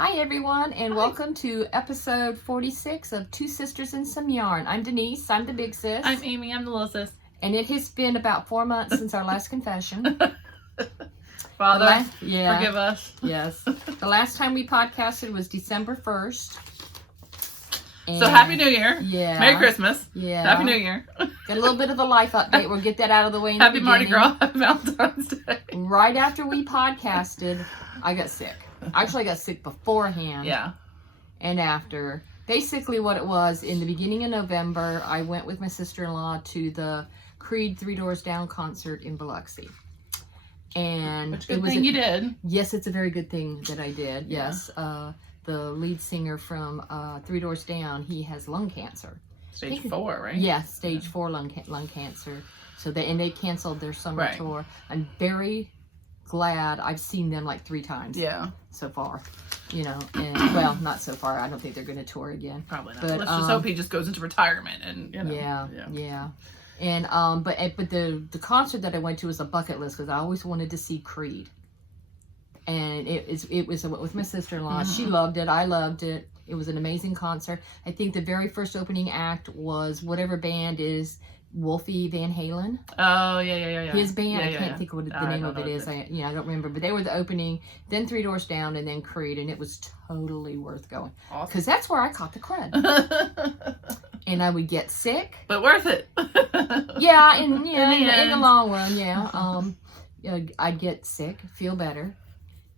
Hi everyone, and welcome to episode 46 of Two Sisters and Some Yarn. I'm Denise, I'm the big sis. I'm Amy, I'm the little sis. And it has been about 4 months since our last confession. Father, forgive us. Yes. The last time we podcasted was December 1st. So Happy New Year. Yeah. Merry Christmas. Yeah. Happy New Year. Got a little bit of a life update. We'll get that out of the way in Happy the Mardi beginning. Gras. Happy Valentine's Day. Right after we podcasted, I got sick. Actually, I got sick beforehand. Yeah. And after. Basically what it was, in the beginning of November, I went with my sister-in-law to the Creed 3 Doors Down concert in Biloxi. And Which good thing you did. Yes, it's a very good thing that I did. Yeah. Yes. The lead singer from 3 Doors Down, he has lung cancer. Stage 4, right? Yes, stage 4 lung cancer. So they canceled their summer tour. I'm very glad. I've seen them like 3 times. Yeah. So far, you know, and well, not so far. I don't think they're going to tour again. Probably not. But, let's just hope he just goes into retirement and you know. Yeah. And but the concert that I went to was a bucket list because I always wanted to see Creed. And it was with my sister-in-law. Mm-hmm. She loved it. I loved it. It was an amazing concert. I think the very first opening act was whatever band is Wolfie Van Halen. Oh yeah. His band. Yeah, I can't think of what the name of it is. I don't remember. But they were the opening. Then 3 Doors Down, and then Creed, and it was totally worth going. Awesome. Because that's where I caught the crud. And I would get sick. But worth it. Yeah, in the long run, yeah. I'd get sick, feel better.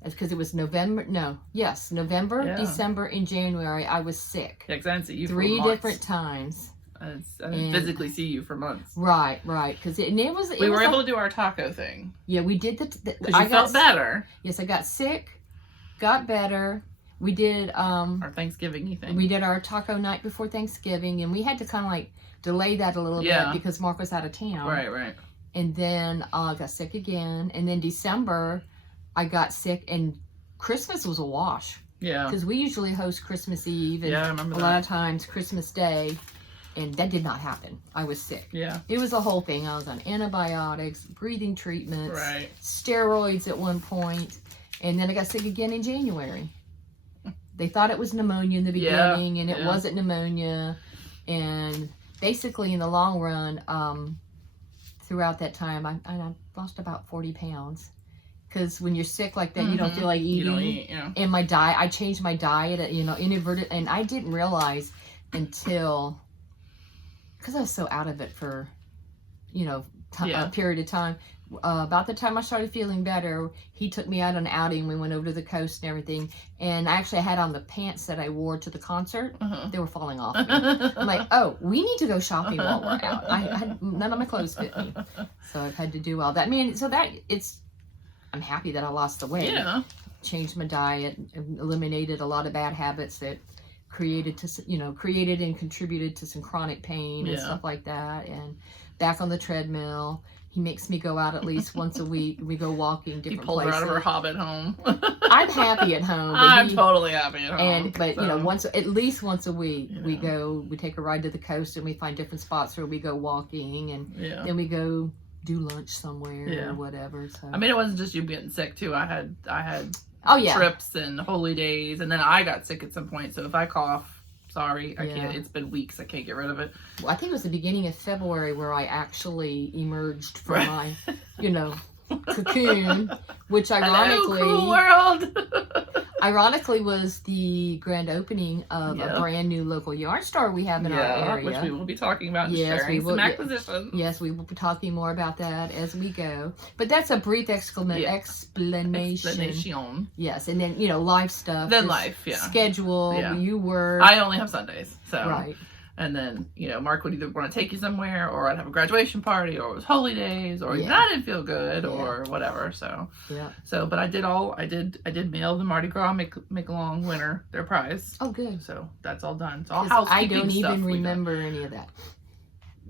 That's because it was November, December, and January, I was sick. Yeah, because I didn't see you 3 for months. different times. I didn't physically see you for months. Right. Because we were able to do our taco thing. Yeah, we did because you felt better. Yes, I got sick, got better. We did our Thanksgiving thing. We did our taco night before Thanksgiving, and we had to kind of like delay that a little bit because Mark was out of town. Right. And then I got sick again, and then December I got sick, and Christmas was a wash. Yeah. Because we usually host Christmas Eve, and I remember a lot of times Christmas Day, and that did not happen. I was sick. Yeah. It was a whole thing. I was on antibiotics, breathing treatments, steroids at one point, and then I got sick again in January. They thought it was pneumonia in the beginning, and it wasn't pneumonia. And basically, in the long run, throughout that time, I lost about 40 pounds. Because when you're sick like that, you don't feel like eating. You don't eat, yeah. And my diet, I changed my diet, inadvertent, and I didn't realize until, because I was so out of it for, a period of time. About the time I started feeling better, he took me out on an outing. We went over to the coast and everything. And I actually had on the pants that I wore to the concert. They were falling off me. I'm like, oh, we need to go shopping while we're out. None of my clothes fit me. So I've had to do all that. I mean, I'm happy that I lost the weight. Yeah. Changed my diet, eliminated a lot of bad habits that created and contributed to some chronic pain and stuff like that. And back on the treadmill. He makes me go out at least once a week. We go walking different places. He pulls her out of her hobbit home. I'm happy at home. I'm totally happy at home. But at least once a week, we take a ride to the coast and we find different spots where we go walking, and then we go do lunch somewhere or whatever. So I mean, it wasn't just you getting sick too. I had trips and holy days, and then I got sick at some point. So if I cough, sorry, I can't. It's been weeks. I can't get rid of it. Well, I think it was the beginning of February where I actually emerged from my, cocoon, which ironically, hello, cool world. Ironically was the grand opening of a brand new local yarn store we have in our area. Which we will be talking about and sharing some acquisitions. Yes, we will be talking more about that as we go. But that's a brief explanation. Yes, and then, life stuff. Then life, schedule, you work. I only have Sundays, so. Right. And then, Mark would either want to take you somewhere, or I'd have a graduation party, or it was holy days, or I didn't feel good, or whatever. So, but I did mail the Mardi Gras make-along winner their prize. Oh, good. So that's all done. It's all housekeeping I don't stuff even remember any of that.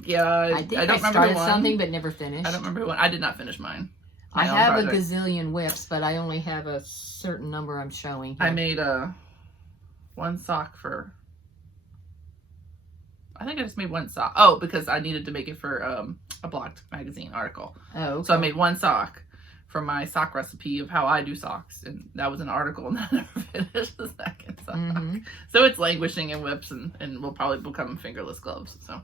Yeah, I think I don't remember started something, but never finished. I don't remember one. I did not finish mine. I have a gazillion whips, but I only have a certain number I'm showing here. I made one sock for. I think I just made one sock. Oh, because I needed to make it for a blocked magazine article. Oh, okay. So I made one sock for my sock recipe of how I do socks, and that was an article, and I never finished the second sock. So it's languishing in whips, and will probably become fingerless gloves. So.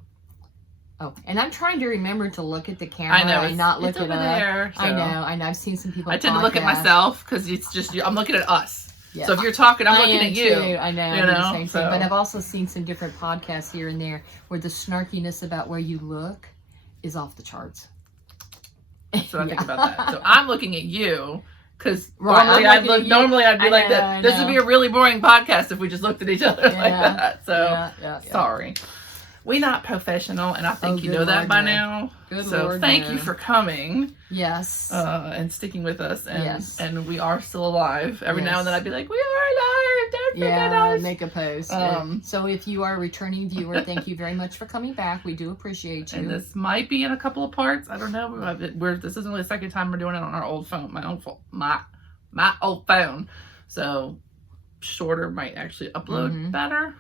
Oh, and I'm trying to remember to look at the camera. I know, and not look at there, so. I know. I've seen some people. I tend to look at myself because it's just I'm looking at us. Yeah. So if you're talking, I'm looking at you. Too. I know. You know, the same thing. But I've also seen some different podcasts here and there where the snarkiness about where you look is off the charts. That's what I think about that. So I'm looking at you. Because normally I'd be like that. This would be a really boring podcast if we just looked at each other like that. So sorry. We're not professional, and I think you know that by now. So thank you for coming. Yes. And sticking with us. And we are still alive. Every now and then I'd be like, we are alive. Don't forget us. Make a post. So if you are a returning viewer, thank you very much for coming back. We do appreciate you. And this might be in a couple of parts. I don't know. This isn't really the second time we're doing it on our old phone. My old phone. So shorter might actually upload better,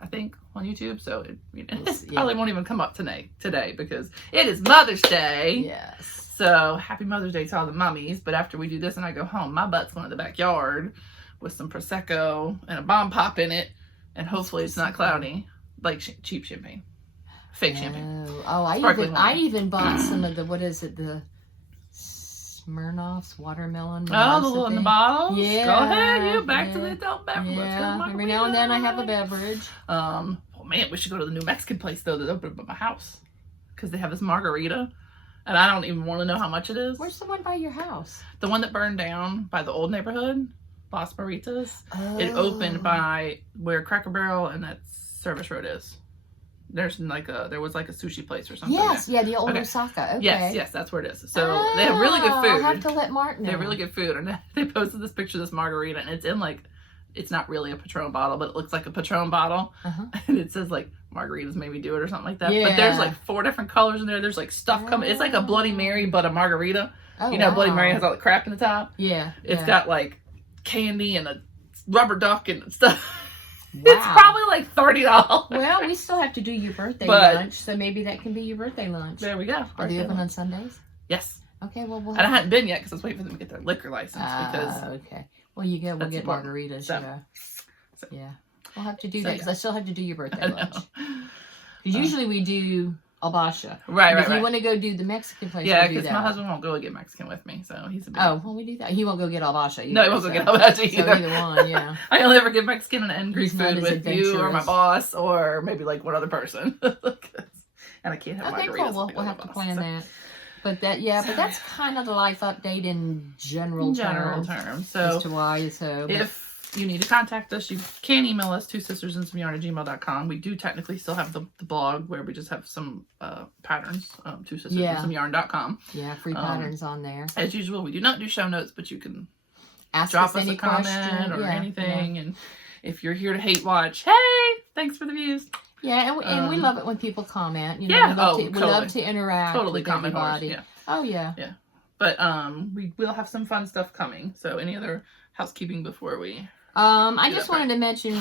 I think, on YouTube. So it probably won't even come up today because it is Mother's Day. Yes. So happy Mother's Day to all the mummies. But after we do this and I go home, my butt's going to the backyard with some Prosecco and a bomb pop in it. And hopefully it's not cloudy. Like cheap champagne. Fake champagne. Oh, I even bought some of the, what is it, the Smirnoff's watermelon. Oh, the little in the bottles? Yeah. Go ahead, you back to the adult beverage. Yeah, every now and then I have a beverage. Oh man, we should go to the new Mexican place though that opened up at my house. Because they have this margarita. And I don't even want to know how much it is. Where's the one by your house? The one that burned down by the old neighborhood. Las Maritas. Oh. It opened by where Cracker Barrel and that Service Road is. There was like a sushi place or something. Yes, there. the old Osaka. Okay. Yes, that's where it is. So they have really good food. I'll have to let Mark know. They have really good food, and they posted this picture of this margarita, and it's in like, it's not really a Patron bottle, but it looks like a Patron bottle, and it says like margaritas maybe do it or something like that. Yeah. But there's like 4 different colors in there. There's like stuff coming. It's like a Bloody Mary, but a margarita. Oh, Bloody Mary has all the crap in the top. Yeah. It's got like candy and a rubber duck and stuff. Wow. It's probably like $30. Well, we still have to do your birthday lunch, so maybe that can be your birthday lunch. There we go. Are they open on Sundays? Yes. Okay, well, and I hadn't been yet because I was waiting for them to get their liquor license. Okay. Well, we'll get margaritas. So. Yeah. We'll have to do that because I still have to do your birthday lunch. Because usually we do Albasha. Right. If you want to go do the Mexican place, yeah, because my husband won't go get Mexican with me, so he's a bit... Oh, well, we do that. He won't go get Albasha either. No, he won't go get Albasha either. So either one, yeah. I only ever get Mexican and Greek food with you or my boss or maybe like one other person. And I can't have margaritas. Cool. We'll have to plan that. But that's kind of the life update in general terms. So as to why. If you need to contact us, you can email us twosistersandsameyarn@gmail.com. We do technically still have the blog where we just have some patterns, twosistersandsameyarn.com. Yeah, free patterns on there. As usual, we do not do show notes, but you can drop us any a comment or anything. Yeah. And if you're here to hate watch, hey, thanks for the views. Yeah, and we love it when people comment. We love to interact with everybody. Yeah. Oh, yeah. Yeah. But we will have some fun stuff coming. So any other housekeeping before we... I just wanted to mention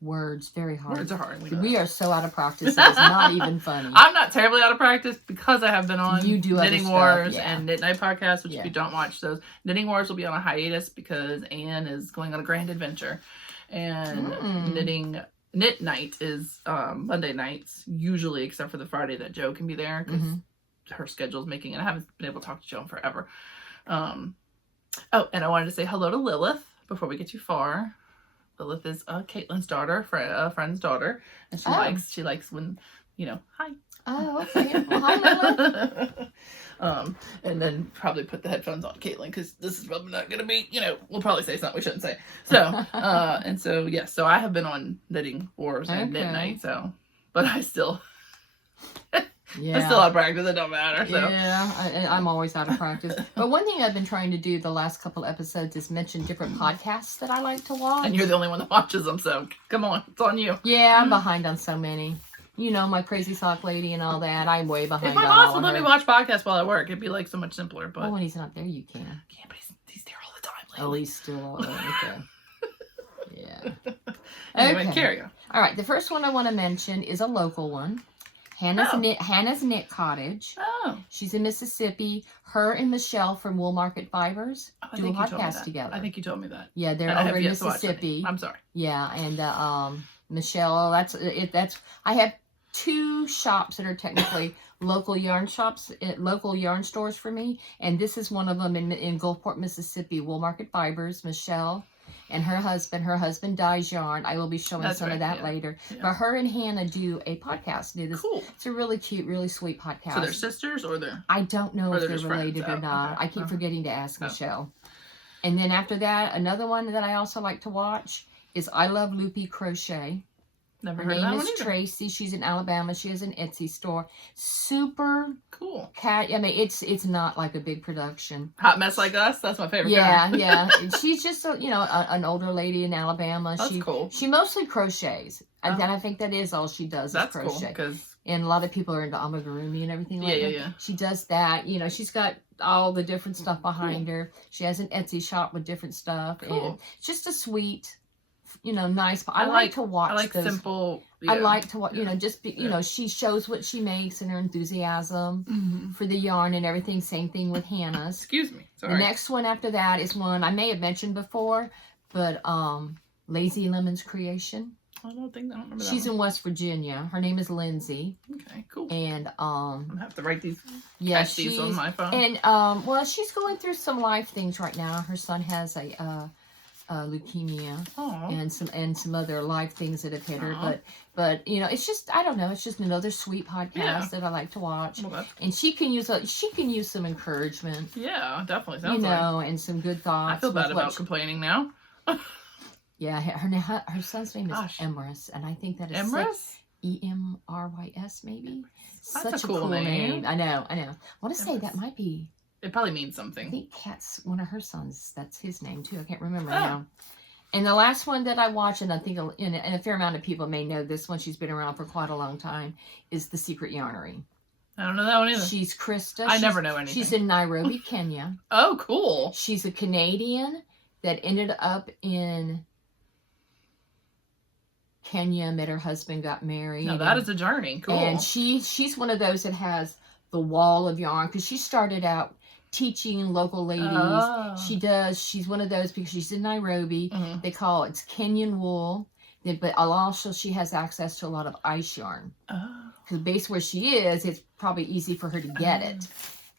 words, very hard. Words are hard. We are so out of practice, it's not even funny. I'm not terribly out of practice because I have been on Knitting Wars and Knit Night podcast, which if you don't watch those, Knitting Wars will be on a hiatus because Anne is going on a grand adventure. And Knit Night is Monday nights, usually, except for the Friday that Joe can be there because her schedule's making it. I haven't been able to talk to Joe in forever. And I wanted to say hello to Lilith before we get too far. Lilith is Caitlin's daughter, a friend's daughter, and she likes when, hi. Oh, okay. Well, hi, Lilith. And then probably put the headphones on Caitlin because this is probably not going to be, we'll probably say something we shouldn't say. So, so I have been on Knitting Wars and Knit Night, but I still... I'm still out of practice. It don't matter. So. Yeah, I'm always out of practice. But one thing I've been trying to do the last couple episodes is mention different podcasts that I like to watch. And you're the only one that watches them, so come on. It's on you. Yeah, I'm behind on so many. My Crazy Sock Lady and all that. I'm way behind on all. If my boss would let me watch podcasts while I work, it'd be like so much simpler. But when he's not there, you can. Yeah, but he's there all the time. Lately. Oh, he's still okay. Yeah. Anyway, carry on. All right, the first one I want to mention is a local one. Hannah's Knit Cottage. Oh, Oh. She's in Mississippi. Her and Michelle from Wool Market Fibers do a podcast together. I think you told me that. Yeah, they're over in Mississippi. I'm sorry. Yeah, and Michelle, that's I have 2 shops that are technically local yarn shops, local yarn stores for me, and this is one of them in Gulfport, Mississippi. Wool Market Fibers, Michelle and her husband dyes yarn. I will be showing some of that later. Yeah. But her and Hannah do a podcast. Cool. It's a really cute, really sweet podcast. So they're sisters, or they're? I don't know if they're related or not. Okay. I keep forgetting to ask Michelle. And then after that, another one that I also like to watch is I Love Loopy Crochet. Never Her heard of that name one is either. Tracy. She's in Alabama. She has an Etsy store. Super cool. I mean, it's not like a big production. Hot mess like us. That's my favorite. Yeah, yeah. She's just an older lady in Alabama. That's cool. She mostly crochets, and I think that is all she does. That's is crochet. Cool. And a lot of people are into amigurumi and everything like that. Yeah. She does that. She's got all the different stuff behind her. She has an Etsy shop with different stuff. Cool. And it's just a sweet, nice. I like to watch. I like those. simple. I like to watch. She shows what she makes and her enthusiasm for the yarn and everything. Same thing with Hannah's. Excuse me. Sorry. The next one after that is one I may have mentioned before, but Lazy Lemon's Creation. I don't remember that. She's in West Virginia. Her name is Lindsay. Okay, cool. And I'm gonna have to write these. Yeah, catch these on my phone. And well, she's going through some life things right now. Her son has a leukemia. Aww. and some other life things that have hit her. But it's just, I don't know, it's just another sweet podcast that I like to watch. Well, and she can use some encouragement. Yeah, definitely sounds and some good thoughts. I feel bad about complaining now. Yeah, her son's name is Emrys, and I think that is Emrys? Emrys maybe. That's Such a cool name. I know. I want to say that might be. It probably means something. I think Kat's one of her sons. That's his name too. I can't remember now. And the last one that I watch, and I think and a fair amount of people may know this one, she's been around for quite a long time, is The Secret Yarnery. I don't know that one either. She's Krista. I never know anything. She's in Nairobi, Kenya. Oh, cool. She's a Canadian that ended up in Kenya, met her husband, got married. Now that is a journey. Cool. And she's one of those that has the wall of yarn, because she started out teaching local ladies. She's one of those because she's in Nairobi. They call it's Kenyan wool. But also she has access to a lot of ice yarn. Because based where she is, it's probably easy for her to get it.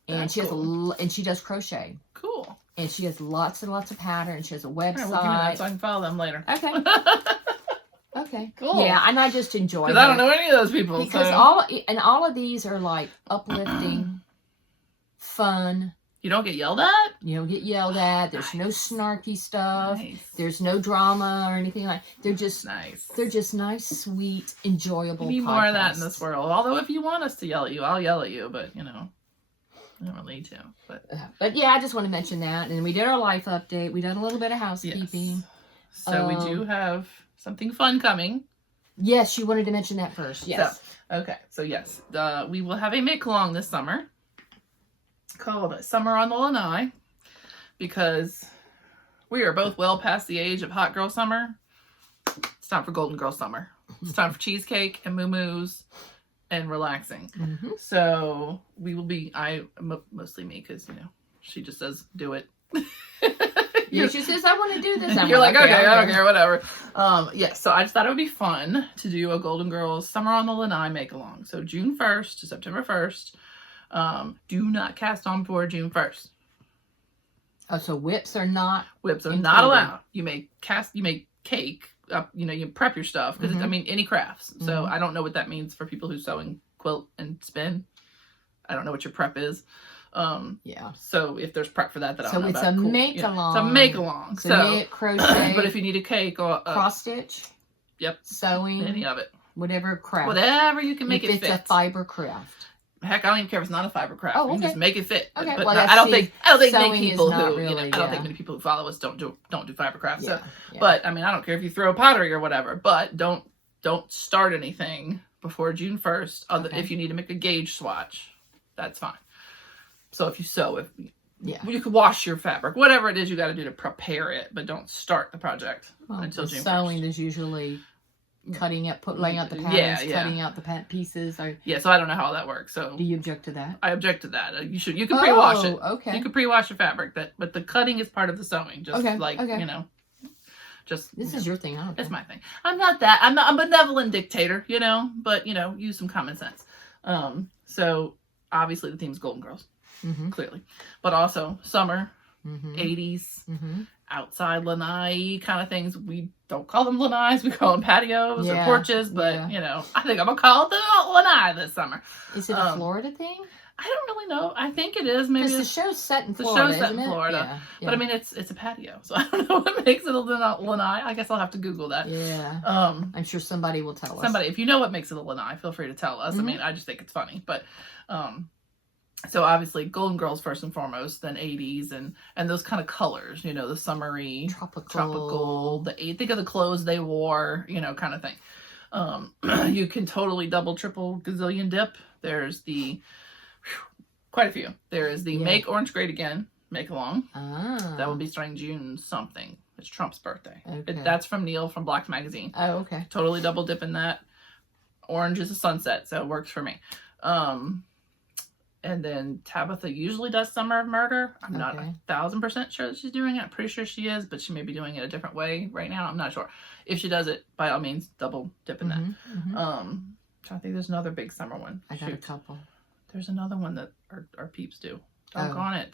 And she has and she does crochet. Cool. And she has lots and lots of patterns. She has a website. Right, well, give me that so I can follow them later. Okay. Okay. Cool. Yeah, and I just enjoy it. Because I don't know any of those people. Because all of these are like uplifting, fun. You don't get yelled at? You don't get yelled at. There's no snarky stuff. Nice. There's no drama or anything like. They're just nice. They're just nice, sweet, enjoyable. We need more of that in this world. Although if you want us to yell at you, I'll yell at you. But I don't really need to. But yeah, I just want to mention that. And we did our life update. We did a little bit of housekeeping. Yes. So we do have something fun coming. Yes, you wanted to mention that first. Yes. So yes, we will have a make-along this summer called Summer on the Lanai, because we are both well past the age of hot girl summer. It's time for golden girl summer. It's time for cheesecake and moo-moos and relaxing. So we will be, mostly me, because, she just says, do it. Yeah, she says, I want to do this. You're like, okay, I don't care, whatever. So I just thought it would be fun to do a Golden Girls Summer on the Lanai make-along. So June 1st to September 1st. Do not cast on before June 1st. Oh, so whips are not not allowed. You make cake, you prep your stuff, because any crafts. So I don't know what that means for people who sew and quilt and spin. I don't know what your prep is. So if there's prep for that I don't know about. So it's a make-along. It's a make-along. So knit, crochet. But if you need a cake or cross stitch. Yep. Sewing. Any of it. Whatever craft. Whatever you can make it fit. It's a fiber craft. Heck, I don't even care if it's not a fiber craft. Oh, okay. You can just make it fit. Okay. But well, I don't think many people who really, I don't think many people who follow us don't do fiber crafts. But I don't care if you throw pottery or whatever. But don't start anything before June 1st. If you need to make a gauge swatch, that's fine. So if you sew, you could wash your fabric, whatever it is you got to do to prepare it, but don't start the project until June 1st. Sewing is usually cutting it, laying out the patterns, cutting out the pieces. So I don't know how that works. So do you object to that? I object to that. You can pre-wash it. Okay. You can pre-wash your fabric, but the cutting is part of the sewing. Just this is your thing. I don't it's my thing. I'm not that. I'm a benevolent dictator, but use some common sense. So obviously the theme is Golden Girls, clearly, but also summer, 80s, outside lanai kind of things. We don't call them lanais. We call them patios or porches, but I think I'm gonna call it the lanai this summer. Is it a Florida thing? I don't really know. I think it is. Maybe the show's set in Florida. The show's set in Florida, but I mean it's a patio, so I don't know what makes it a lanai. I guess I'll have to Google that. Yeah. I'm sure somebody will tell us. Somebody, if you know what makes it a lanai, feel free to tell us. I mean, I just think it's funny, but so obviously Golden Girls first and foremost, then 80s and those kind of colors, the summery, tropical. Think of the clothes they wore, kind of thing. You can totally double, triple, gazillion dip. There's quite a few. There is the Make Orange Great Again, Make Along. That will be starting June something. It's Trump's birthday. Okay. That's from Neil from Black's Magazine. Oh, okay. Totally double dip in that. Orange is a sunset, so it works for me. And then Tabitha usually does Summer of Murder. I'm not 1,000% sure that she's doing it. I'm pretty sure she is, but she may be doing it a different way right now. I'm not sure. If she does it, by all means, double dip in that. I think there's another big summer one. I got a couple. There's another one that our peeps do. Doggone it.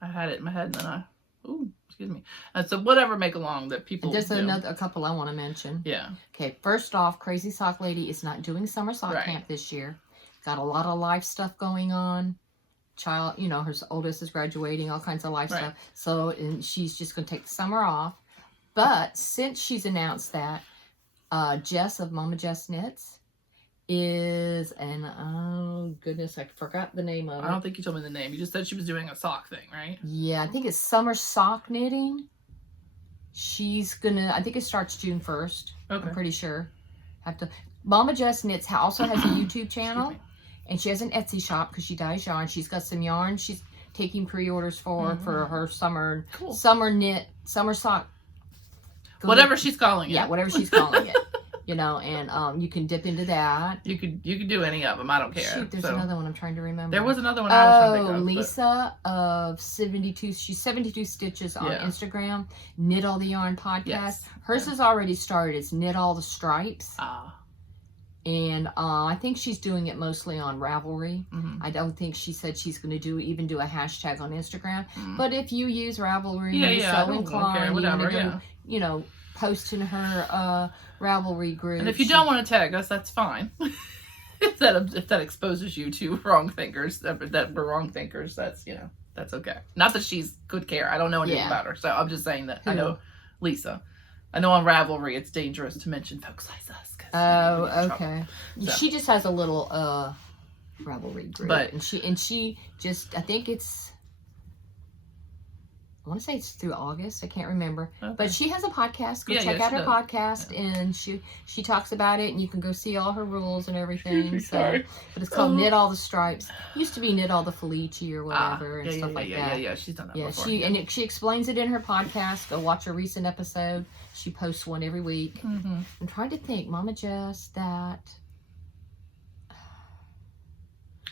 I had it in my head and then excuse me. So whatever Make Along that people There's a couple I want to mention. Yeah. Okay, first off, Crazy Sock Lady is not doing summer sock camp this year. Got a lot of life stuff going on. Child, her oldest is graduating, all kinds of life stuff. So, and she's just going to take the summer off. But since she's announced that, Jess of Mama Jess Knits is, and oh goodness, I forgot the name of it. I don't think you told me the name. You just said she was doing a sock thing, right? Yeah, I think it's Summer Sock Knitting. She's gonna, I think it starts June 1st. Okay. I'm pretty sure. Mama Jess Knits also has a YouTube channel. And she has an Etsy shop because she dyes yarn. She's got some yarn she's taking pre-orders for her summer sock. Whatever she's calling it. Yeah, whatever she's calling it. And you can dip into that. You could do any of them. I don't care. Shoot, there's another one I'm trying to remember. There was another one I was trying to think of. Lisa of 72. She's 72 Stitches on Instagram. Knit All the Yarn podcast. Yes. Hers has already started. It's Knit All the Stripes. And I think she's doing it mostly on Ravelry. I don't think she said she's going to do a hashtag on Instagram. But if you use Ravelry, you're so inclined, post in her Ravelry group. And if you don't want to tag us, that's fine. if that exposes you to wrong thinkers, that we're wrong thinkers, that's that's okay. Not that she's good care. I don't know anything about her, so I'm just saying that I know Lisa. I know on Ravelry it's dangerous to mention folks like us. Oh, okay. So. She just has a little Ravelry group, and she just, I think it's, I want to say it's through August. I can't remember, but she has a podcast. Go check out her podcast, and she talks about it, and you can go see all her rules and everything. But it's called Knit All the Stripes. Used to be Knit All the Felici or whatever and stuff like that. Yeah, she's done that before. She explains it in her podcast. Go watch a recent episode. She posts one every week. I'm trying to think, Mama Jess, that.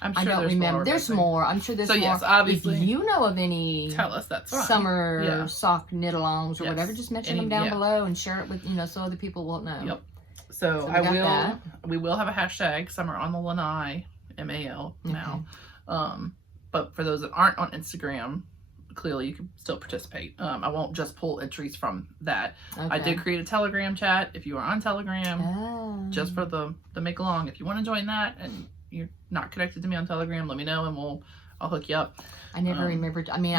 I'm sure I don't remember. There's more. I'm sure there's more. Yes, obviously. If you know of any, tell us. That's fine. Summer sock knit-alongs or whatever, just mention them down below and share it with so other people will know. Yep. So we will have a hashtag Summer on the Lanai, MAL now. But for those that aren't on Instagram, clearly you can still participate. I won't just pull entries from that. I did create a Telegram chat. If you are on Telegram, just for the Make Along, if you want to join that and you're not connected to me on Telegram, let me know and I'll hook you up. I never remembered. I'm in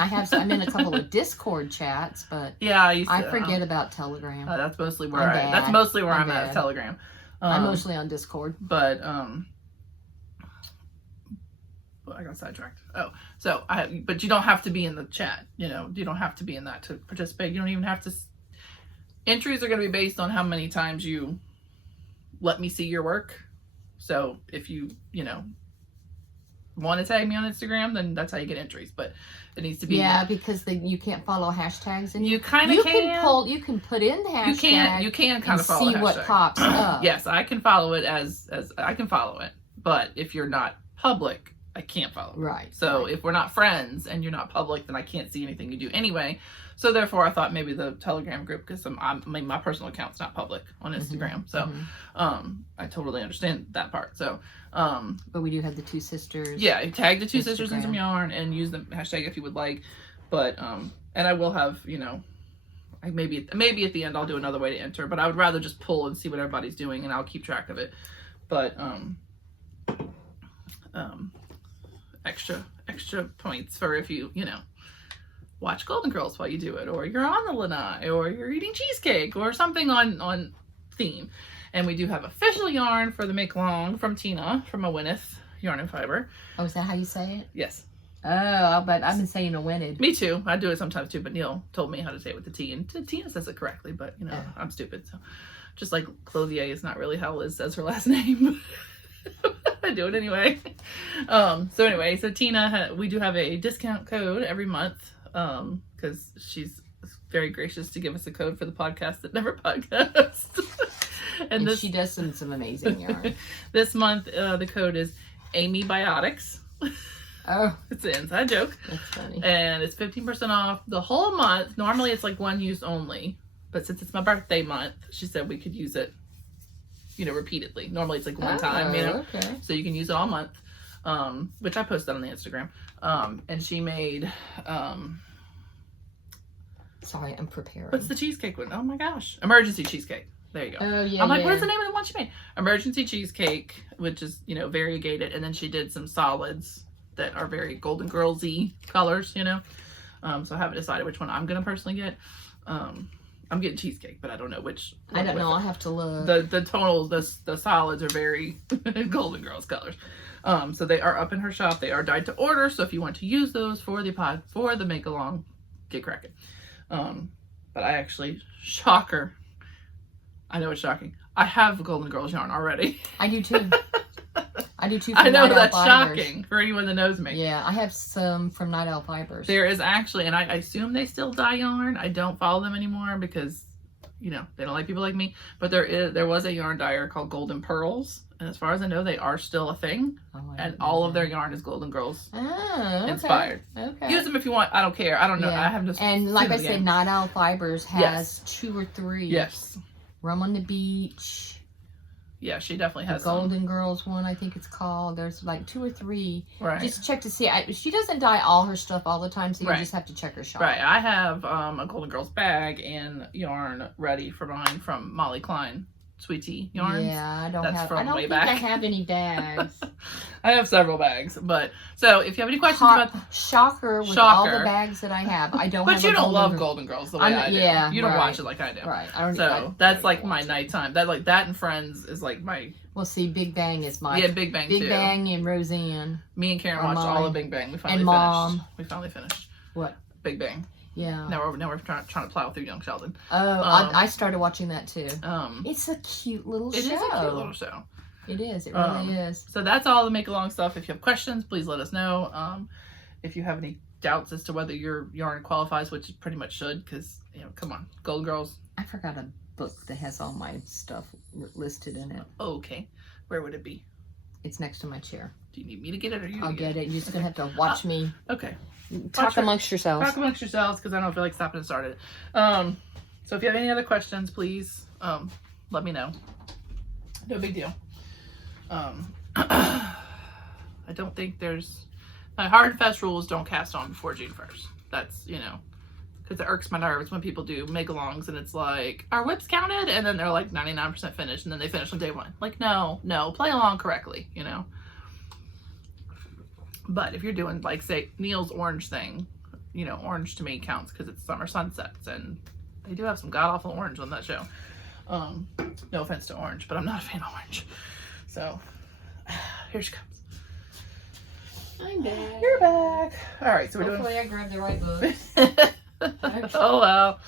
a couple of Discord chats, but I forget about Telegram. That's mostly where I'm at Telegram. I'm mostly on Discord. But I got sidetracked. But you don't have to be in the chat. You don't have to be in that to participate. You don't even have to. Entries are going to be based on how many times you let me see your work. So if you want to tag me on Instagram, then that's how you get entries. But it needs to be because you can't follow hashtags, and you kind of can. You can put in the hashtag. You can kind of follow. See what pops up. Yes, I can follow it as I can follow it. But if you're not public, I can't follow it. Right. So if we're not friends and you're not public, then I can't see anything you do anyway. So therefore, I thought maybe the Telegram group, because my personal account's not public on Instagram. So I totally understand that part. So but we do have the two sisters. Yeah, tag the two sisters in some yarn and use the hashtag if you would like. But and I will have, you know, maybe at the end I'll do another way to enter, but I would rather just pull and see what everybody's doing, and I'll keep track of it. But extra points for if you know, watch Golden Girls while you do it, or you're on the Lanai, or you're eating cheesecake, or something on theme. And we do have official yarn for the make along from Tina from a Wynneth Yarn and Fiber. Oh, is that how you say it? Yes. Oh, but I've been saying a Wynneth. Me too. I do it sometimes too, but Neil told me how to say it with the T, and Tina says it correctly, but you know, I'm stupid. So just like Clothier is not really how Liz says her last name. I do it anyway. So Tina, we do have a discount code every month, because she's very gracious to give us a code for the podcast that never podcasts. and she does some amazing yarn. This month, the code is Amy Biotics. Oh, it's an inside joke. That's funny. And it's 15% off the whole month. Normally it's like one use only, but since it's my birthday month, she said we could use it, you know, repeatedly. Normally it's like one time, you know. Okay. So you can use it all month. Which I posted on the Instagram. And she made sorry, I'm preparing. What's the cheesecake one? Oh my gosh. Emergency cheesecake. There you go. Oh yeah. I'm like, what is the name of the one she made? Emergency cheesecake, which is, you know, variegated, and then she did some solids that are very Golden Girls-y colors, you know. So I haven't decided which one I'm gonna personally get. I'm getting cheesecake, but I don't know which. I don't know. I'll have to look. The tonals, the solids are very Golden Girls colors. So they are up in her shop. They are dyed to order. So if you want to use those for the make along, get cracking. But I actually, shocker. I know it's shocking. I have Golden Girls yarn already. I do too. I know that's shocking for anyone that knows me. Yeah, I have some from Night Owl Fibers. There is actually, and I assume they still dye yarn. I don't follow them anymore because, you know, they don't like people like me. But there was a yarn dyer called Golden Pearls, and as far as I know, they are still a thing. And all of their yarn is Golden Girls inspired. Okay. Use them if you want. I don't care. I don't know. Yeah. I have just and like I said, Night Owl Fibers has 2 or 3. Yes. Rum on the Beach. Yeah, she definitely has the Golden Girls one, I think it's called. There's like 2 or 3. Right. Just check to see. She doesn't dye all her stuff all the time, so you just have to check her shop. Right. I have a Golden Girls bag and yarn ready for mine from Molly Klein Sweet Tea Yarns. Yeah, I don't think back. I have any bags. I have several bags, but so if you have any questions about Shocker with all the bags that I have, I don't. But you don't love Golden Girls the way I do. Yeah, you don't watch it like I do. Right. That's like my nighttime. That and Friends is like my. Well, see, Big Bang is my. Yeah, Big Bang too. Big Bang and Roseanne. Me and Karen watched all of Big Bang. We finally finished. What? Big Bang. Yeah. Now we're trying to plow through Young Sheldon. Oh, I started watching that too. It's a cute little show. It is a cute little show. It is. It really is. So that's all the make along stuff. If you have questions, please let us know. If you have any doubts as to whether your yarn qualifies, which it pretty much should, because you know, come on, Golden Girls. I forgot a book that has all my stuff listed in it. Oh, okay. Where would it be? It's next to my chair. Do you need me to get it, or you? I'll get it. You're just gonna have to watch me. Okay. Talk amongst yourselves. Talk amongst yourselves, because I don't feel like stopping and starting it. So if you have any other questions, please let me know. No big deal. I don't think there's my hard and fast rules. Don't cast on before June 1st. That's, you know, because it irks my nerves when people do make-alongs and it's like, our whips counted, and then they're like 99% finished, and then they finish on day 1. Like, no, play along correctly, you know. But if you're doing, like, say, Neil's orange thing, you know, orange to me counts because it's summer sunsets, and they do have some god-awful orange on that show. No offense to orange, but I'm not a fan of orange. So, here she comes. I'm back. You're back. All right, so Hopefully I grabbed the right books. Oh, wow.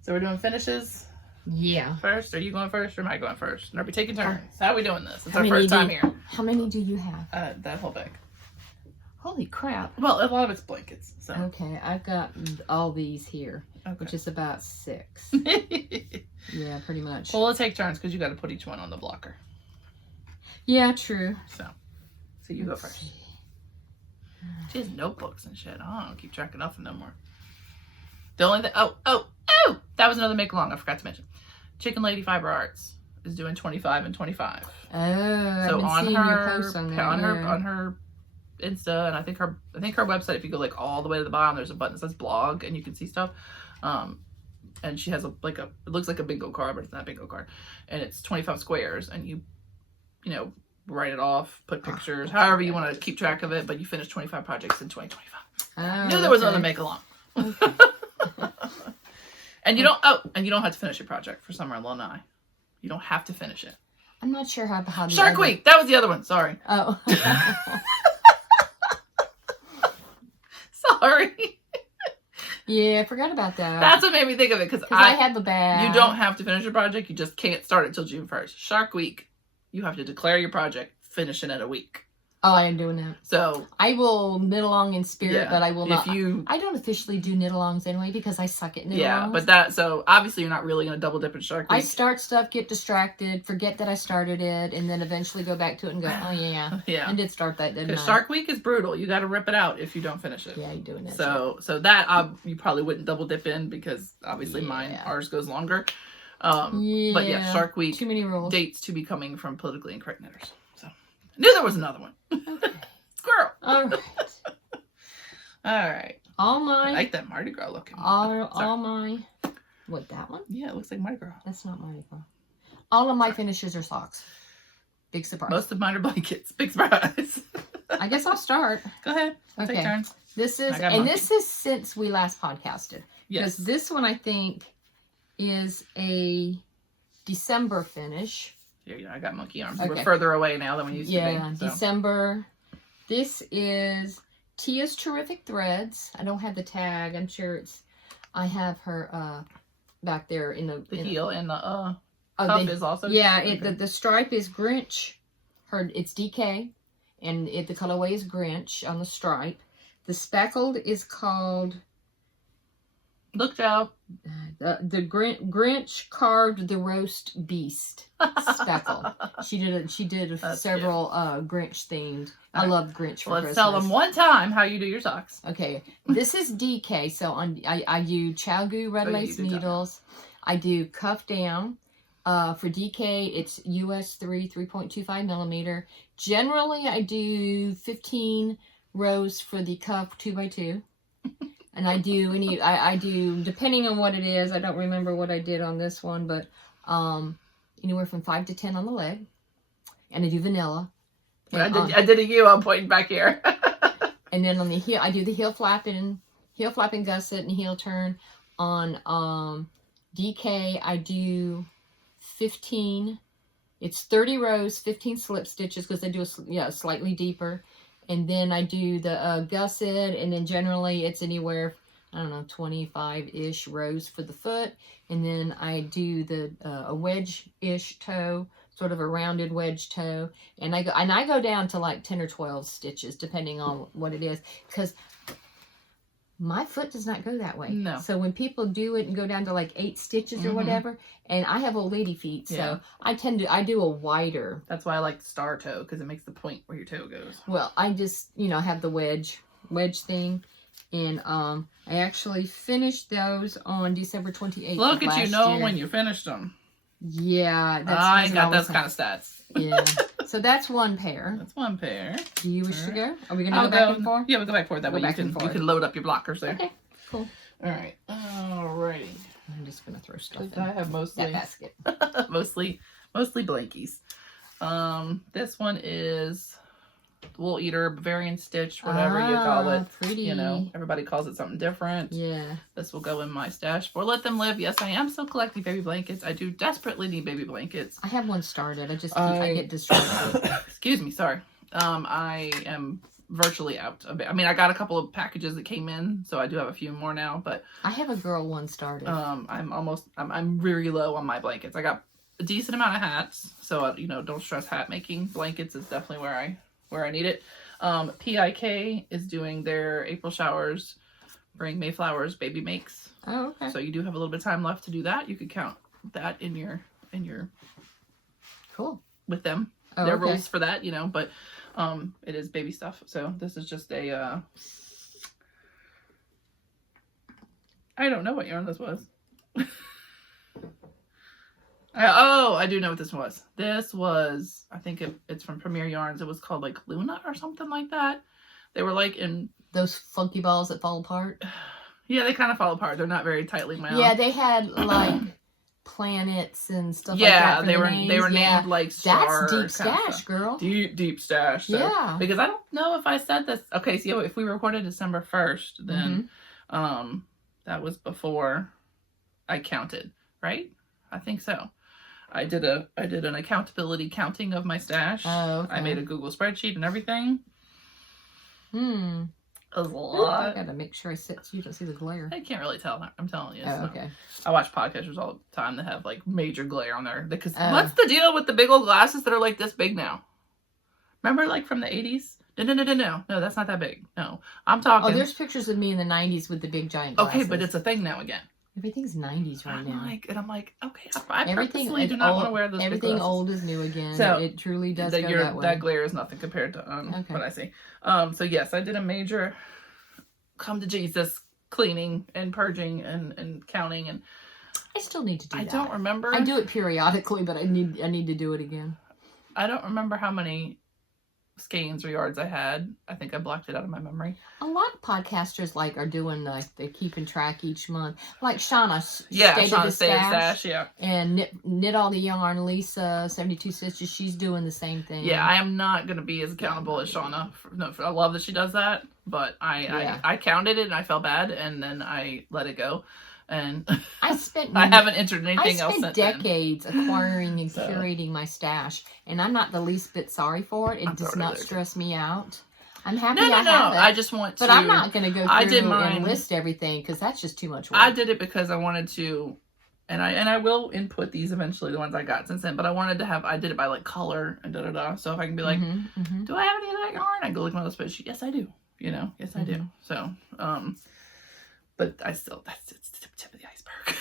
So we're doing finishes? Yeah. First? Are you going first, or am I going first? Are we taking turns? How are we doing this? It's our first time here. How many do you have? That whole bag. Holy crap. Well, a lot of it's blankets. So. Okay, I've got all these here, which is about 6. Yeah, pretty much. Well, we'll take turns because you got to put each one on the blocker. Yeah, true. So you go first. She has notebooks and shit. I don't keep track of nothing no more. The only thing, that was another make along I forgot to mention. Chicken Lady Fiber Arts is doing 25 and 25. Oh, so I've been seeing your posts on there. On her Insta, and I think her website, if you go like all the way to the bottom, there's a button that says blog and you can see stuff. And she has it looks like a bingo card, but it's not a bingo card. And it's 25 squares, and you write it off, put pictures, however you want to keep track of it, but you finish 25 projects in 2025. I knew there was another make along. Okay. And you don't have to finish your project for Summer in Lanai. You don't have to finish it. I'm not sure how Shark Week, that was the other one, sorry. Oh. Sorry. Yeah, I forgot about that. That's what made me think of it, because I have a bad. You don't have to finish your project, you just can't start it till June 1st. Shark Week, you have to declare your project, finish it in a week. Oh, I am doing that. So I will knit along in spirit, but I will not. I don't officially do knit alongs anyway because I suck at knit alongs. Yeah, but so obviously you're not really going to double dip in Shark Week. I start stuff, get distracted, forget that I started it, and then eventually go back to it and go, oh yeah, I did start that, didn't I? Because Shark Week is brutal. You got to rip it out if you don't finish it. Yeah, you're doing that. So that you probably wouldn't double dip in because obviously ours goes longer. But yeah, Shark Week. Too many rules. Dates to be coming from Politically Incorrect Knitters. So I knew there was another one. Okay. Squirrel. All right. All right. I like that Mardi Gras looking. What, that one? Yeah, it looks like Mardi Gras. That's not Mardi Gras. All of my finishes are socks. Big surprise. Most of mine are blankets. Big surprise. I guess I'll start. Go ahead. Take turns. This is since we last podcasted. Yes. Because this one I think is a December finish. Yeah, I got monkey arms. Okay. We're further away now than we used to be. Yeah, December. This is Tia's Terrific Threads. I don't have the tag. I'm sure I have her back there in the heel and the cuff is also. Yeah, the stripe is Grinch. It's DK, and the colorway is Grinch on the stripe. The speckled is called. Look, Joe. The Grinch carved the roast beast speckle. She did several Grinch themed. I love Grinch for Christmas. Let's tell them one time how you do your socks. Okay, this is DK. So I do Chalgu red lace needles. I do cuff down. For DK, it's US 3.25 millimeter. Generally, I do 15 rows for the cuff 2x2. And I do, depending on what it is, I don't remember what I did on this one, but anywhere from 5 to 10 on the leg. And I do vanilla. And, I did a U, I'm pointing back here. And then on the heel, I do the heel flapping gusset and heel turn. On DK, I do 15. It's 30 rows, 15 slip stitches because I do slightly deeper. And then I do the gusset, and then generally it's anywhere, 25-ish rows for the foot. And then I do a wedge-ish toe, sort of a rounded wedge toe. And I go down to like 10 or 12 stitches, depending on what it is. Because my foot does not go that way. No. So when people do it and go down to like 8 stitches or whatever, and I have old lady feet, so I do a wider. That's why I like star toe, because it makes the point where your toe goes. Well, I just, have the wedge thing. And I actually finished those on December 28th. Look at you know when you finished them. Yeah. I ain't got those kind of stats. Yeah. So that's one pair. That's one pair. Do you wish to go? Are we going to go back and forth? Yeah, we'll go back and forth. That way you can load up your blockers there. Okay, cool. All right. Alrighty. I'm just going to throw stuff in I have mostly that basket. mostly blankies. This one is Wool Eater Bavarian Stitch, whatever you call it. Pretty. Everybody calls it something different. Yeah. This will go in my stash for Let Them Live. Yes, I am still collecting baby blankets. I do desperately need baby blankets. I have one started. I get distracted. Excuse me, sorry. I am virtually out of it. I mean, I got a couple of packages that came in, so I do have a few more now, but I have a girl one started. I'm very low on my blankets. I got a decent amount of hats, so don't stress hat making. Blankets is definitely where I need it. PIK is doing their April showers, bring Mayflowers, baby makes. Oh, okay. So you do have a little bit of time left to do that. You could count that in your cool with them. Oh, there are okay. rules for that, you know, but it is baby stuff. So this is just a I don't know what yarn this was. I do know what this was. This was, I think it's from Premier Yarns. It was called like Luna or something like that. They were like in those funky balls that fall apart. Yeah, they kind of fall apart. They're not very tightly wound. Yeah, they had like planets and stuff like that. Yeah, they were named like star. That's deep stash, girl. Deep stash. So, yeah. Because I don't know if I said this. Okay, so if we recorded December 1st, then that was before I counted, right? I think so. I did an accountability counting of my stash. Oh, okay. I made a Google spreadsheet and everything. A lot. Ooh, I gotta make sure I sit so you don't see the glare. I can't really tell. I'm telling you. Oh, so. okay. I watch podcasters all the time that have like major glare on there. Because what's the deal with the big old glasses that are like this big now? Remember like from the 80s? No, that's not that big. No, I'm talking. Oh, there's pictures of me in the 90s with the big giant glasses. Okay, but it's a thing now again. Everything's 90s right now. I'm like, okay, I purposely do not want to wear those. Everything big old is new again. So it truly does go that way. That glare is nothing compared to what I see. So yes, I did a major come to Jesus cleaning and purging and counting, and I still need to do that. I don't remember. I do it periodically, but I need to do it again. I don't remember how many skeins or yards I had. I think I blocked it out of my memory. A lot of podcasters are doing they're keeping track each month. Like Shauna, Shauna Stash, and knit all the yarn. Lisa 72 Stitches, she's doing the same thing. Yeah, I am not going to be as accountable as Shauna. I love that she does that, but I counted it and I felt bad, and then I let it go. And I haven't entered anything else. I spent decades acquiring and curating my stash, and I'm not the least bit sorry for it. It does not stress me out. I'm happy I have it. I just want to. But I'm not going to go through and list everything because that's just too much work. I did it because I wanted to, and I will input these eventually, the ones I got since then. But I wanted to have. I did it by like color and So if I can be like, do I have any of that yarn? I go look at my little spreadsheet. Yes, I do. Yes, I do. So, but I still it's the tip of the iceberg.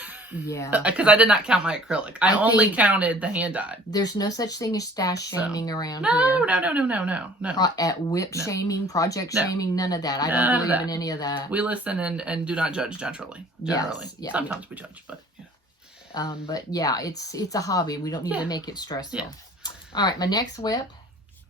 Yeah. Because I did not count my acrylic. I only counted the hand dyed. There's no such thing as stash shaming around here. No. At whip shaming, project shaming, none of that. I don't believe in any of that. We listen and do not judge generally. Yes, Sometimes we judge, but yeah. But yeah, it's a hobby. We don't need to make it stressful. Yeah. All right, my next whip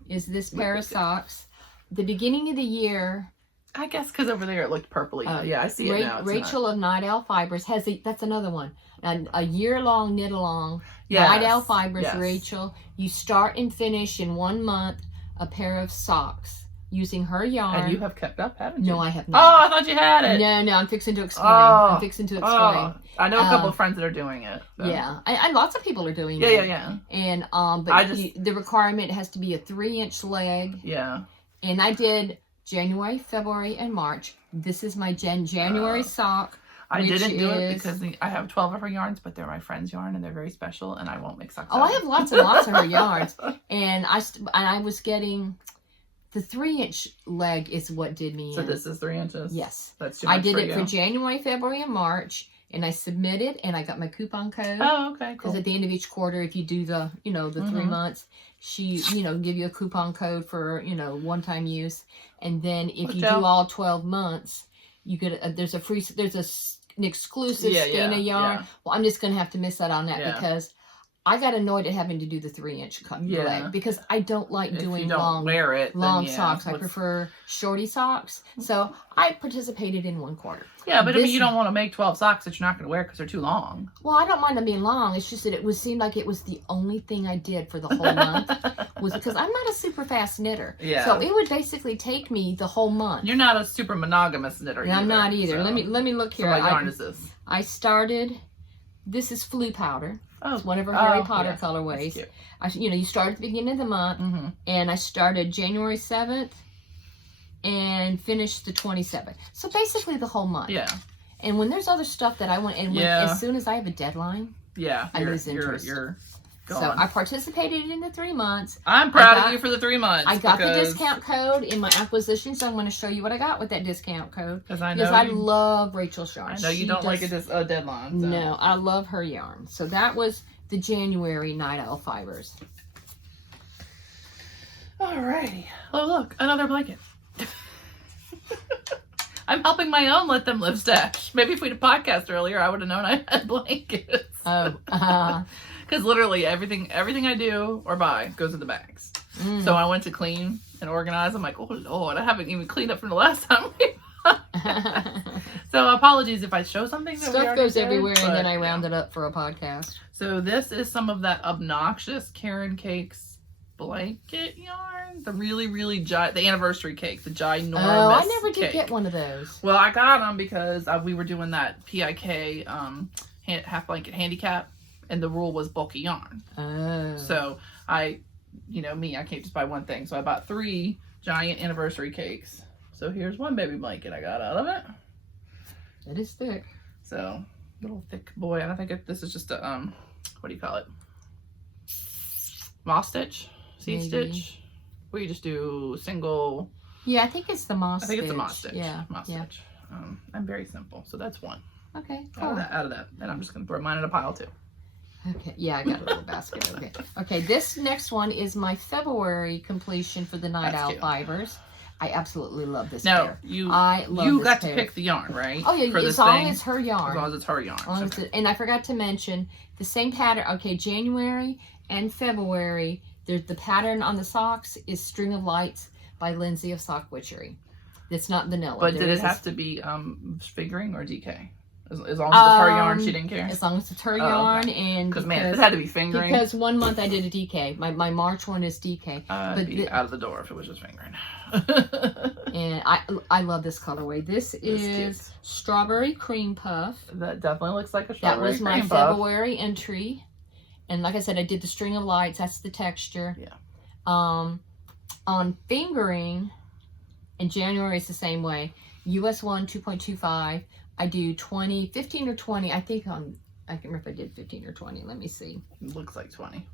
is this pair of socks. The beginning of the year, I guess because over there it looked purpley. I see it now. Rachel of Night Owl Fibers has that's another one. A year-long knit-along. Night Owl Fibers, Rachel. You start and finish in 1 month a pair of socks using her yarn. And you have kept up, haven't you? No, I have not. Oh, I thought you had it. No, I'm fixing to explain. I'm fixing to explain. I know a couple of friends that are doing it. So. Yeah, and lots of people are doing it. Yeah. And but the requirement has to be a 3-inch leg. Yeah. And I did January, February, and March. This is my January sock. I didn't do it because I have 12 of her yarns, but they're my friend's yarn and they're very special, and I won't make socks. I have lots and lots of her yarns, and I was getting the 3-inch leg is what did me. So this is 3 inches. Yes, that's too much. I did it for January, February, and March. And I submitted, and I got my coupon code. Oh, okay, cool. Because at the end of each quarter, if you do the 3 months, she, give you a coupon code for, one-time use. And then if you do all 12 months, you get there's an exclusive skein of yarn. Yeah. Well, I'm just going to have to miss that on that because I got annoyed at having to do the 3-inch leg because I don't like doing long socks. I prefer shorty socks. So I participated in 1 quarter. Yeah, but I mean, you don't want to make 12 socks that you're not going to wear because they're too long. Well, I don't mind them being long. It's just that it seemed like it was the only thing I did for the whole month was because I'm not a super fast knitter. Yeah. So it would basically take me the whole month. You're not a super monogamous knitter either. I'm not either. So. Let me look here. So what yarn is this? I started. This is Flue Powder. Oh, it's one of her Harry Potter colorways. You start at the beginning of the month, and I started January 7th and finished the 27th. So basically the whole month. Yeah. And when there's other stuff that I want, and as soon as I have a deadline, I lose interest. You're So I participated in the 3 months. I'm proud of you for the 3 months. I got the discount code in my acquisition, so I'm going to show you what I got with that discount code. Because I love Rachel's yarn. I know you don't like a deadline. So. No, I love her yarn. So that was the January Night Owl Fibers. Alrighty. Oh, look, another blanket. I'm helping my own Let Them Live stash. Maybe if we'd have podcast earlier, I would have known I had blankets. Oh, because literally everything I do or buy goes in the bags. So I went to clean and organize. I'm like, oh Lord, I haven't even cleaned up from the last time we bought. So apologies if I show something that stuff goes everywhere, and then I round it up for a podcast. So this is some of that obnoxious Karen Cakes blanket yarn. The really the anniversary cake, the ginormous. Oh, I never did get one of those. Well, I got them because we were doing that PIK half blanket handicap, and the rule was bulky yarn. Oh. So I can't just buy one thing. So I bought 3 giant anniversary cakes. So here's one baby blanket I got out of it. It is thick. So little thick boy. And I think this is just a what do you call it? Moss stitch, seed stitch. Where you just do single. Yeah, I think it's the moss. I think it's a moss stitch. Yeah, moss stitch. I'm very simple, so that's one. Okay, cool. Out of that, and I'm just gonna throw mine in a pile too. Okay, yeah, I got a little basket. Okay. This next one is my February completion for the Night Owl Fibers. I absolutely love this pair. You got to pick the yarn, right? Oh yeah, as long as her yarn. As long as it's her yarn. And I forgot to mention the same pattern. Okay, January and February. The pattern on the socks is String of Lights by Lindsay of Sock Witchery. It's not vanilla. But did it have to be fingering or DK? As long as it's her yarn, she didn't care? As long as it's her yarn. Okay. And because, man, if it had to be fingering. Because 1 month I did a DK. My March one is DK. I'd be out of the door if it was just fingering. And I love this colorway. This is Strawberry Cream Puff. That definitely looks like a strawberry cream puff. That was my February entry. And like I said, I did the String of Lights. That's the texture. Yeah. On fingering, in January it's the same way. US 1, 2.25. I do 15 or 20. I can't remember if I did 15 or 20. Let me see. It looks like 20.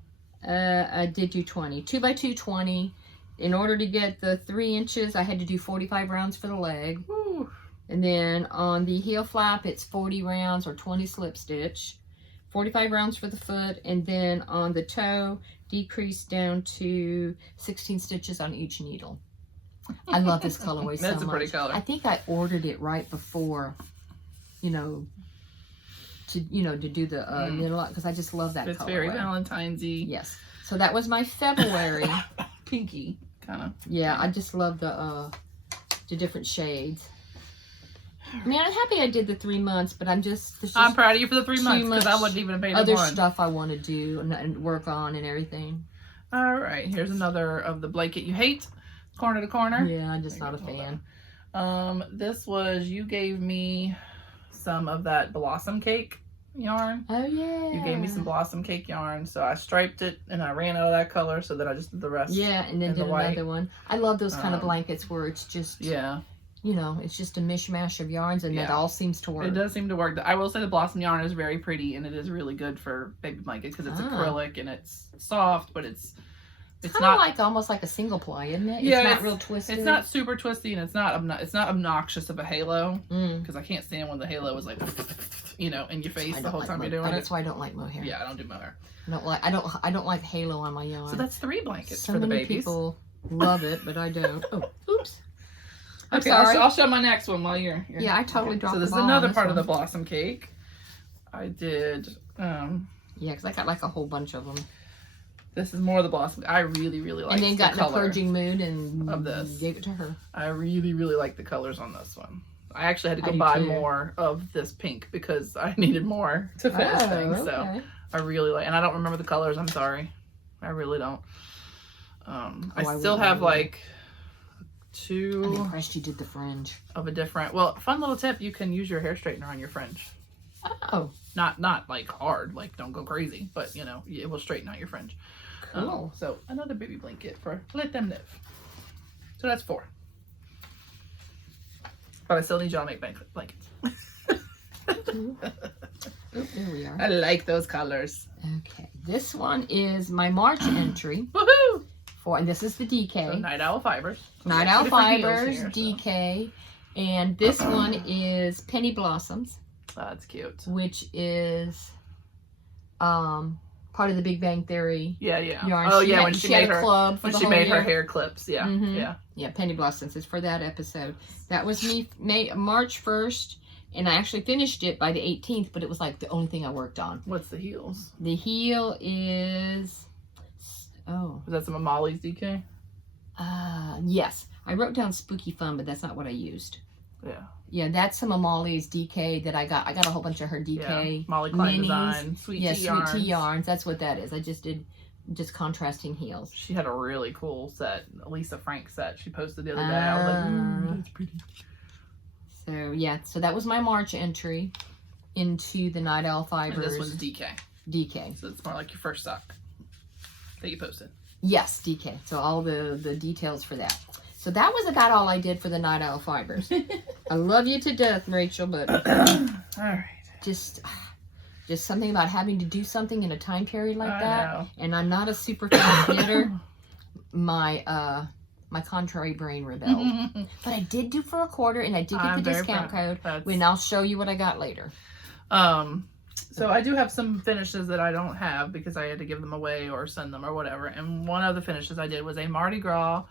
I did do 20. 2x2, 20. In order to get the 3 inches, I had to do 45 rounds for the leg. Ooh. And then on the heel flap, it's 40 rounds or 20 slip stitch. 45 rounds for the foot. And then on the toe, decrease down to 16 stitches on each needle. I love this colorway so much. That's a pretty color. I think I ordered it right before, to do the knit because I just love that colorway. It's very Valentine's-y. Yes. So that was my February. Pinky, kind of. Yeah, I just love the different shades. I mean, I'm happy I did the 3 months, but I'm proud of you for the 3 months because I wouldn't even have paid other stuff I want to do and work on and everything. All right, here's another of the blanket you hate, corner to corner. Yeah, I'm just not a fan. This was, you gave me some of that blossom cake yarn. Oh yeah. You gave me some blossom cake yarn, so I striped it and I ran out of that color, so then I just did the rest. Yeah, and then did another one. I love those kind of blankets where it's just it's just a mishmash of yarns and that all seems to work. It does seem to work. I will say the blossom yarn is very pretty and it is really good for baby blankets because it's acrylic and it's soft, but it's not like almost like a single ply, isn't it? Yeah, it's not real twisted. It's not super twisty and it's not obnoxious of a halo because I can't stand when the halo is like in your face the whole time you're doing it. That's why I don't like mohair. Yeah, I don't do mohair. I don't like halo on my yarn. So that's 3 blankets so for the many babies. People love it, but I don't. Oh, oops. Okay, I'll show my next one while you're yeah, I totally dropped the ball. So this is another part of the blossom cake. I did. Yeah, because I got like a whole bunch of them. This is more of the blossom. I really like. And then got the in a purging mood and of this. Gave it to her. I really like the colors on this one. I actually had to go buy more of this pink because I needed more to finish things. Okay. So I really like, and I don't remember the colors. I'm sorry, I really don't. I still have like 2. I'm impressed you did the fringe of a different. Well, fun little tip: you can use your hair straightener on your fringe. Oh, not like hard, like don't go crazy, but it will straighten out your fringe. Cool. So another baby blanket for Let Them Live. So that's 4. But I still need y'all to make blankets. Oh, there we are. I like those colors. Okay, This one is my March entry. Woohoo! And this is the DK. So Night Owl Fibers. Night Owl Fibers, here, DK. So. And this one is Penny Blossoms. That's cute. Which is part of the Big Bang Theory. Yeah, yeah. Yarn. Oh, yeah, when she made her club when she made her hair clips. Yeah, yeah. Yeah, Penny Blossoms is for that episode. That was me March 1st, and I actually finished it by the 18th, but it was like the only thing I worked on. What's the heels? The heel is is that some of Molly's DK? Yes. I wrote down Spooky Fun, but that's not what I used. Yeah. Yeah, that's some of Molly's DK that I got. I got a whole bunch of her DK. Yeah. Molly Klein Design, Sweet Tea Yarns. That's what that is. I just did contrasting heels. She had a really cool set, Lisa Frank set. She posted the other day. I was like, that's pretty. So yeah, so that was my March entry into the Night Owl Fibers. And this one's DK. DK. So it's more like your first sock that you posted. Yes, DK. So all the details for that. So that was about all I did for the Night Owl Fibers. I love you to death, Rachel, but all right. Just something about having to do something in a time period like that. Know. And I'm not a super fast knitter. My contrary brain rebelled. But I did do for a quarter, and I did get the discount code. And I'll show you what I got later. So I do have some finishes that I don't have because I had to give them away or send them or whatever. And one of the finishes I did was a Mardi Gras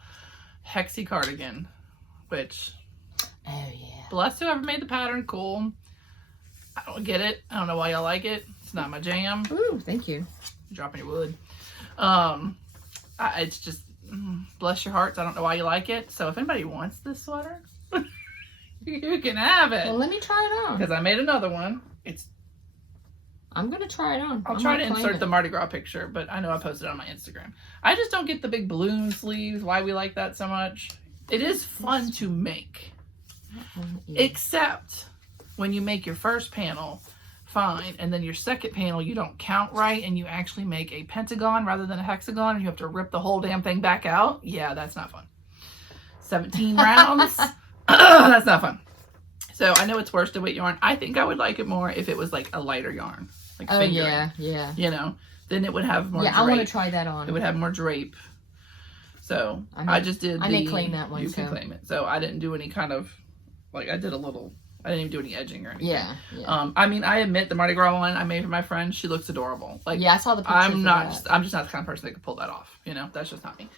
Hexie cardigan, which, bless whoever made the pattern. Cool. I don't get it. I don't know why y'all like it. It's not my jam. Ooh, thank you. Dropping your wood. It's just, bless your hearts. I don't know why you like it. So if anybody wants this sweater, you can have it. Well, let me try it on. Because I made another one. I'm going to try it on. I'll try to insert the Mardi Gras picture, but I know I posted it on my Instagram. I just don't get the big balloon sleeves, why we like that so much. It is fun to make. Except when you make your first panel, fine, and then your second panel you don't count right and you actually make a pentagon rather than a hexagon and you have to rip the whole damn thing back out. Yeah, that's not fun. 17 rounds. That's not fun. So I know it's worsted weight yarn. I think I would like it more if it was like a lighter yarn. Like fingering, yeah. You know, then it would have more drape. I want to try that on. It would have more drape. So I just did I may claim that one. You can claim it. So I didn't do any kind of, like I didn't even do any edging or anything. Yeah. I mean, I admit the Mardi Gras one I made for my friend, she looks adorable. Like, yeah, I saw the picture. I'm just not the kind of person that could pull that off. You know, that's just not me.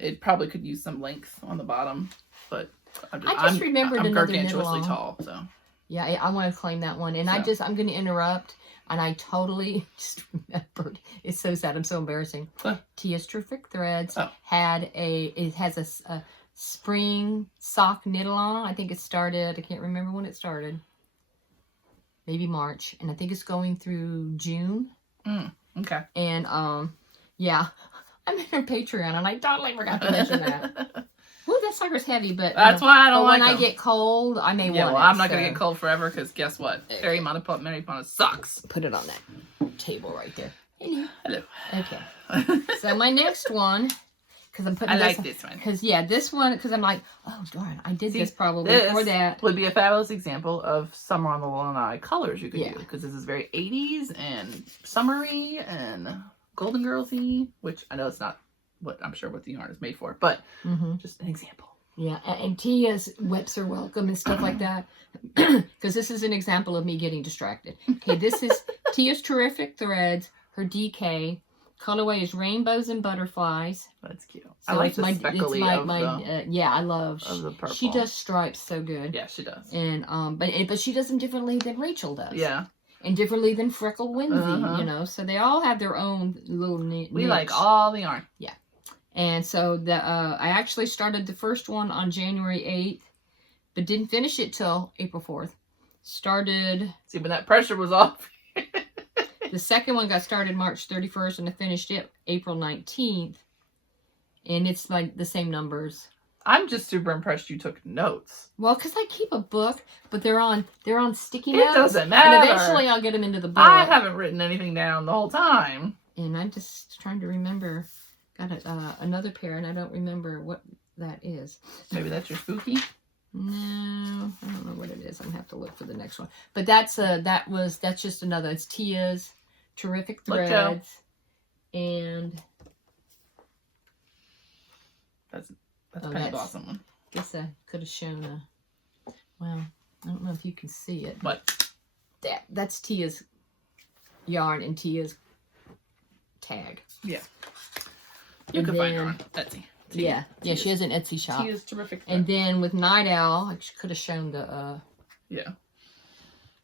It probably could use some length on the bottom, but I'm gargantuously tall, so. Yeah, I want to claim that one. And so. I'm going to interrupt. And I totally just remembered. It's so sad. I'm so embarrassing. Tia's Terrific Threads has a spring sock knit along. I think it started, I can't remember when it started. Maybe March. And I think it's going through June. Okay. And, yeah. I'm in her Patreon, and I totally forgot to mention that. Ooh, that sucker's heavy, but that's why I don't like when them. I get cold, I may want it. Yeah, well, I'm not going to get cold forever, because guess what? Fairy Maripana sucks. Put it on that table right there. Hello. Okay. So my next one, because I'm putting this one. Because, this one, because I'm like, oh, darn, I did this probably before that. Would be a fabulous example of summer on the Lanai colors you could do, because this is very 80s and summery and Golden Girls-y, which I know it's not what the yarn is made for, but just an example. Yeah, and Tia's whips are welcome and stuff like that, because this is an example of me getting distracted. Okay, this is Tia's Terrific Threads, her DK. Colorway is Rainbows and Butterflies. That's cute. So I like the speckly I love. Of the purple. She does stripes so good. Yeah, she does. And but she does them differently than Rachel does. Yeah. And differently than Freckle Winsy, you know. So they all have their own little niche. We like all the yarn. Yeah. And so I actually started the first one on January 8th, but didn't finish it till April 4th. See, when that pressure was off. The second one got started March 31st, and I finished it April 19th. And it's like the same numbers. I'm just super impressed you took notes. Well, because I keep a book, but they're on sticky notes. It doesn't matter. And eventually I'll get them into the book. I haven't written anything down the whole time. And I'm just trying to remember. Got another pair, and I don't remember what that is. Maybe that's your spooky? No, I don't know what it is. I'm going to have to look for the next one. But that's just another. It's Tia's Terrific threads. And that's Penny Blossom one. Guess I could have shown well, I don't know if you can see it. What? That's Tia's yarn and Tia's tag. Yeah. You can find her on Etsy. Yeah, she has an Etsy shop. Tia's terrific. And then with Night Owl, I could have shown the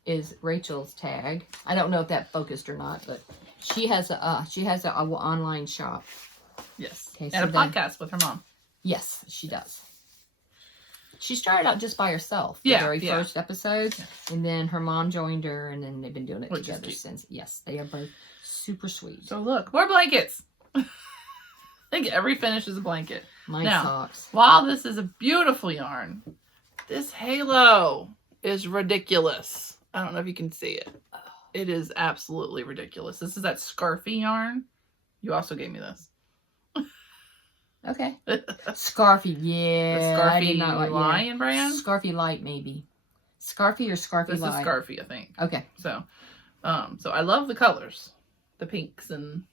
is Rachel's tag. I don't know if that focused or not, but she has a online shop. Yes. Okay, and a podcast with her mom. Yes, she does. She started out just by herself. The very first episode, and then her mom joined her, and then they've been doing it together since. Yes, they are both super sweet. So look, more blankets. I think every finish is a blanket. My socks. While this is a beautiful yarn, this halo is ridiculous. I don't know if you can see it. It is absolutely ridiculous. This is that Scarfy yarn. You also gave me this. Okay. Scarfy, yeah. The Scarfy Lion brand? Scarfy Light, maybe. Scarfy or Scarfy Light? This is Scarfy, I think. Okay. So I love the colors. The pinks and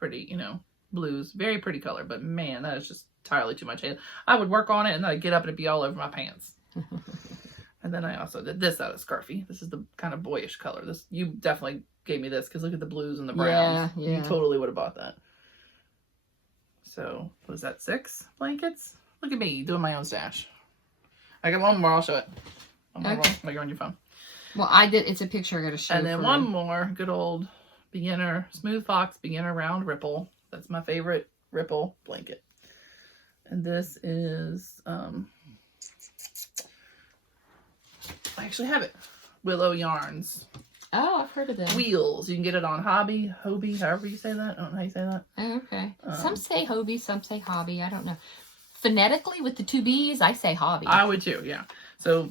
pretty, blues. Very pretty color. But man, that is just entirely too much. I would work on it and then I'd get up and it'd be all over my pants. And then I also did this out of Scarfy. This is the kind of boyish color. You definitely gave me this because look at the blues and the browns. Yeah. You totally would have bought that. So, was that 6 blankets? Look at me doing my own stash. I got one more. I'll show it. One more while you're on your phone. Well, I did. It's a picture I got to show. And then one more. Good old beginner, Smooth Fox beginner round ripple. That's my favorite ripple blanket. And this is, I actually have it. Willow Yarns. Oh, I've heard of them. Wheels. You can get it on Hobby, however you say that. I don't know how you say that. Oh, okay. Some say Hobby, some say Hobby. I don't know. Phonetically, with the 2 B's, I say Hobby. I would too, yeah. So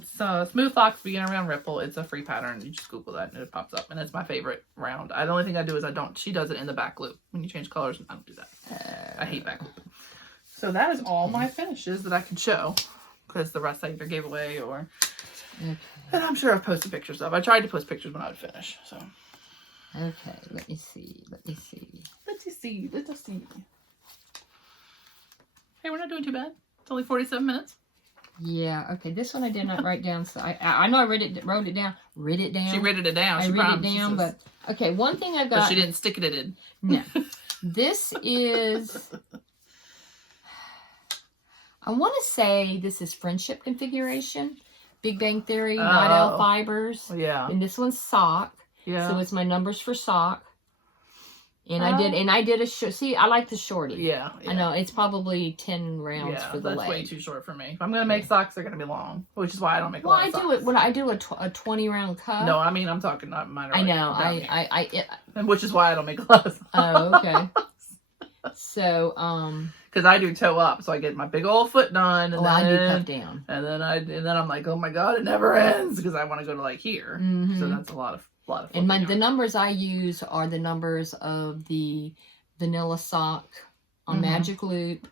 Smooth Fox Beginner Round Ripple. It's a free pattern. You just Google that and it pops up. And it's my favorite round. The only thing I do is she does it in the back loop. When you change colors, I don't do that. I hate back loop. So that is all my finishes that I can show. Because the rest I either gave away or... Okay. And I'm sure I've posted pictures of. I tried to post pictures when I would finish. So. Okay, let me see. Hey, we're not doing too bad. It's only 47 minutes. Yeah. Okay. This one I did not write down. So I know I wrote it down. Writ it down. She written it down. I wrote it down. But okay, one thing I've got. But she didn't stick it in. No. This is. I want to say this is Friendship Configuration. Big Bang Theory, Night Owl Fibers. Yeah. And this one's sock. Yeah. So it's my numbers for sock. And I did a see, I like the shorty. Yeah. I know it's probably 10 rounds for the leg. That's way too short for me. If I'm gonna make socks, they're gonna be long, which is why I don't make a lot of socks. Well, I do a 20 round cup. No, I mean I'm talking not mine. I know. And which is why I don't make a lot of socks. Oh, okay. So, because I do toe up, so I get my big old foot done, and then I do cup down, and then I'm like, oh my god, it never ends because I want to go to like here. Mm-hmm. So that's a lot of and the numbers I use are the numbers of the vanilla sock on Magic Loop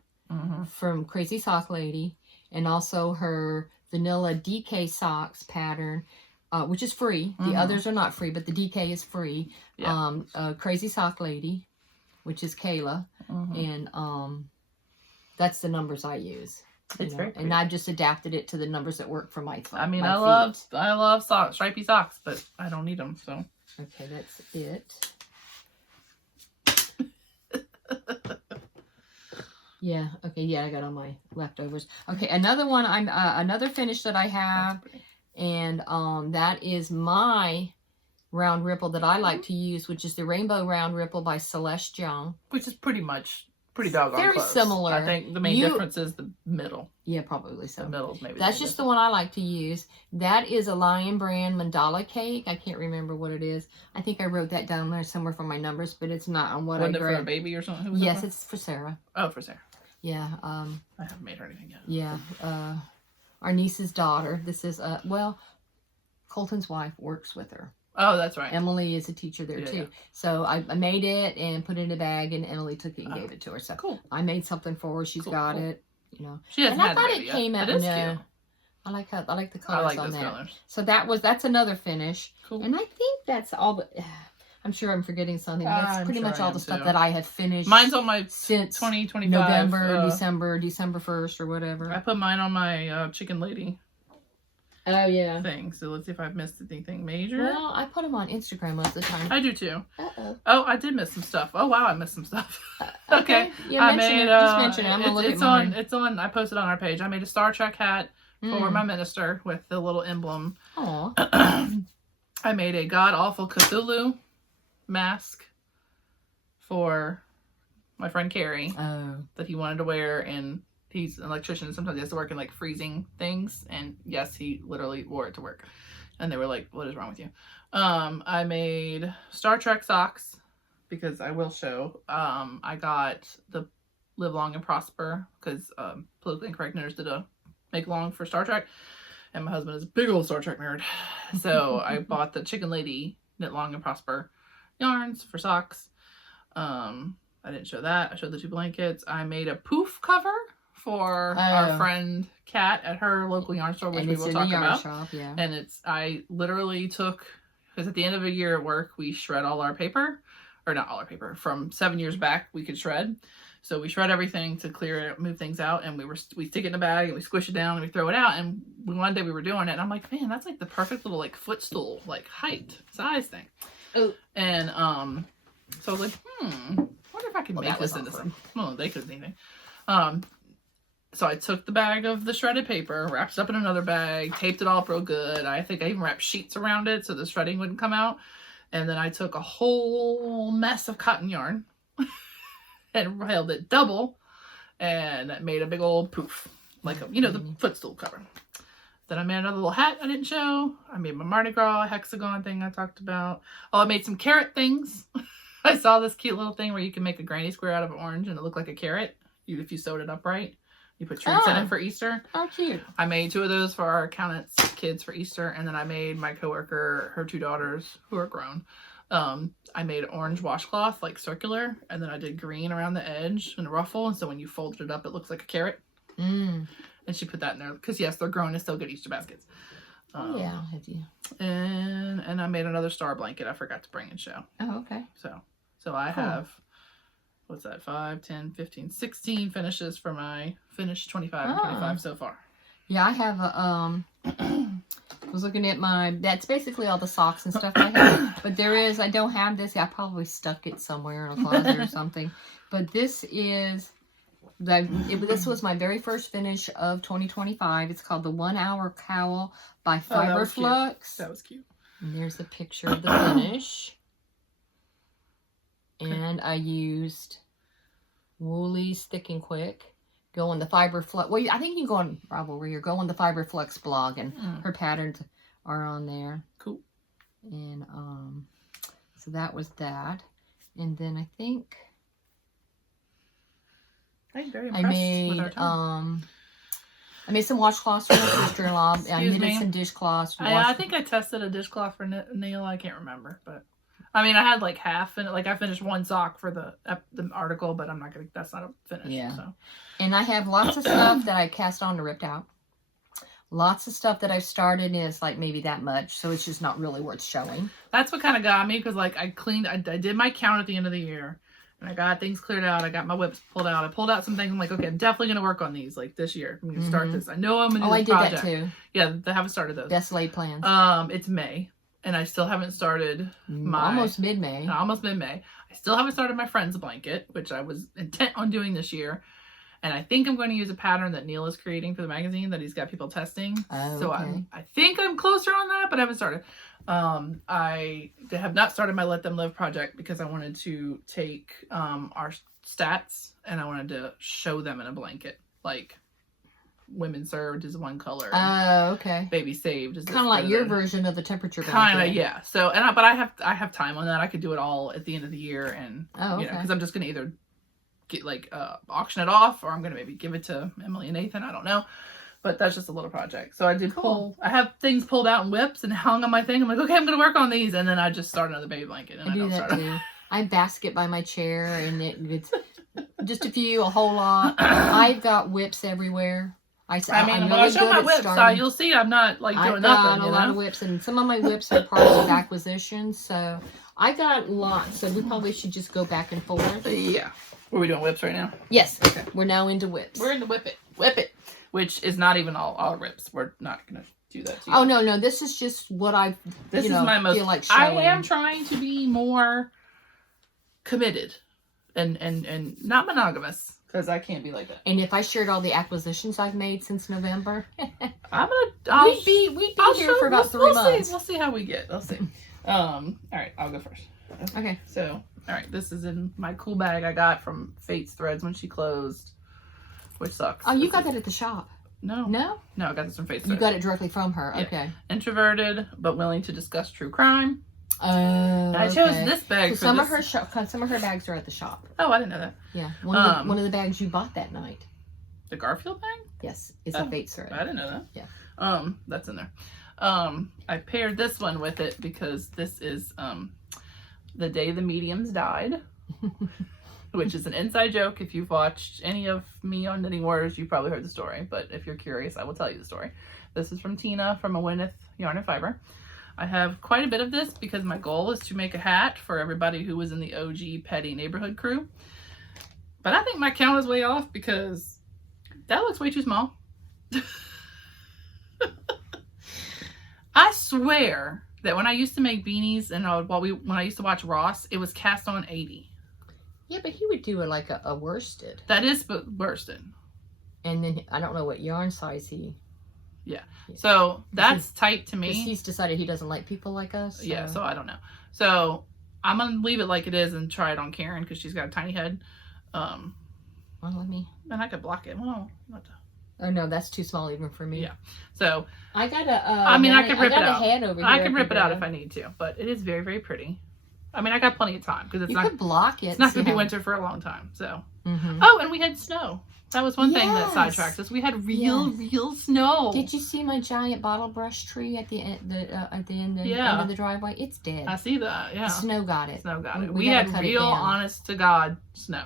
from Crazy Sock Lady, and also her vanilla DK socks pattern, which is free. The others are not free, but the DK is free. Yeah. Crazy Sock Lady, which is Kayla, and that's the numbers I use. It's very pretty. And I've just adapted it to the numbers that work for my feet. I mean, I love socks, stripy socks, but I don't need them. So okay, that's it. Yeah. Okay. Yeah, I got all my leftovers. Okay, another one. Another finish that I have, and that is my round ripple that I like to use, which is the Rainbow Round Ripple by Celeste Young, which is pretty doggone very close. Similar. I think the main difference is the middle. Yeah, probably so. The middle's maybe. That's just the one I like to use. That is a Lion Brand mandala cake. I can't remember what it is. I think I wrote that down there somewhere for my numbers, but it's not on what Wasn't I it grabbed. for a baby or something? Yes, it's for Sarah. Oh, for Sarah. Yeah. I haven't made her anything yet. Yeah. Our niece's daughter. This is Colton's wife works with her. Oh, that's right. Emily is a teacher there too. Yeah. So I made it and put it in a bag, and Emily took it and gave it to her. So cool. I made something for her. She's got it. You know. She hasn't had I thought it came out. It is cute. I like the colors I like on those that. colors. So that's another finish. Cool. And I think that's all. But I'm sure I'm forgetting something. That's pretty much all the stuff too. that I have finished. Mine's on my since 2025. November, December 1st or whatever. I put mine on my Chicken Lady. Oh, yeah. Thing. So let's see if I've missed anything major. Well, I put them on Instagram most of the time. I do too. Uh-oh. Oh, I did miss some stuff. Oh, wow, I missed some stuff. Okay. Yeah, I made, just mention it. I'm going to look at mine. It's on, I posted on our page. I made a Star Trek hat for my minister with the little emblem. Aw. I made a God-awful Cthulhu mask for my friend Carrie that he wanted to wear, and he's an electrician. Sometimes he has to work in like freezing things, and yes, he literally wore it to work. And they were like, "What is wrong with you?" I made Star Trek socks because I will show. I got the Live Long and Prosper because Politically Incorrect Nerds did a make long for Star Trek, and my husband is a big old Star Trek nerd, so I bought the Chicken Lady Knit Long and Prosper yarns for socks. I didn't show that. I showed the 2 blankets. I made a poof cover for our friend Kat at her local yarn store, which we will talk about. Shop, yeah. And I literally took, because at the end of a year at work, we shred all our paper, or not all our paper, from 7 years back, we could shred. So we shred everything to clear it, move things out, and we stick it in a bag and we squish it down and we throw it out. And one day we were doing it, and I'm like, man, that's like the perfect little like footstool, like height, size thing. Oh. And so I was like, I wonder if I can make this into something. Well, they couldn't do anything. So I took the bag of the shredded paper, wrapped it up in another bag, taped it all up real good. I think I even wrapped sheets around it so the shredding wouldn't come out. And then I took a whole mess of cotton yarn and held it double and made a big old poof, like the footstool cover. Then I made another little hat I didn't show. I made my Mardi Gras hexagon thing I talked about. Oh, I made some carrot things. I saw this cute little thing where you can make a granny square out of an orange and it looked like a carrot if you sewed it up right. You put treats in it for Easter. Oh, cute. I made 2 of those for our accountant's kids for Easter. And then I made my coworker, her 2 daughters, who are grown. I made orange washcloth, like circular. And then I did green around the edge and a ruffle. And so when you folded it up, it looks like a carrot. And she put that in there. Because, yes, they're grown and still get Easter baskets. Yeah, I do. And I made another star blanket I forgot to bring and show. Oh, okay. So I have... What's that? 5, 10, 15, 16 finishes for my finished 25 and 25 so far. Yeah, I have a, I was looking at that's basically all the socks and stuff I have. But I don't have this. I probably stuck it somewhere in a closet or something. But this was my very first finish of 2025. It's called the 1 Hour Cowl by Fiberflux. That was cute. And there's a picture of the finish. And I used Woolies Thick and Quick. Go on the Fiberflux. Well, I think you can go on Ravelry or go on the Fiberflux blog, and her patterns are on there. Cool. And so that was that. And then I think I'm very impressed with our time. I made some washcloths for my sister-in-law. I knitted some dishcloths. I think I tested a dishcloth for Neil. I can't remember, but. I mean, I had like half, and like I finished 1 sock for the article, but I'm not gonna. That's not a finish. Yeah. So. And I have lots of stuff that I cast on and ripped out. Lots of stuff that I've started, and it's like maybe that much, so it's just not really worth showing. That's what kind of got me, because like I did my count at the end of the year, and I got things cleared out. I got my whips pulled out. I pulled out some things. I'm like, okay, I'm definitely gonna work on these like this year. I'm gonna start this. I know I'm gonna do this project. I did that too. Yeah, they haven't started those. Best laid plans. It's May. And I still haven't started almost mid-May. I still haven't started my friend's blanket, which I was intent on doing this year. And I think I'm going to use a pattern that Neil is creating for the magazine that he's got people testing. Oh, so okay. I think I'm closer on that, but I haven't started. I have not started my Let Them Live project because I wanted to take our stats and I wanted to show them in a blanket. Like Women Served is one color. Oh, okay. Baby Saved is kind of like your version of the temperature blanket. Kind of, yeah. So, but I have time on that. I could do it all at the end of the year, and because I'm just gonna either get auction it off, or I'm gonna maybe give it to Emily and Nathan. I don't know, but that's just a little project. So I did I have things pulled out in whips and hung on my thing. I'm like, okay, I'm gonna work on these, and then I just start another baby blanket, and I do that too. I have basket by my chair, and it's just a whole lot. I've got whips everywhere. I'll show my whips, so you'll see I'm not like doing nothing. I've got a lot of whips, and some of my whips are part of acquisitions, so I got lots, so we probably should just go back and forth. Yeah. Are we doing whips right now? Yes. Okay. We're now into whips. We're into whip it. Whip it. Which is not even all rips. We're not going to do that to you. Oh, no. This is just what I feel like showing. I am trying to be more committed and not monogamous. Because I can't be like that. And if I shared all the acquisitions I've made since November, we'd be here for about 3 months. We'll see how we get. We'll see. All right, I'll go first. Okay. So, all right, this is in my cool bag I got from Fate's Threads when she closed, which sucks. Oh, you got that at the shop? No. No? No, I got this from Fate's Threads. You got it directly from her. Yeah. Okay. Introverted, but willing to discuss true crime. Oh, and I chose this bag for some of her bags are at the shop. Oh, I didn't know that. Yeah, one of the bags you bought that night. The Garfield bag? Yes, it's a Fate's Thread. I didn't know that. Yeah. That's in there. I paired this one with it because this is the day the mediums died, which is an inside joke. If you've watched any of me on Knitting Wars, you've probably heard the story. But if you're curious, I will tell you the story. This is from Tina from A Wyneth Yarn and Fiber. I have quite a bit of this because my goal is to make a hat for everybody who was in the OG Petty Neighborhood crew. But I think my count is way off because that looks way too small. I swear that when I used to make beanies and when I used to watch Ross, it was cast on 80. Yeah, but he would do it like a worsted. That is worsted. And then I don't know what yarn size he... Yeah. So that's tight to me. He's decided he doesn't like people like us. So. Yeah, so I don't know. So I'm going to leave it like it is and try it on Karen because she's got a tiny head. Well, let me... And I could block it. Well, oh, no, that's too small even for me. Yeah. So... I got a... I could rip it out. Head over here I can rip it out if I need to. But it is very, very pretty. I mean, I got plenty of time because you could block it. It's not going to be winter for a long time. So... Mm-hmm. Oh, and we had snow. That was one thing that sidetracked us. We had real snow. Did you see my giant bottle brush tree at the end, end of the driveway? It's dead. I see that. Yeah. Snow got it. We had real, honest to God snow.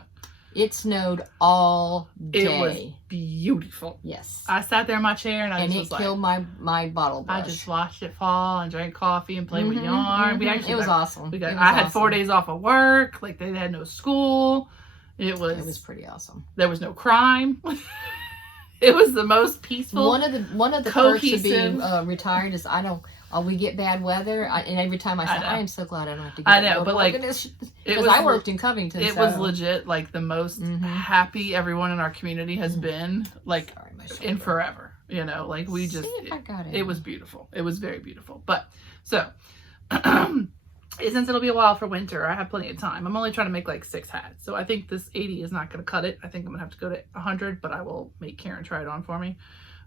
It snowed all day. It was beautiful. Yes. I sat there in my chair and it killed my bottle brush. I just watched it fall and drank coffee and played with yarn. Mm-hmm. It was awesome. I had 4 days off of work. Like they had no school. It was pretty awesome. There was no crime. It was the most peaceful. One of the perks of being retired is we get bad weather, and every time I say I am so glad I don't have to get. I know, but like because I worked in Covington. It was legit like the most happy everyone in our community has been like in forever. You know, like we just it was beautiful. It was very beautiful. But so. Since it'll be a while for winter, I have plenty of time. I'm only trying to make like 6 hats. So I think this 80 is not going to cut it. I think I'm going to have to go to 100, but I will make Karen try it on for me.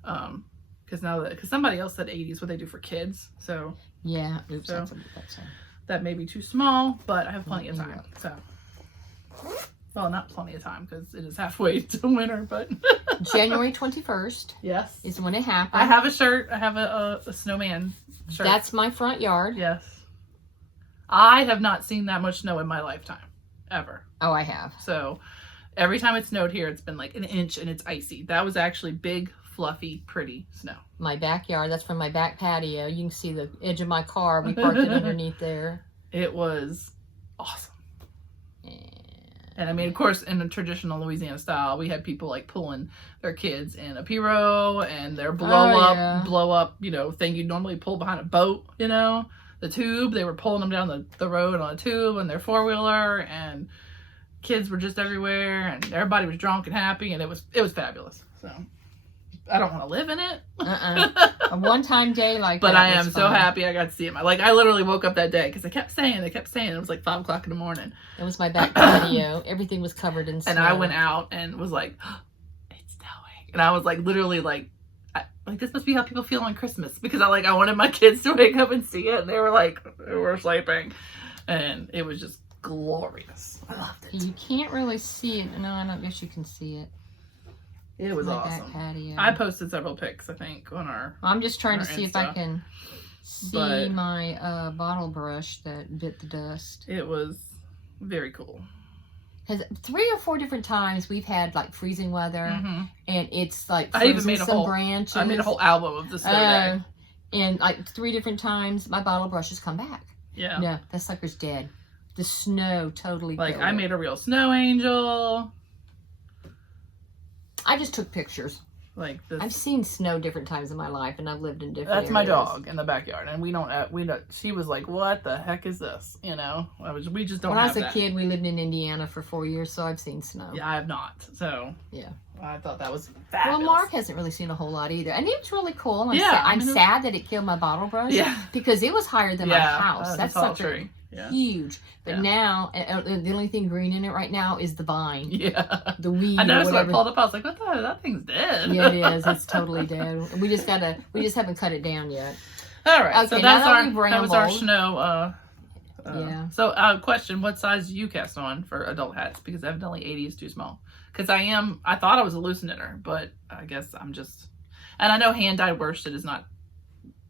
Because somebody else said 80 is what they do for kids. So yeah, that may be too small, but I have plenty of time. So, well, not plenty of time because it is halfway to winter, but January 21st. Yes, is when it happened. I have a shirt. I have a snowman shirt. That's my front yard. Yes. I have not seen that much snow in my lifetime, ever. Oh, I have. So every time it snowed here, it's been like an inch and it's icy. That was actually big, fluffy, pretty snow. My backyard, that's from my back patio. You can see the edge of my car. We parked it underneath there. It was awesome. And I mean, of course, in the traditional Louisiana style, we had people like pulling their kids in a pirogue and their blow up, thing you'd normally pull behind a boat, the tube. They were pulling them down the road on a tube and their 4-wheeler, and kids were just everywhere, and everybody was drunk and happy, and it was fabulous. So I don't want to live in it. A one-time day like but that. But I am so happy I got to see it. I literally woke up that day because they kept saying it was like 5 o'clock in the morning. It was my back patio. Everything was covered in snow. And I went out and was like, oh, it's snowing. And I was like, literally like this must be how people feel on Christmas, because I wanted my kids to wake up and see it, and they were sleeping, and it was just glorious. I loved it. You can't really see it. No, I don't guess you can see it. It was awesome. Back patio. I posted several pics, I think, on our. I'm just trying to see if I can see my bottle brush that bit the dust. It was very cool. Because 3 or 4 different times we've had like freezing weather, and it's like I even made branches. I made a whole album of the snow day. And like 3 different times my bottle brush has come back. Yeah. No, that sucker's dead. The snow totally Like, killed I it. made a real snow angel. I just took pictures. Like this. I've seen snow different times in my life, and I've lived in different That's my areas. dog in the backyard, and we don't. She was like, "What the heck is this?" You know, we just don't. When I have was a that. kid, we lived in Indiana for 4 years, so I've seen snow. Yeah, I have not. So yeah, I thought that was fabulous. Well, Mark hasn't really seen a whole lot either, and it's really cool. I'm I mean, sad that it killed my bottle brush. Yeah. Because it was higher than my house. That's all such tree. a huge. But now, the only thing green in it right now is the vine. Yeah. The weed. I noticed or when I whatever. pulled up, I was like, "What the? That thing's dead." Yeah, it is. It's totally dead. We just haven't cut it down yet. All right. Okay, So that was our snow. Yeah. So, question: what size do you cast on for adult hats? Because evidently 80 is too small. Because I thought I was a loose knitter, but I guess I'm just. And I know hand dyed worsted is not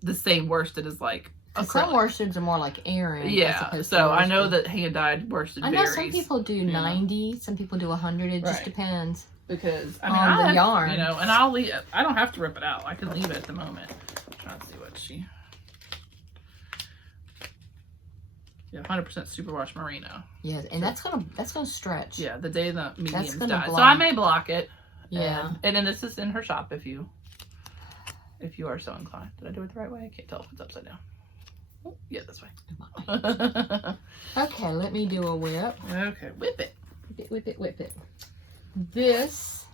the same worsted as like. Some worsteds are more like Aran. Yeah, so I know that hand dyed worsted varies. I know some people do 90, some people do 100. It just depends. Because on the yarn, you know, and I'll leave. I don't have to rip it out. I can leave it at the moment. I'm trying to see what she. Yeah, 100% superwash merino. Yeah, and that's gonna stretch. Yeah, the day the mediums die. block. So I may block it. Yeah. And then this is in her shop if you are so inclined. Did I do it the right way? I can't tell if it's upside down. Oh, yeah, this way. Okay, let me do a whip. Okay, whip it. Whip it, whip it. This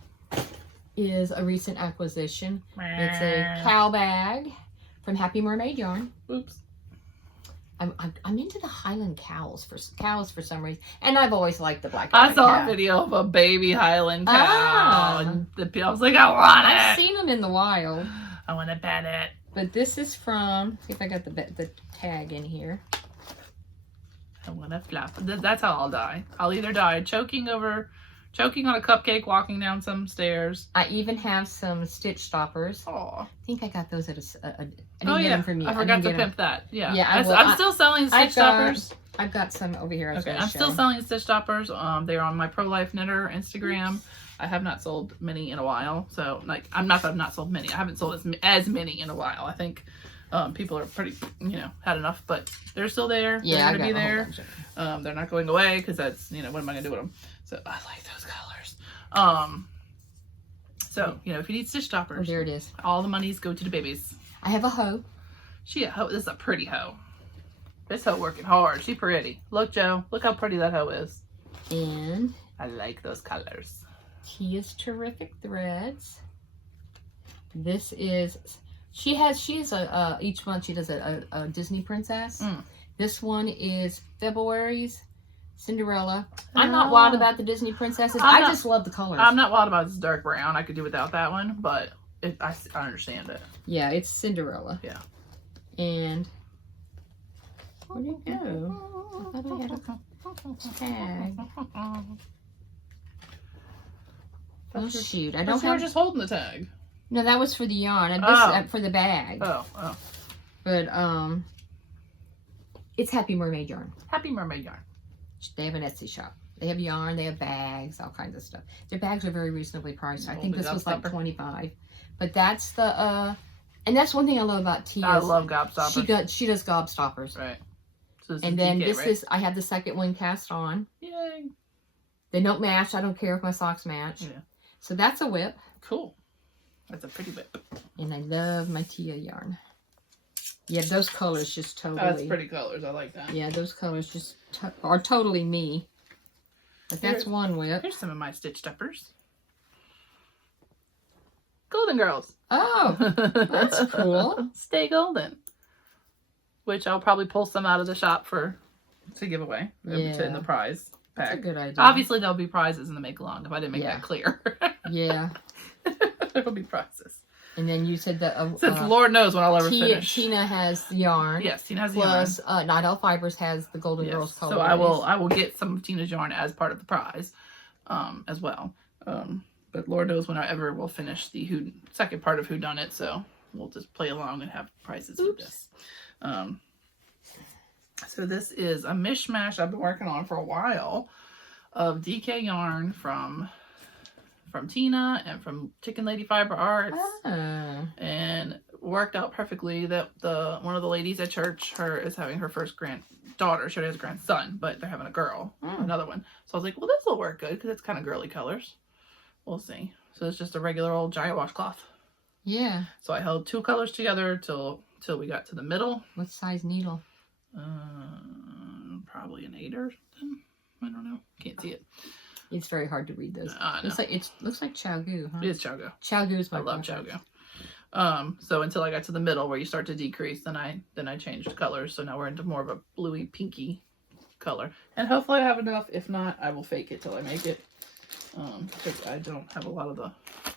is a recent acquisition. It's a cow bag from Happy Mermaid Yarn. Oops. I'm into the Highland cows for some reason, and I've always liked the black. I saw cow. a video of a baby Highland cow, and I was like, I want it. I've seen them in the wild. I want to pet it. But this is from. See if I got the tag in here. I want to flap. That's how I'll die. I'll either die choking on a cupcake walking down some stairs. I even have some stitch stoppers. Aw. I think I got those at I didn't get them from you. I forgot to pimp that. Yeah. Yeah, I'm still selling stitch stoppers. I've got some over here. Okay, I'm still selling stitch stoppers. They're on my Pro Life Knitter Instagram. Oops. I have not sold many in a while. So, like, I'm not that I've not sold many. I haven't sold as many in a while. I think people are pretty, had enough. But they're still there. Yeah, they're going to be there. They're not going away because that's, what am I going to do with them? So, I like those colors. So, if you need stitch stoppers. Oh, there it is. All the monies go to the babies. I have a hoe. This is a pretty hoe. This hoe working hard. She pretty. Look, Joe. Look how pretty that hoe is. And I like those colors. Tia's Terrific Threads. This is she has each month she does a Disney princess. This one is February's Cinderella. I'm not wild about the Disney princesses. I just love the colors. I'm not wild about this dark brown. I could do without that one, but I understand it. Yeah, it's Cinderella. Yeah. And where'd it go? I thought I had a tag. Oh shoot! I don't. You were just holding the tag. No, that was for the yarn. For the bag. Oh. But it's Happy Mermaid Yarn. Happy Mermaid Yarn. They have an Etsy shop. They have yarn. They have bags. All kinds of stuff. Their bags are very reasonably priced. I think this was like $25. But that's the and that's one thing I love about Tia. I love gobstoppers. She does gobstoppers. Right. So and then this is I have the second one cast on. Yay. They don't match. I don't care if my socks match. Yeah. So that's a whip. Cool. That's a pretty whip. And I love my Tia yarn. Yeah, those colors just totally. That's pretty colors. I like that. Yeah, those colors just are totally me. But that's one whip. Here's some of my stitch stoppers. Golden Girls. Oh, that's cool. Stay golden. Which I'll probably pull some out of the shop to give away in the prize pack. That's a good idea. Obviously, there'll be prizes in the make along if I didn't make that clear. Yeah. There'll be prizes. And then you said that since Lord knows when I'll ever finish. Tina has the yarn. Yes, Tina has the yarn. Plus, Night Owl Fibers has the Golden Girls color. So I will get some of Tina's yarn as part of the prize, as well. But Lord knows when I ever will finish the second part of Whodunit. So we'll just play along and have prizes with this. So this is a mishmash I've been working on for a while of DK yarn from from Tina and from Chicken Lady Fiber Arts. Oh. And worked out perfectly that one of the ladies at church is having her first granddaughter. She already has a grandson, but they're having a girl, another one. So I was like, well, this will work good because it's kind of girly colors. We'll see. So it's just a regular old giant washcloth. Yeah. So I held 2 colors together till we got to the middle. What size needle? Probably an 8 or something. I don't know. Can't see it. It's very hard to read those. Looks like chow goo, huh? It is chow goo. Chow goo is my I love chow goo. So until I got to the middle where you start to decrease, then I changed colors. So now we're into more of a bluey pinky color. And hopefully I have enough. If not, I will fake it till I make it. Because I don't have a lot of the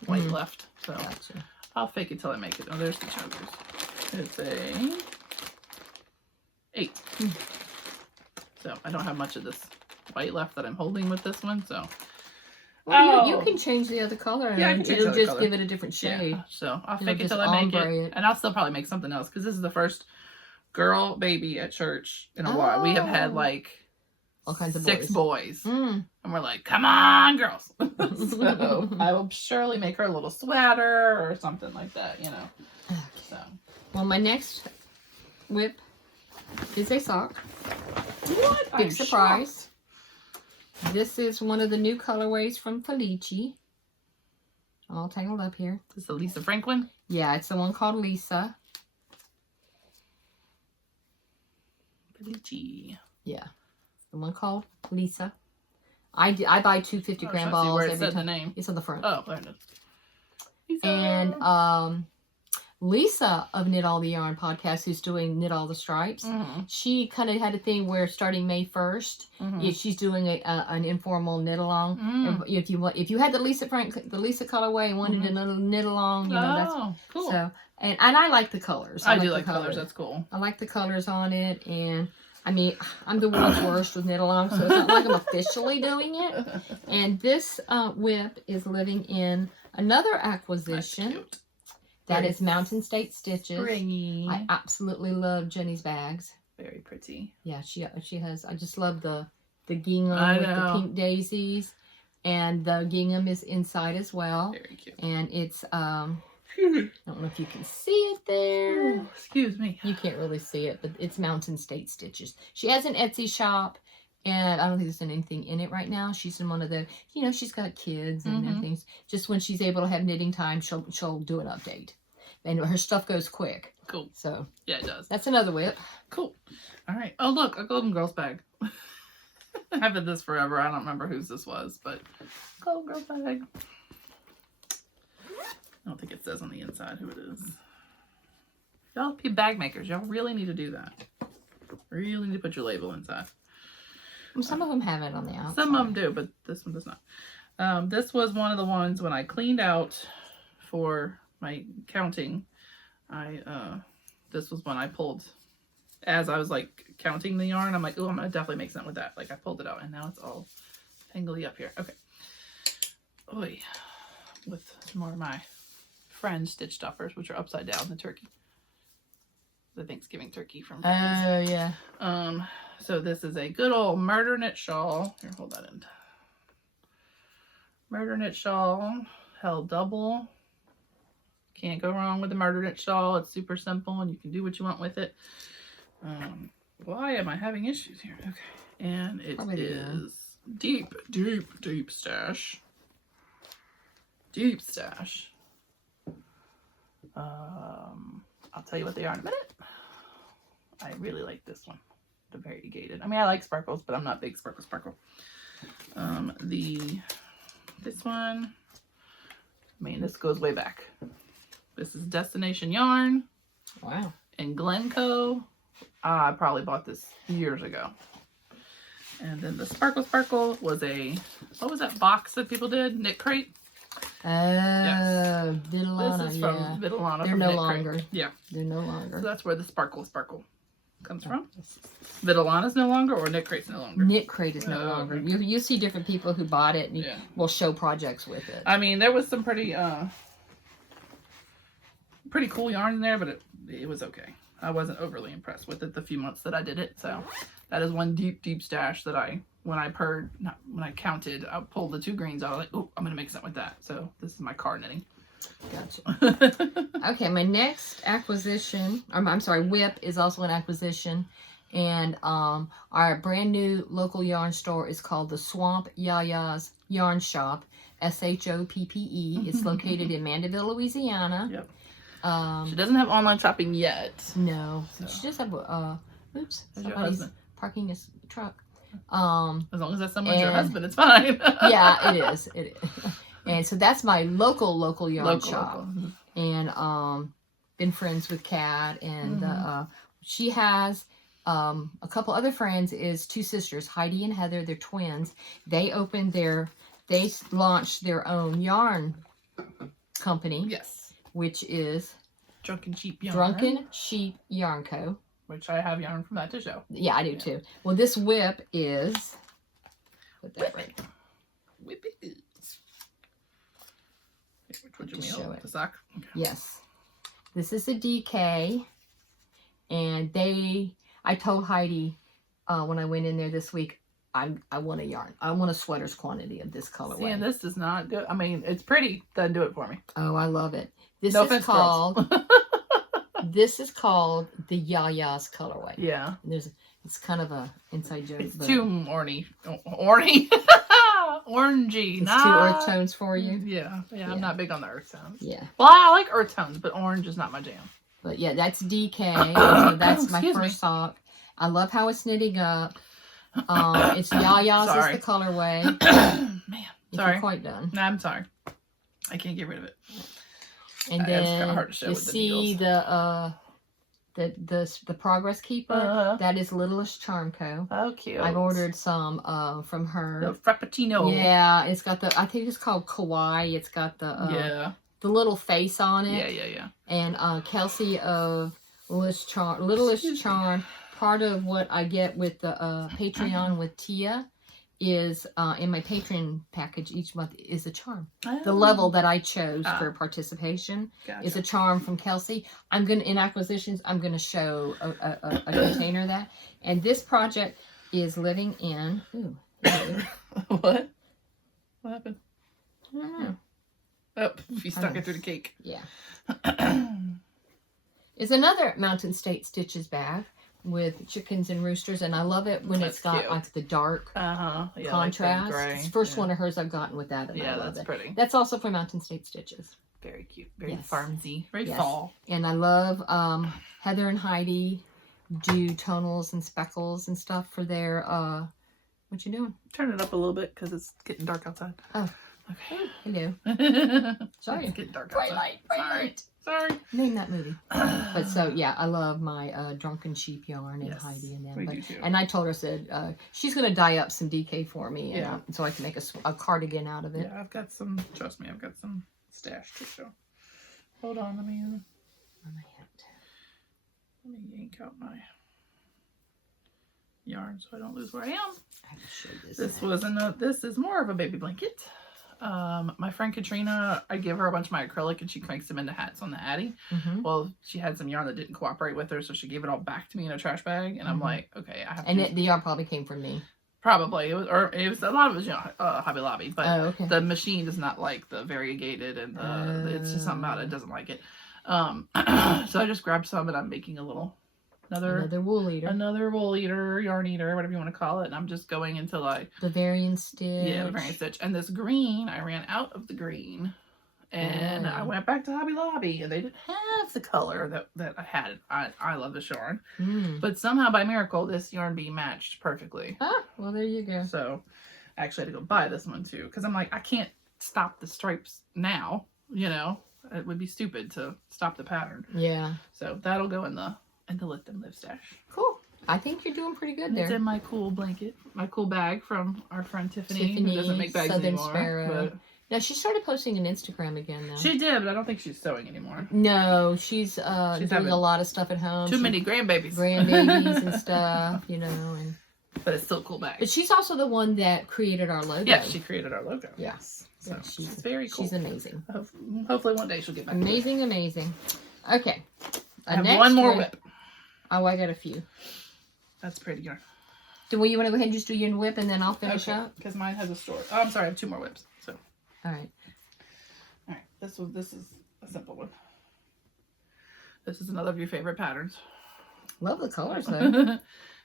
white left. So gotcha. I'll fake it till I make it. Oh, there's the chow goos. It's a 8. So I don't have much of this white left that I'm holding with this one. So well, you can change the other color and it'll just give it a different shade. Yeah, so I'll fake it till I make it. And I'll still probably make something else because this is the first girl baby at church in a while. We have had like all kinds of 6 boys. And we're like, come on, girls. So I will surely make her a little sweater or something like that, you know. Okay. So. Well, my next whip is a sock. What? Big surprise. Shocked. This is one of the new colorways from Felici. All tangled up here. Is the Lisa Franklin? Yeah, it's the one called Lisa. Felici. Yeah. The one called Lisa. I buy 2 50-gram balls where it every said time. The name. It's on the front. Oh, there it is. Lisa. And Lisa of Knit All the Yarn podcast, who's doing Knit All the Stripes, she kind of had a thing where starting May 1st, she's doing an informal knit along. If you had the Lisa colorway and wanted to knit along, you know, that's cool. So and I like the colors. I do like colors. That's cool. I like the colors on it, and I mean, I'm the world's worst with knit along, so it's not like I'm officially doing it. And this whip is living in another acquisition. That is Mountain State Stitches. Springy. I absolutely love Jenny's bags. Very pretty. Yeah, she has. I just love the gingham with the pink daisies, and the gingham is inside as well. Very cute. And it's I don't know if you can see it there. Oh, excuse me. You can't really see it, but it's Mountain State Stitches. She has an Etsy shop, and I don't think there's anything in it right now. She's in one of the, you know, she's got kids and everything. Just when she's able to have knitting time, she'll do an update. And her stuff goes quick. Cool. So yeah, it does. That's another whip. Cool. All right. Oh, look, a Golden Girls bag. I've had this forever. I don't remember whose this was, but Golden Girls bag. I don't think it says on the inside who it is. Y'all be bag makers. Y'all really need to do that. Really need to put your label inside. Some of them have it on the outside. Some of them do, but this one does not. This was one of the ones when I cleaned out for my counting. This was one I pulled as I was like counting the yarn. I'm like, oh, I'm gonna definitely make something with that. Like I pulled it out and now it's all tangly up here. Okay. Oy. With some more of my friends stitch stuffers, which are upside down, the turkey. The Thanksgiving turkey from Friends. Oh, yeah. So this is a good old murder knit shawl. Here, hold that end. Murder knit shawl, held double. Can't go wrong with the murder knit shawl. It's super simple and you can do what you want with it. Why am I having issues here? Okay. And it is deep, deep, deep stash. Deep stash. I'll tell you what they are in a minute. I really like this one. The variegated. I mean, I like sparkles, but I'm not big sparkle. This one, I mean, this goes way back. This is Destination Yarn. Wow. And Glencoe. I probably bought this years ago. And then the Sparkle was what was that box that people did? Knit Crate? Yes. Vitalana, this is from Vitalana. They're no longer. Yeah. They're no longer. So that's where the Sparkle comes from. Vitalana's no longer, or Knit Crate's no longer? Knit Crate is no longer. Okay. You see different people who bought it and will show projects with it. I mean, there was some pretty cool yarn in there, but it was okay. I wasn't overly impressed with it the few months that I did it. So that is one deep, deep stash that I when I counted, I pulled the 2 greens. I was like, oh, I'm gonna make something with that. So this is my car knitting. Gotcha. Okay, my next acquisition, I'm sorry, whip is also an acquisition. And our brand new local yarn store is called the Swamp Yaya's Yarn Shop, SHOPPE. It's located in Mandeville, Louisiana. Yep. She doesn't have online shopping yet. No. So. She just have oops, That's your husband parking his truck. As long as that someone's your husband, it's fine. Yeah, it is. It is. And so that's my local yarn shop. And been friends with Kat, and she has a couple other friends, is 2 sisters, Heidi and Heather. They're twins. They launched their own yarn company. Yes. Which is Drunken Sheep Yarn. Drunken Sheep Yarn Co. Which I have yarn from that to show. Yeah, I do too. Well, this whip is... Put that right. Whip it is. Which one Just show it. The sock? Okay. Yes. This is a DK. And I told Heidi when I went in there this week, I want a yarn. I want a sweater's quantity of this colorway. See, and this is not good. I mean, it's pretty. Doesn't do it for me. Oh, I love it. This no is called... This is called the Yaya's colorway. Yeah. And it's kind of a inside joke. It's too orny. Orangey. It's 2 earth tones for you. Yeah. I'm not big on the earth tones. Yeah. Well, I like earth tones, but orange is not my jam. But yeah, that's DK. So that's my first sock. I love how it's knitting up. It's Yaya's is the colorway. Man, sorry. You're quite done. No, I'm sorry. I can't get rid of it. And then hard to show you see the Progress Keeper. That is Littlest Charm Co. Oh, cute. I've ordered some from her. The Frappuccino. Yeah, it's got I think it's called Kawaii. It's got the little face on it. Yeah. And Kelsey of Littlest Charm. Part of what I get with the Patreon with Tia is in my Patreon package each month is a charm. The level that I chose for participation is a charm from Kelsey. In acquisitions, I'm gonna show a container of that. And this project is living in What happened? I don't know. Oh, you stuck it through the cake. Yeah. It's another Mountain State Stitches bag with chickens and roosters, and I love it when it's got like the dark contrast. Like it's the first one of hers I've gotten with that, and I love that's it. Pretty. That's also from Mountain State Stitches. Very cute, very farmsy, very yes. fall. And I love Heather and Heidi do tonals and speckles and stuff for their what you doing? Turn it up a little bit because it's getting dark outside. Oh, okay. Hello. Sorry. It's getting dark outside. Bright light. Sorry. Name that movie. But so yeah, I love my Drunken Sheep yarn and Heidi and them. We do too. And I told her, she's gonna dye up some DK for me, and so I can make a cardigan out of it. Yeah, I've got some. Trust me, I've got some stash to show. Hold on, let me yank out my yarn so I don't lose where I am. I have to show this. This is more of a baby blanket. My friend Katrina, I give her a bunch of my acrylic and she cranks them into hats on the Addy. Well, she had some yarn that didn't cooperate with her, so she gave it all back to me in a trash bag, and I'm like, okay, I have to. And the yarn probably came from me. Probably it was a lot of it was Hobby Lobby, but the machine does not like the variegated, and it's just something about it doesn't like it. So I just grabbed some, and I'm making another wool eater, yarn eater, whatever you want to call it, and I'm just going into like Bavarian stitch. Yeah, Bavarian stitch. And this green, I ran out of the green, and I went back to Hobby Lobby, and they didn't have the color that I had. I love this yarn, but somehow by miracle, this yarn bee matched perfectly. Ah, well there you go. So I actually had to go buy this one too, because I'm like, I can't stop the stripes now. You know, it would be stupid to stop the pattern. Yeah. So that'll go in the Let Them Live stash. Cool. I think you're doing pretty good there. It's in my cool blanket, my cool bag from our friend Tiffany who doesn't make bags Southern anymore. Sparrow. But now she started posting on Instagram again though. She did, but I don't think she's sewing anymore. No, she's doing a lot of stuff at home. Too many grandbabies. Grandbabies and stuff, you know. And but it's still a cool bag. But she's also the one that created our logo. Yeah, she created our logo. Yes. So she's very cool. She's amazing. Hopefully one day she'll get back. Amazing. Okay. I have one more whip. Oh, I got a few. That's pretty yarn. Well, you want to go ahead and just do your whip and then I'll finish up? Because mine has a story. Oh, I'm sorry. I have 2 more whips. So. All right. All right. This is a simple one. This is another of your favorite patterns. Love the colors, though.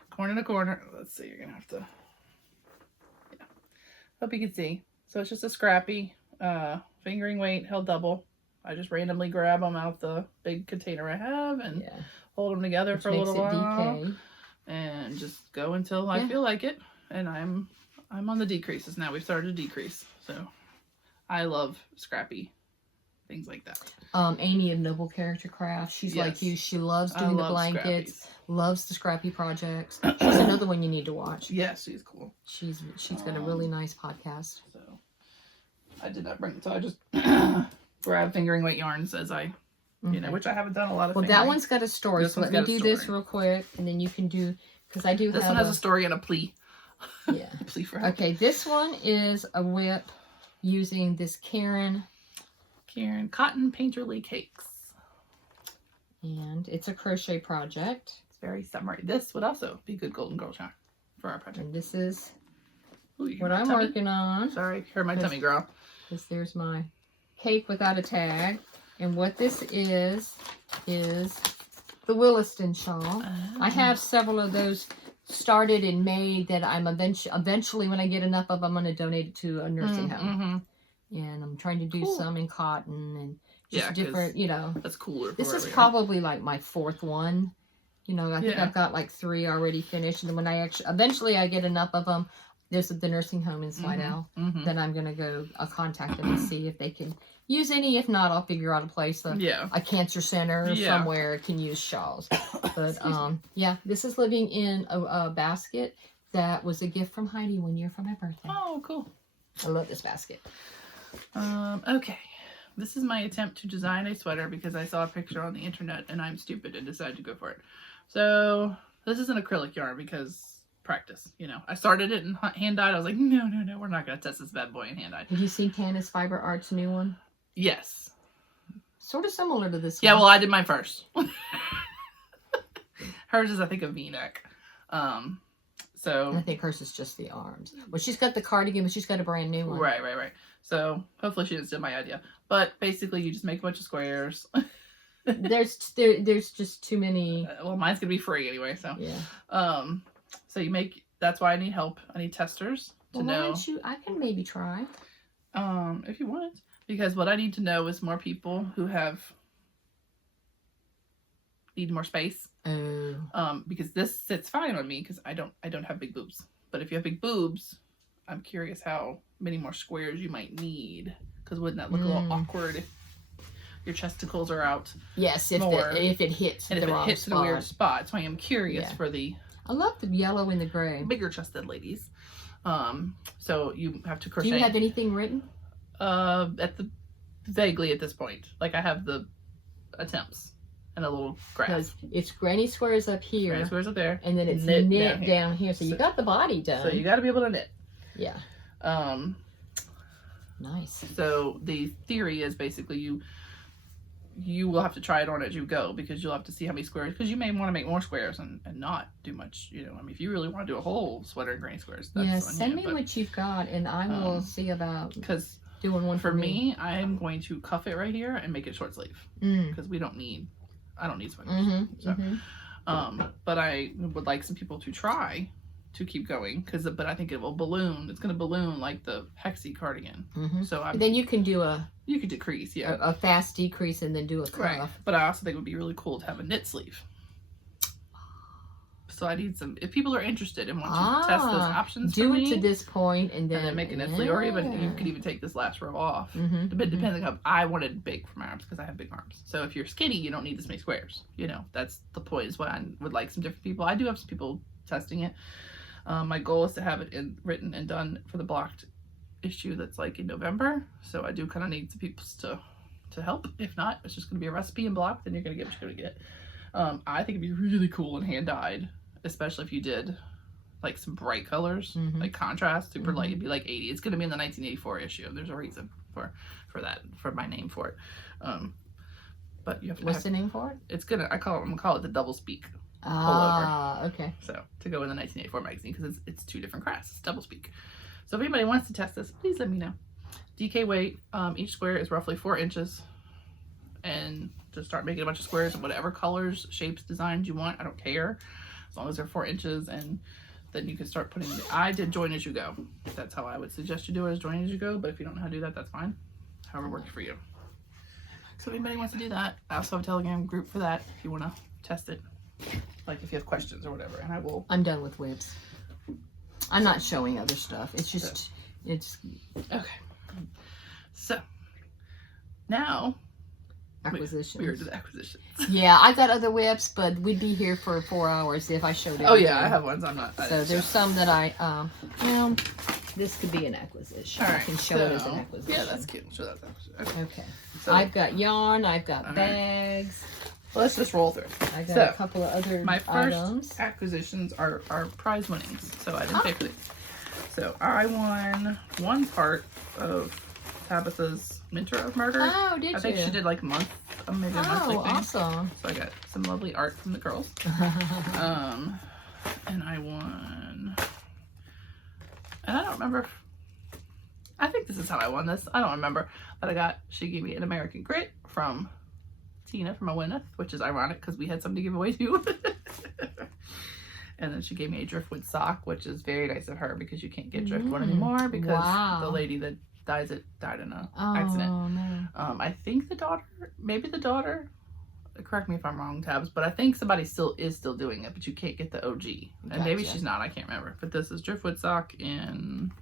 Corner to corner. Let's see. You're going to have to... Yeah. Hope you can see. So it's just a scrappy fingering weight held double. I just randomly grab them out the big container I have and hold them together for a little while. And just go until I feel like it. And I'm on the decreases now. We've started to decrease. So I love scrappy things like that. Amy of Noble Character Craft. She's like you. She loves doing the blankets. Scrappies. Loves the scrappy projects. She's another one you need to watch. Yes, she's cool. She's got a really nice podcast. So I did not bring it. So I just grab fingering weight yarns as I, you know, which I haven't done a lot of. Well, that one's got a story. So let me do this real quick, and then you can do because I do. This one has a story and a plea. Yeah. A plea for help. Okay, this one is a whip using this Karen Cotton Painterly Cakes, and it's a crochet project. Very summery. This would also be good Golden Girl charm for our project. And this is what I'm working on. Sorry, heard my tummy growl. Because there's my cake without a tag. And what this is the Williston shawl. I have several of those started and made that I'm eventually when I get enough of, I'm going to donate it to a nursing home. And I'm trying to do some in cotton and just different, you know. That's cooler. This is probably like my 4th one. You know, I think I've got like 3 already finished. And then when I eventually I get enough of them, there's the nursing home in Slidell. Then I'm going to I'll contact them and see if they can use any. If not, I'll figure out a place, a cancer center or somewhere can use shawls. But this is living in a basket that was a gift from Heidi 1 year for my birthday. Oh, cool. I love this basket. Okay. This is my attempt to design a sweater because I saw a picture on the internet and I'm stupid and decided to go for it. So this is an acrylic yarn because practice, you know. I started it in hand dyed. I was like, no, we're not going to test this bad boy in hand dyed. Have you seen Candace Fiber Art's new one? Yes. Sort of similar to this one. Yeah, well, I did mine first. Hers is, I think, a V-neck. So I think hers is just the arms. Well, she's got the cardigan, but she's got a brand new one. Right. So hopefully she didn't steal my idea. But basically, you just make a bunch of squares. There's just too many. Well, mine's gonna be free anyway. So yeah. So you make. That's why I need help. I need testers to know. Why don't you? I can maybe try. If you want, because what I need to know is more people who need more space. Oh. Because this sits fine on me because I don't have big boobs. But if you have big boobs, I'm curious how many more squares you might need. Because wouldn't that look a little awkward if your chesticles are out? Yes, if it hits and the if wrong it hits spot. in a weird spot. So I am curious for the. I love the yellow and the gray. Bigger chested ladies. So you have to crochet. Do you have anything written? Vaguely at this point. Like I have the attempts and a little graph. Because it's granny squares up here. Granny squares up there. And then it's knit down here. So you got the body done. So you got to be able to knit. Yeah. Nice. So the theory is basically you will have to try it on as you go because you'll have to see how many squares, because you may want to make more squares and not do much, you know. I mean, if you really want to do a whole sweater in granny squares, that's send me what you've got and I will see about doing one for me. I am going to cuff it right here and make it short sleeve because I don't need sweaters. But I would like some people to try to keep going but I think it will balloon. It's going to balloon like the Hexie cardigan. So then you can do you could decrease, a fast decrease and then do a cuff. Right. But I also think it would be really cool to have a knit sleeve. So I need some. If people are interested and want to test those options, do it to this point and then make a knit sleeve, or even you could even take this last row off. Depending on, I wanted big for my arms because I have big arms. So if you're skinny, you don't need this many squares. You know, that's the point. Is what I would like some different people. I do have some people testing it. My goal is to have it written and done for the blocked issue that's like in November. So I do kind of need some people to help. If not, it's just going to be a recipe and blocked, then you're going to get what you're going to get. I think it'd be really cool and hand dyed, especially if you did like some bright colors, like contrast, super light. It'd be like 80. It's going to be in the 1984 issue. There's a reason for that, for my name for it. But you have to. What's the name for it? It's I'm gonna call it the double speak. pullover. Okay. So to go in the 1984 magazine because it's 2 different crafts. It's doublespeak. So if anybody wants to test this, please let me know. DK weight. Each square is roughly 4 inches. And just start making a bunch of squares of whatever colors, shapes, designs you want. I don't care as long as they're 4 inches, and then you can start putting. I did join as you go. That's how I would suggest you do it, is join as you go. But if you don't know how to do that, that's fine. However works for you. So if anybody wants to do that, I also have a Telegram group for that if you want to test it. Like if you have questions or whatever, and I will. I'm done with whips. I'm not showing other stuff. It's just, it's okay. So now acquisitions. We did acquisitions. Yeah, I got other whips, but we'd be here for 4 hours if I showed it. Oh yeah, I have ones. I'm not. So there's some that I well, this could be an acquisition. All right, I can show it as an acquisition. Yeah, that's cute. Show that acquisition. Okay. So I've got yarn. I've got bags. Well, let's just roll through. I got a couple of other my first items. Acquisitions are prize winnings, so I didn't pay for these. So I won 1 part of Tabitha's Minter of Murder. Oh, did you? I think she did like a month, maybe a monthly thing. Awesome. So I got some lovely art from the girls. And I won. And I don't remember. I think this is how I won this. I don't remember. But she gave me an American Grit from Tina from Owenneth, which is ironic because we had some to give away too. And then she gave me a driftwood sock, which is very nice of her because you can't get driftwood anymore because the lady that died in an accident. No. I think maybe the daughter, correct me if I'm wrong, Tabs, but I think somebody is still doing it, but you can't get the OG. And maybe she's not, I can't remember. But this is driftwood sock in...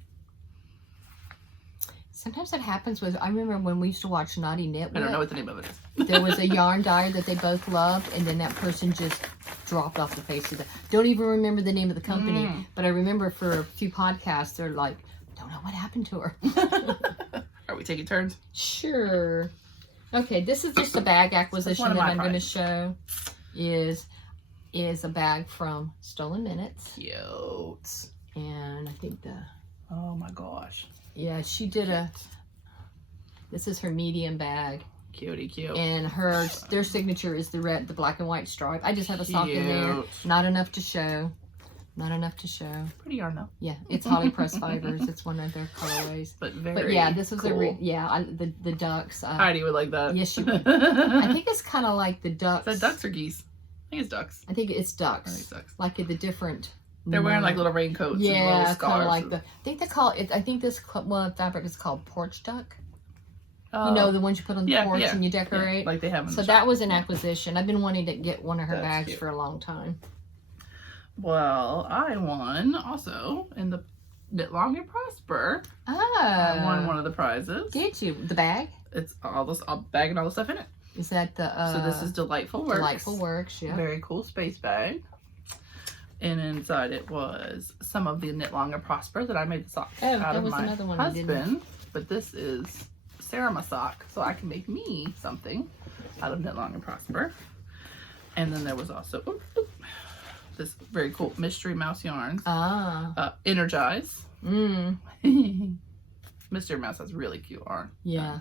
Sometimes that happens with, I remember when we used to watch Naughty Knitwear. I don't know what the name of it is. There was a yarn dyer that they both loved, and then that person just dropped off the face of the... Don't even remember the name of the company, but I remember for a few podcasts, they're like, don't know what happened to her. Are we taking turns? Sure. Okay, this is just a bag acquisition that I'm going to show. Is a bag from Stolen Minutes. Cute. And I think oh my gosh. Yeah, she did this is her medium bag. Cutie cute. And their signature is the black and white stripe. I just have a sock in there. Not enough to show. Not enough to show. Pretty yarn though. Yeah, it's Holly Press Fibers. It's one of their colorways. But yeah, this was cool. the ducks. Heidi would like that. Yes, she would. I think it's kind of like the ducks. Is that ducks or geese? I think it's ducks. I think it's ducks. I think it's ducks. Like the different. They're wearing like little raincoats. Yeah, and little scarves. Kind of like I think they call it. I think this one fabric is called porch duck. Oh. You know, the ones you put on the porch and you decorate. Yeah, like they have. So that was an acquisition. I've been wanting to get one of her bags cute. for a long time. Well, I won also in the Knit Long and Prosper. Oh. I won one of the prizes. Did you? The bag? It's all this bag and all the stuff in it. Is that the? So this is Delightful Works. Delightful Works. Yeah. Very cool space bag. And inside it was some of the Knit Long and Prosper that I made the socks out of my another one husband. But this is Sarah sock, so I can make me something out of Knit Long and Prosper. And then there was also this very cool Mystery Mouse yarns. Energize. Mystery Mouse has really cute yarn. Yeah.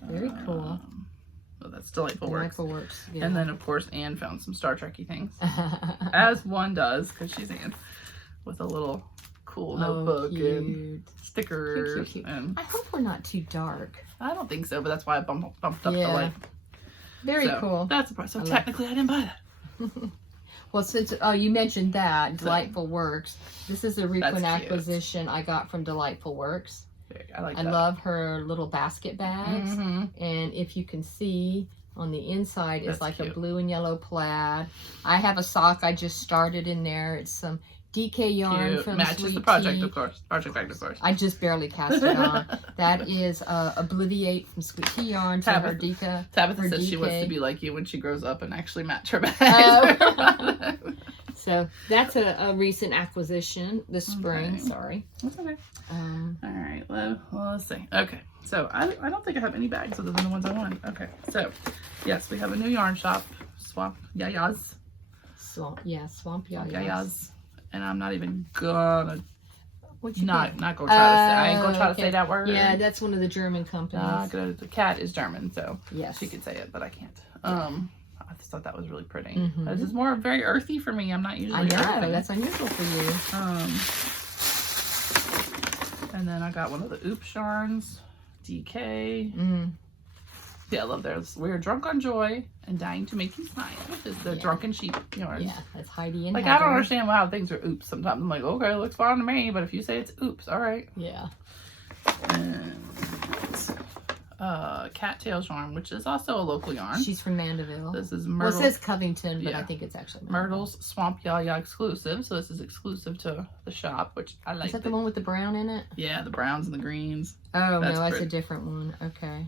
Very cool. So that's Delightful Works. Yeah. And then, of course, Anne found some Star Trek-y things. As one does, because she's Anne. With a little cool notebook and stickers. Cute. And I hope we're not too dark. I don't think so, but that's why I bumped up the light. Very cool. That's a price. So technically, I didn't buy that. Well, since you mentioned that, Delightful Works, this is a recent acquisition I got from Delightful Works. I love her little basket bags. And if you can see on the inside, it's like a blue and yellow plaid. I have a sock I just started in there. It's some DK yarn from Matches Sweet the project, Tea. of course. Project, of course. I just barely cast it on. That is Obliviate from Sweet Tea yarn for her DK. Tabitha says she wants to be like you when she grows up and actually match her bags. So that's a recent acquisition this spring. Sorry. That's okay. All right. Well, let's see. Okay. So I don't think I have any bags other than the ones I want. Okay. So yes, we have a new yarn shop, Swamp Yayas. Swamp Yayas. And I'm not even gonna not go try to say. I ain't gonna try to say that word. Yeah, that's one of the German companies. The cat is German, so yes, she could say it, but I can't. I just thought that was really pretty. This is more very earthy for me. I'm not usually earthy. That's unusual for you. And then I got one of the Oops yarns, DK. Yeah, I love theirs. We're drunk on joy and dying to make you smile. Is the drunken sheep yarn. Yeah, that's Heidi and like Heather. I don't understand how things are oops sometimes. I'm like, okay, it looks fine to me, but if you say it's oops, all right. Yeah. And cattails yarn, which is also a local yarn. She's from Mandeville. This is Myrtle. Well, it says Covington, but I think it's actually Mandeville. Myrtle's Swamp Yaya exclusive. So this is exclusive to the shop, which I like. Is that the one with the brown in it? Yeah, the browns and the greens. Oh, no, that's a different one. Okay.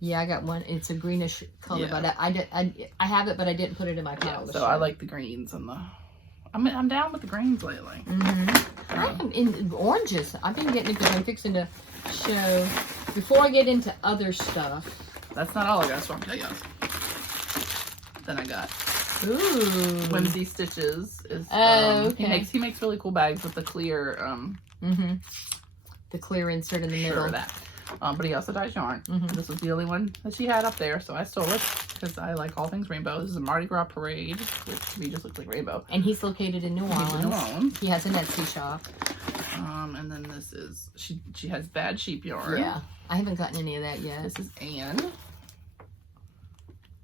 Yeah, I got one. It's a greenish color, but I have it, but I didn't put it in my pile. Yeah, so I like the greens and the. I'm down with the greens lately. I'm in oranges. I've been getting it because I'm fixing to show. Before I get into other stuff. That's not all I got. Swamp Yaya. Then I got. Ooh. Whimsy Stitches is. Okay. He makes really cool bags with the clear. The clear insert in the middle. Of that. But he also dyes yarn. This was the only one that she had up there, so I stole it because I like all things rainbow. This is a Mardi Gras parade, which to me just looks like rainbow. And he's located in New Orleans. He has an Etsy shop. And then this is she has Bad Sheep yarn. Yeah, I haven't gotten any of that yet. This is Anne,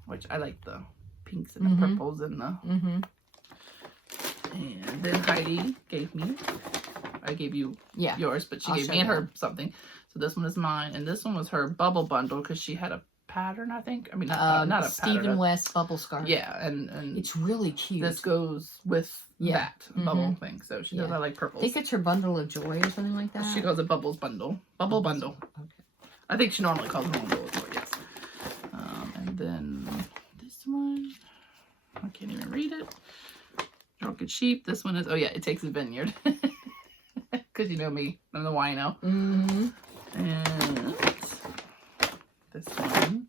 which I like the pinks and the purples and the. And then Heidi gave me. I gave you yours, but she gave me and her something. So this one is mine, and this one was her bubble bundle because she had a pattern, I think. I mean, not a pattern. Stephen West bubble scarf. Yeah, and it's really cute. This goes with that bubble thing. So she does. I like purples. I think it's her bundle of joy or something like that. She calls it bubbles bundle. Bubble bundle. Okay. I think she normally calls it bundle of joy. Yes. And then this one, I can't even read it. Drunken Sheep. This one is. Oh yeah, it takes a vineyard. Because you know me, I'm the wino. And this one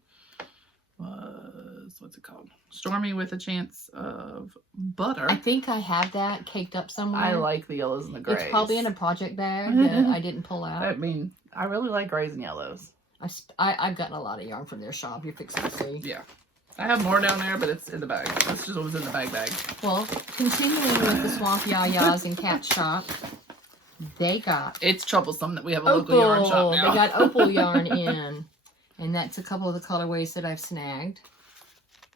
was, what's it called? Stormy with a Chance of Butter. I think I have that caked up somewhere. I like the yellows and the grays. It's probably in a project bag that I didn't pull out. I mean, I really like grays and yellows. I've gotten a lot of yarn from their shop. You're fixing to see. Yeah. I have more down there, but it's in the bag. That's just what was in the bag. Well, continuing with the Swamp Yayas and Cat Shop, they got... It's troublesome that we have a local yarn shop now. They got opal yarn in. And that's a couple of the colorways that I've snagged.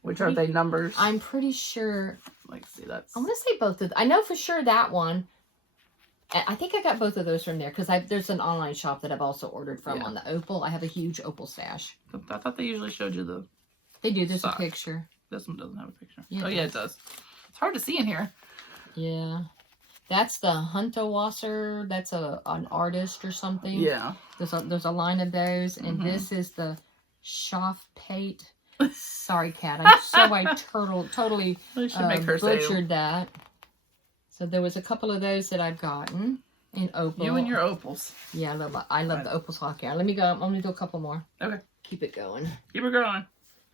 Which are they numbers? I'm pretty sure... Let's see, that's... I want to say both of them. I know for sure that one. I think I got both of those from there. Because there's an online shop that I've also ordered from on the opal. I have a huge opal stash. I thought they usually showed you the... They do. There's a picture. This one doesn't have a picture. Yeah, yeah, it does. It's hard to see in here. Yeah. That's the Huntawasser. That's an artist or something. Yeah. There's a line of those. And this is the Schaffpate. Sorry, Kat. I totally butchered that. So there was a couple of those that I've gotten in opal. You and your opals. Yeah, I love the opal sock yarn. Let me go. I'm going to do a couple more. Okay. Keep it going. Keep it going.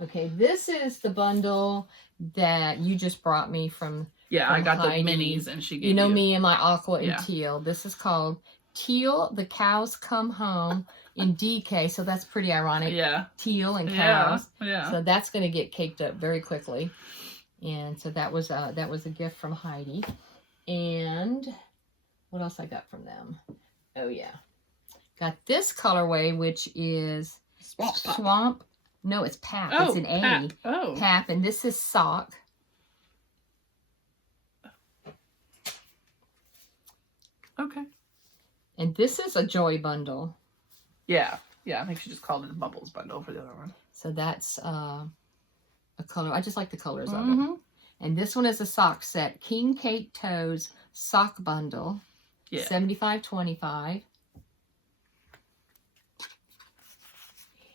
Okay, this is the bundle that you just brought me from. Yeah, from I got Heidi. the minis, and she gave you know me and my aqua and teal. This is called Teal. The Cows Come Home in DK. So that's pretty ironic. Yeah. Teal and cows. Yeah. So that's going to get caked up very quickly. And so that was a gift from Heidi. And what else I got from them? Oh yeah, got this colorway, which is Swamp. No, it's Pap. Oh, it's an A. Pap. Oh. Pap, and this is Sock. Okay. And this is a Joy bundle. Yeah. Yeah, I think she just called it a Bubbles bundle for the other one. So that's a color. I just like the colors of it. And this one is a sock set. King Kate Toes sock bundle. Yeah. $75.25.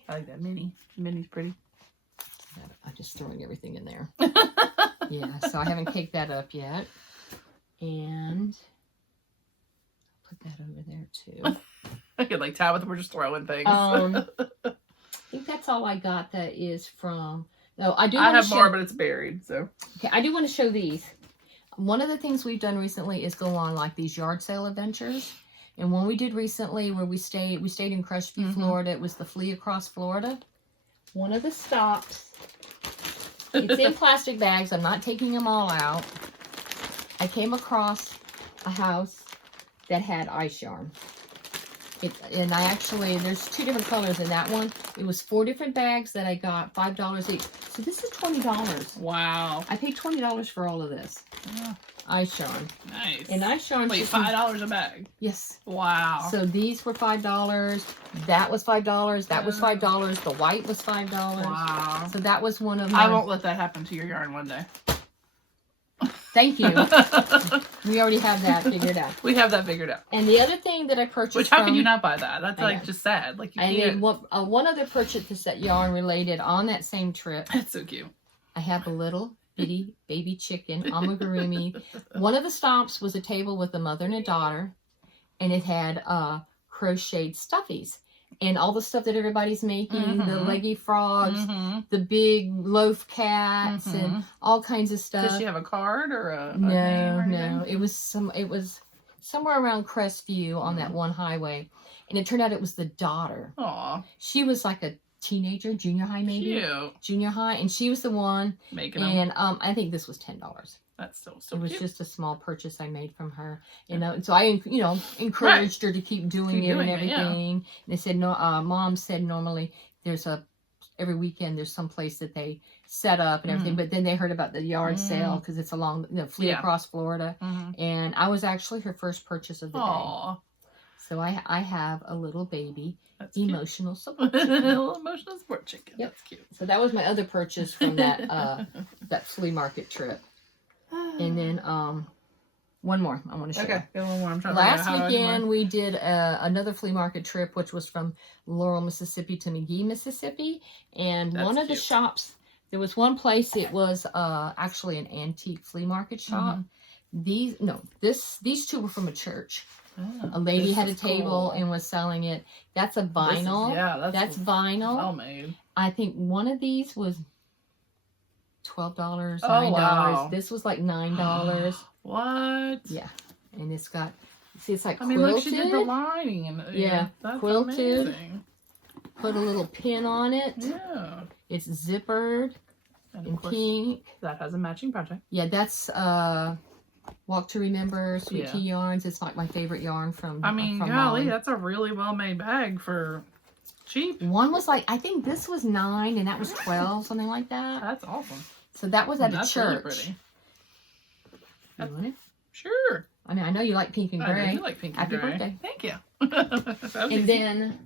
I like that mini. The mini's pretty. I'm just throwing everything in there. Yeah, so I haven't caked that up yet. And I'll put that over there too. I could like Tabitha, we're just throwing things. I think that's all I got that is from... No, I have more, but it's buried, so... Okay, I do want to show these. One of the things we've done recently is go on like these yard sale adventures. And one we did recently where we stayed in Crushview, Florida. It was the Flee Across Florida. One of the stops It's in plastic bags. I'm not taking them all out. I came across a house that had ice yarn. And I actually, there's 2 different colors in that one. It was 4 different bags that I got, $5 each. So this is $20. Wow. I paid $20 for all of this. Yeah. Ice yarn. Nice. And ice yarn. Wait, $5 a bag? Yes. Wow. So these were $5. That was $5. That was $5. The white was $5. Wow. So that was one of my... I won't let that happen to your yarn one day. Thank you. We already have that figured out. We have that figured out. And the other thing that I purchased Which, how can you not buy that? That's like just sad. Like you I can't. made one other purchase that yarn related on that same trip. That's so cute. I have a little bitty baby chicken amigurumi. One of the stops was a table with a mother and a daughter, and it had crocheted stuffies. And all the stuff that everybody's making, the leggy frogs, the big loaf cats, and all kinds of stuff. Does she have a card or a name or anything? No. It was somewhere around Crestview on that one highway. And it turned out it was the daughter. Aw. She was like a teenager, junior high maybe. Cute. Junior high. And she was the one. Making them. And I think this was $10. That's still it was cute. just a small purchase I made from her, and so I, encouraged her to keep doing it and everything. And they said no. Mom said normally there's every weekend there's some place that they set up and everything, but then they heard about the yard sale because it's along fleet across Florida, and I was actually her first purchase of the day. So I have a little baby. That's emotional support chicken. A little emotional support chicken. Yep. That's cute. So that was my other purchase from that that flea market trip. And then one more I want to share. Okay, one more. I'm trying Last weekend we did another flea market trip, which was from Laurel, Mississippi to McGee, Mississippi. And one of the shops, there was one place, it was actually an antique flea market shop. These 2 were from a church. A lady had a table and was selling it. That's a vinyl. That's vinyl. Well made. I think one of these was $12, $9. Wow. This was like $9. What? Yeah. And it's got, see, it's like quilted. Look, she did the lining. And, that's quilted. Amazing. Put a little pin on it. Yeah. It's zippered in pink. That has a matching project. Yeah, that's Walk to Remember, Sweet Tea Yarns. It's like my favorite yarn from golly, Molly. that's a really well-made bag for cheap. One was like, I think this was $9 and that was $12, something like that. That's awesome. So that was at a church. Really pretty. You want it? Sure. I mean, I know you like pink and gray. I do like pink and Happy gray. birthday. Thank you. And then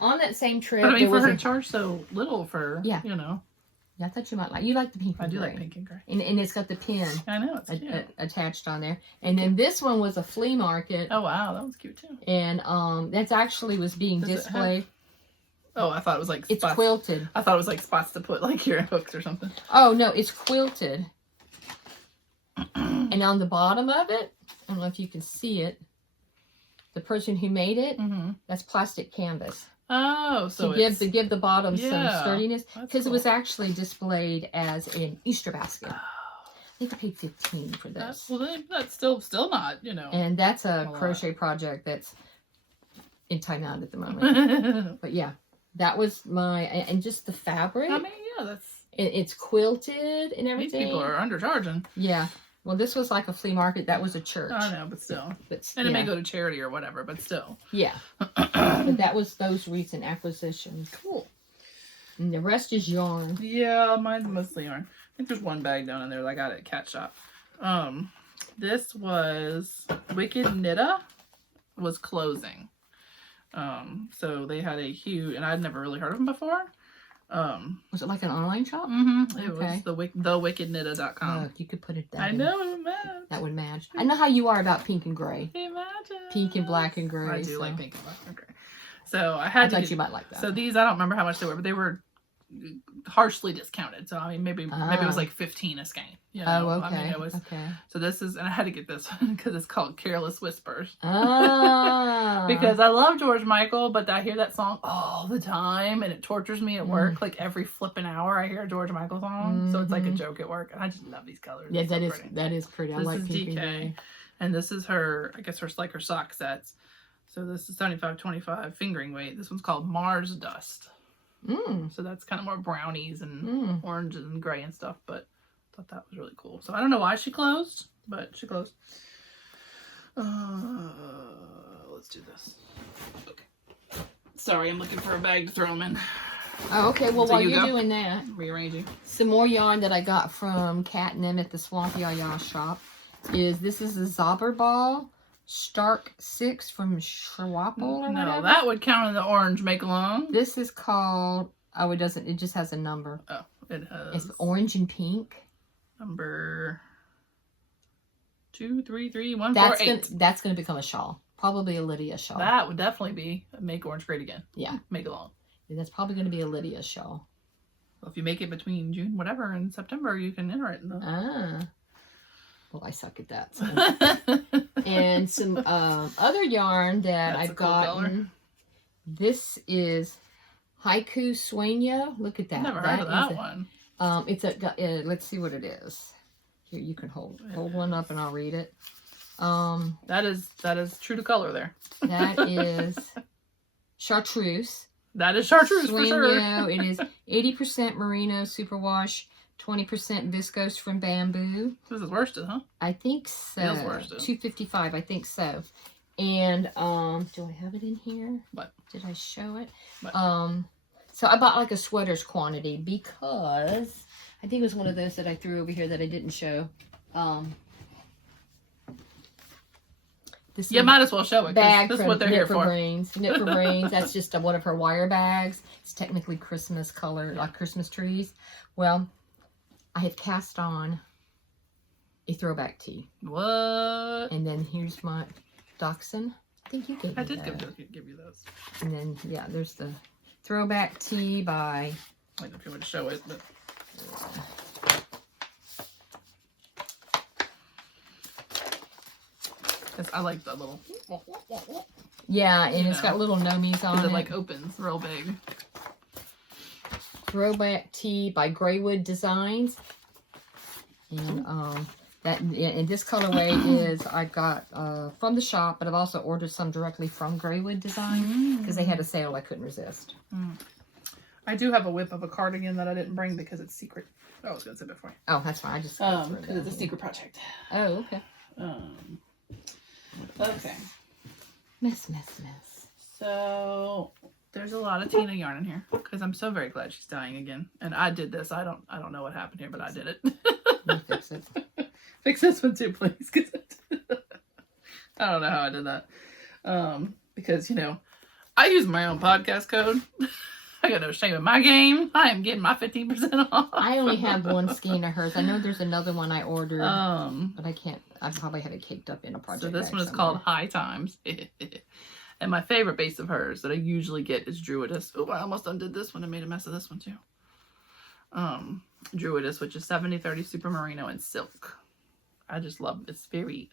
on that same trip, but I mean, for her to charge so little for, Yeah, I thought you might like. You like the pink and gray. I do like pink and gray. And it's got the pin. I know, it's cute. Attached on there. And then this one was a flea market. Oh, wow. That was cute, too. And that's actually was being displayed. Oh, I thought it was like spots. It's quilted. I thought it was like spots to put like your hooks or something. Oh, no. It's quilted. And on the bottom of it, I don't know if you can see it, the person who made it, that's plastic canvas. Oh, so to give the bottom some sturdiness, because it was actually displayed as an Easter basket. I think I paid $15 for this. That's still not, And that's a crochet project that's in timeout at the moment. But yeah, that was and just the fabric. I mean, that's it's quilted and everything. These people are undercharging. Yeah. Well, this was like a flea market. That was a church. I know, but still. And it may go to charity or whatever, but still. Yeah. But that was those recent acquisitions. Cool. And the rest is yarn. Yeah, mine's mostly yarn. I think there's one bag down in there that I got at Cat Shop. This was Wicked Knitta was closing. So they had a huge, and I'd never really heard of them before. Was it like an online shop? It was thewickedknitta.com. You could put it that. I know, it would match. That would match. I know how you are about pink and gray. Imagine. Pink and black and gray. I do like pink and black and gray. So I thought you might like that. So these, I don't remember how much they were, but they were harshly discounted. So I mean, maybe it was like 15 a skein. Oh, okay. I mean, it was. Okay. So this is, and I had to get this one because it's called Careless Whispers. Ah. Because I love George Michael, but I hear that song all the time, and it tortures me at work. Like every flipping hour, I hear a George Michael song. So it's like a joke at work, and I just love these colors. Yeah, that is pretty. I like pink and gray. And this is her, I guess her sock sets. So this is 75-25 fingering weight. This one's called Mars Dust. So that's kind of more brownies and oranges and gray and stuff. But I thought that was really cool. So I don't know why she closed, but she closed. Let's do this. Okay. Sorry, I'm looking for a bag to throw them in. Oh, okay. Well, while you're doing that, rearranging. Some more yarn that I got from Kat and Em at the Swampy Yaya shop this is a Zauberball Stark 6 from Schwapple or whatever. No, that would count in the orange make along. This is called, it doesn't, it just has a number. Oh, it has. It's orange and pink. Number 2, 3, 3, 1, 4, 8. That's going to become a shawl. Probably a Lydia shawl. That would definitely be a Make Orange Great Again. Yeah. Make along. Yeah, that's probably going to be a Lydia shawl. Well, if you make it between June, whatever, and September, you can enter it. Well, I suck at that. So. And some other yarn that I've gotten. Color. This is Haiku Sueño. Look at that. Never heard of that one. It's let's see what it is. Here, you can hold one up and I'll read it. That is true to color there. That is chartreuse. That is chartreuse for sure. It is 80% merino superwash, 20% viscose from bamboo. This is worsted, huh? I think so. Feels worsted. $2.55, I think so. And do I have it in here? What? Did I show it? What? So I bought like a sweaters quantity because I think it was one of those that I threw over here that I didn't show. You might as well show it. This is what they're here for. Knit for Brains. That's just one of her wire bags. It's technically Christmas color, like Christmas trees. Well, I have cast on a throwback tee. What? And then here's my Dachshund. I think you gave me I did that. give you those. And then, yeah, there's the throwback tee by... I don't know if you want to show it, but... I like the little... Yeah, and it's got little nomies on it. It like opens real big. Throwback tee by Graywood Designs. And and this colorway is I got from the shop, but I've also ordered some directly from Graywood Designs because they had a sale I couldn't resist. I do have a whip of a cardigan that I didn't bring because it's secret. Oh, I was gonna say it before. Oh, that's fine. I just because it's a secret project. Oh, okay. Okay. Mess. So there's a lot of Tina yarn in here because I'm so very glad she's dying again. And I did this. I don't know what happened here, but I did it. You fix it. Fix this one too, please. Cause I don't know how I did that. Because I use my own podcast code. I got no shame in my game. I am getting my 15% off. I only have one skein of hers. I know there's another one I ordered, but I can't. I probably have it caked up in a project. So this one is called High Times. And my favorite base of hers that I usually get is Druidess. Oh, I almost undid this one and made a mess of this one too. Druidess, which is 70/30 Super Merino and Silk. I just love it. It's very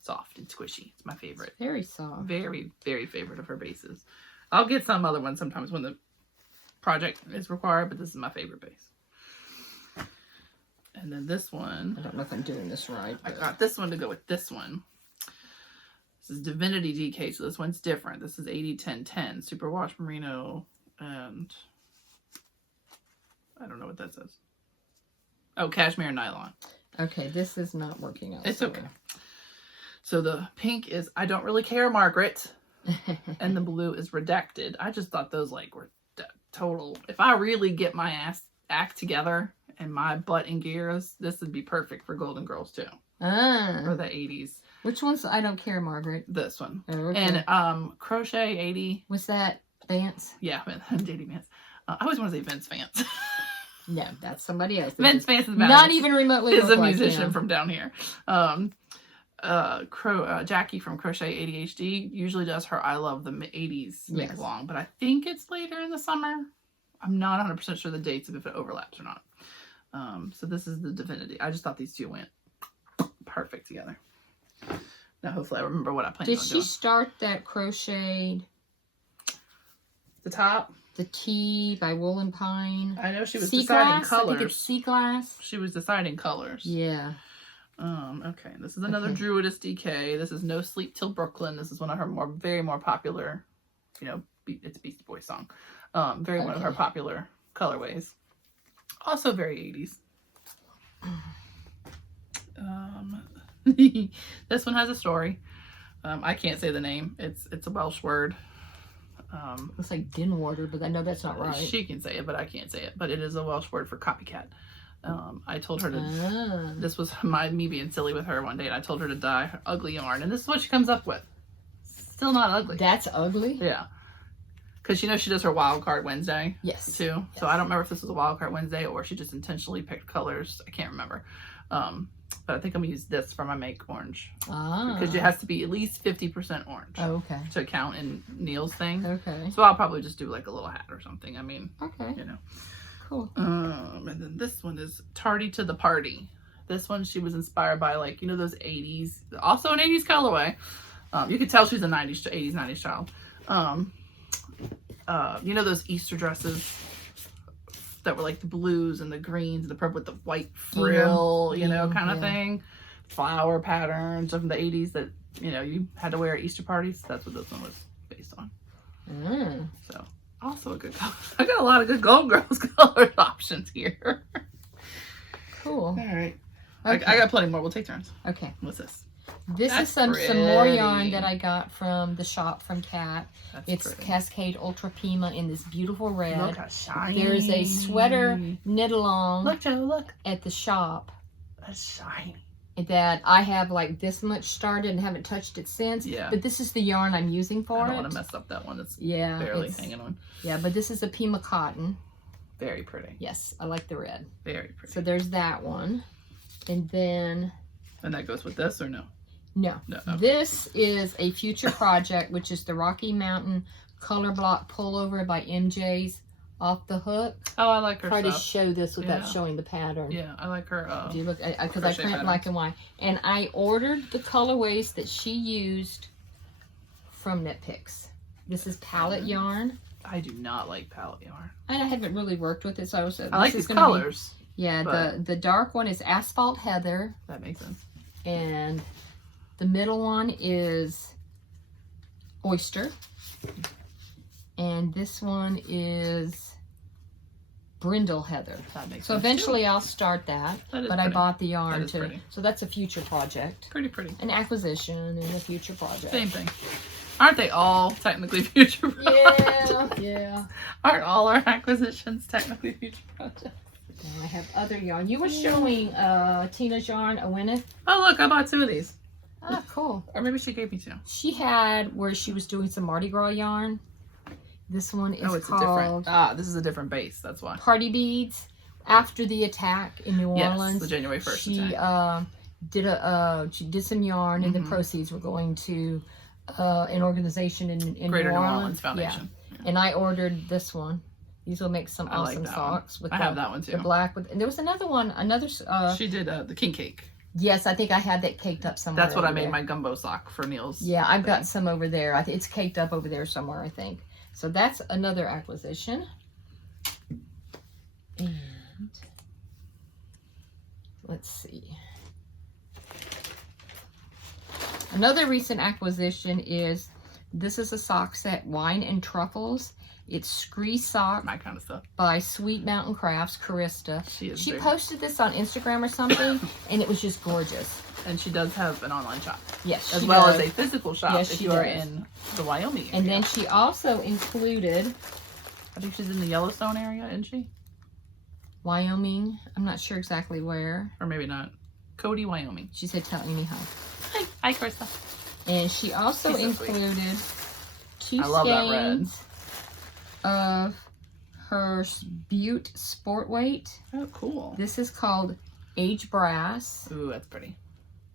soft and squishy. It's my favorite. Very soft. Very, very favorite of her bases. I'll get some other ones sometimes when the project is required, but this is my favorite base. And then this one. I don't know if I'm doing this right. I got this one to go with this one. This is Divinity DK, so this one's different. This is 80-10-10 Superwash Merino, and I don't know what that says. Oh, Cashmere Nylon. Okay, this is not working out. It's okay. So the pink is I Don't Really Care, Margaret, and the blue is Redacted. I just thought those were total. If I really get my act together and my butt in gears, this would be perfect for Golden Girls too. For the 80s. Which one's I Don't Care, Margaret? This one. Oh, okay. And Crochet 80. Was that Vance? Yeah, JD Vance. I always want to say Vince Vance. No, that's somebody else. Vince Vance is not even remotely. Is a musician from down here. Jackie from Crochet ADHD usually does her I Love the 80s make along, but I think it's later in the summer. I'm not 100% sure the dates of if it overlaps or not. So this is the Divinity. I just thought these two went perfect together. Now hopefully I remember what I planned on doing. Did she start that crocheted? The top? The Tea by Wool and Pine. I know she was deciding colors. I think it's Sea Glass. She was deciding colors. Yeah. Okay. This is another Druidess DK. This is No Sleep Till Brooklyn. This is one of her very more popular, it's a Beastie Boys song. Very one of her popular colorways. Also very 80s. This one has a story. I can't say the name. It's a Welsh word. It's like Dinwater, but I know that's not right. She can say it, but I can't say it. But it is a Welsh word for copycat. I told her to. This was me being silly with her one day, and I told her to dye her ugly yarn, and this is what she comes up with. Still not ugly. That's ugly. Yeah, because she does her Wild Card Wednesday. Yes. Too. Yes. So I don't remember if this was a Wild Card Wednesday or she just intentionally picked colors. I can't remember. But I think I'm gonna use this for my make orange. Because it has to be at least 50% orange. Oh, okay. To count in Neil's thing. Okay. So I'll probably just do like a little hat or something. I mean. Okay. You know. Cool. And then this one is Tardy to the Party. This one she was inspired by, like, you know, those 80s, also an 80s colorway. You could tell she's a 80s, 90s child. You know those Easter dresses that were like the blues and the greens and the purple with the white frill, you know, kind of thing. Flower patterns from the 80s that, you know, you had to wear at Easter parties. That's what this one was based on. So, also a good color. I got a lot of good Gold Girls color options here. Cool. All right. Okay. I got plenty more. We'll take turns. Okay. What's this? This is some more yarn that I got from the shop from Kat. It's pretty. Cascade Ultra Pima in this beautiful red. Look how shiny. There's a sweater knit along. Look, Joe, look. At the shop. That's shiny. That I have like this much started and haven't touched it since. Yeah. But this is the yarn I'm using for it. I don't want to mess up that one. It's barely hanging on. Yeah, but this is a Pima cotton. Very pretty. Yes, I like the red. Very pretty. So there's that one. And then... And that goes with this or no? No. Okay. This is a future project, which is the Rocky Mountain Color Block Pullover by MJ's Off the Hook. Oh, I like her Try stuff. To show this without showing the pattern. Yeah, I like her. Do you look? Because I print black and white. And I ordered the colorways that she used from Knitpicks. This is palette yarn. I do not like palette yarn. And I haven't really worked with it, so I was. I like these colors. The dark one is Asphalt Heather. That makes sense. And the middle one is Oyster. And this one is Brindle Heather. That makes sense. So eventually I'll start that. But I bought the yarn too. Pretty. So that's a future project. Pretty. An acquisition and a future project. Same thing. Aren't they all technically future projects? Yeah. Aren't all our acquisitions technically future projects? And I have other yarn. You were showing Tina's yarn, a Winnet. Oh, look, I bought 2 of these. Ah, cool. Or maybe she gave me 2. She had where she was doing some Mardi Gras yarn. This one is called... this is a different base. That's why. Party Beads. After the attack in New Orleans. The January 1st she, attack. She did some yarn, and the proceeds were going to an organization in Greater New Orleans Foundation. Yeah. And I ordered this one. These will make some awesome socks. I have that one too. The black with, and there was another one. She did the king cake. Yes, I think I had that caked up somewhere. That's what I made my gumbo sock for Neil's. Yeah, I've got some over there. It's caked up over there somewhere, I think. So that's another acquisition. And let's see. Another recent acquisition is, this is a sock set, Wine and Truffles. It's Scree Sock. My kind of stuff. By Sweet Mountain Crafts, Carista. She big. Posted this on Instagram or something, and it was just gorgeous. And she does have an online shop. Yes, as well as a physical shop if you are in the Wyoming area. And then she also included... I think she's in the Yellowstone area, isn't she? Wyoming. I'm not sure exactly where. Or maybe not. Cody, Wyoming. She said, tell me hi. Hi, Krista. And she also included 2 skeins of her Butte Sport Weight. Oh, cool. This is called Age Brass. Ooh, that's pretty.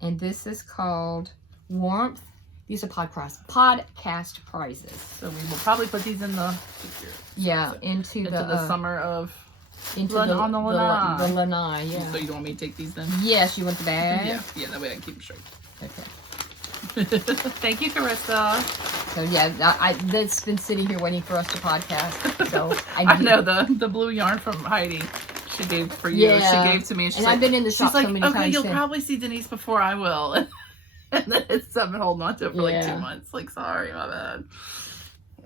And this is called Warmth. These are podcast prizes. So we will probably put these in the into the summer of the Lanai. Yeah. So you don't want me to take these then? Yes, you want the bag. Yeah. That way I can keep them straight. Okay. Thank you, Carissa. So that's been sitting here waiting for us to podcast. So I know the blue yarn from Heidi. She gave for you. Yeah. She gave to me. And I've been in the shop so many times. Okay, you'll probably see Denise before I will. And then I've been holding on to it for like 2 months. Like, sorry, my bad.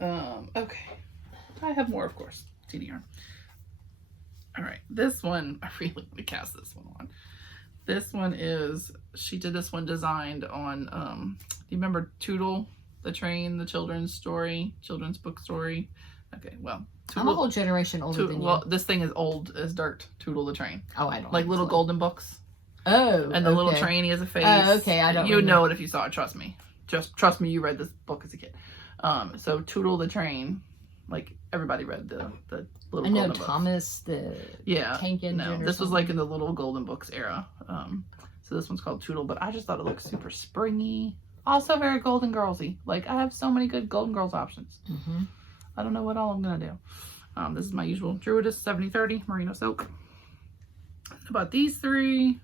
Okay. I have more, of course. TD yarn. All right. This one, I really want to cast this one on. This one is, she did this one designed on, do you remember Tootle the Train, the children's book story? Okay, well. Tootle, I'm a whole generation older than you. Well, this thing is old as dirt, Tootle the Train. Oh, I don't like little golden books. Oh, and the little train, he has a face. Oh, okay, I don't. You would know it if you saw it. Trust me. Just trust me. You read this book as a kid. So Tootle the Train, like everybody read the little. I know golden Thomas books. the tank engine. No, this was like in the little golden books era. So this one's called Tootle, but I just thought it looked super springy. Also very Golden Girlsy. Like I have so many good Golden Girls options. Mm-hmm. I don't know what all I'm gonna do. This is my usual Druidess 7030 merino silk. About these three.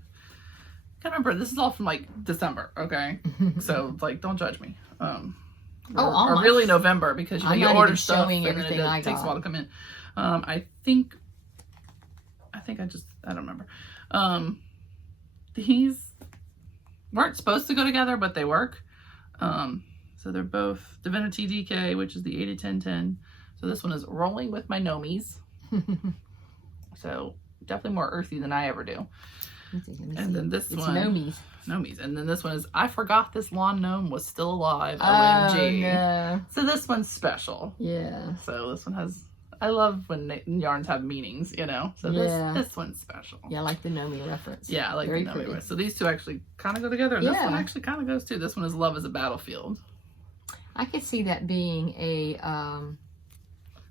I can't remember. This is all from like December, okay? So like, don't judge me. Or really November, because you order stuff and then it takes a while to come in. I don't remember. These weren't supposed to go together, but they work. So they're both Divinity DK, which is the 80-10-10. So this one is Rolling with My Nomies. So definitely more earthy than I ever do. And then this one, Nomies. And then this one is, I forgot this lawn gnome was still alive. OMG. No. So this one's special. Yeah. So this one has, I love when yarns have meanings, you know. So this one's special. Yeah, I like the Nomi reference. Yeah, I like the Nomi reference. So these two actually kind of go together. And this one actually kind of goes too. This one is Love is a Battlefield. I could see that being a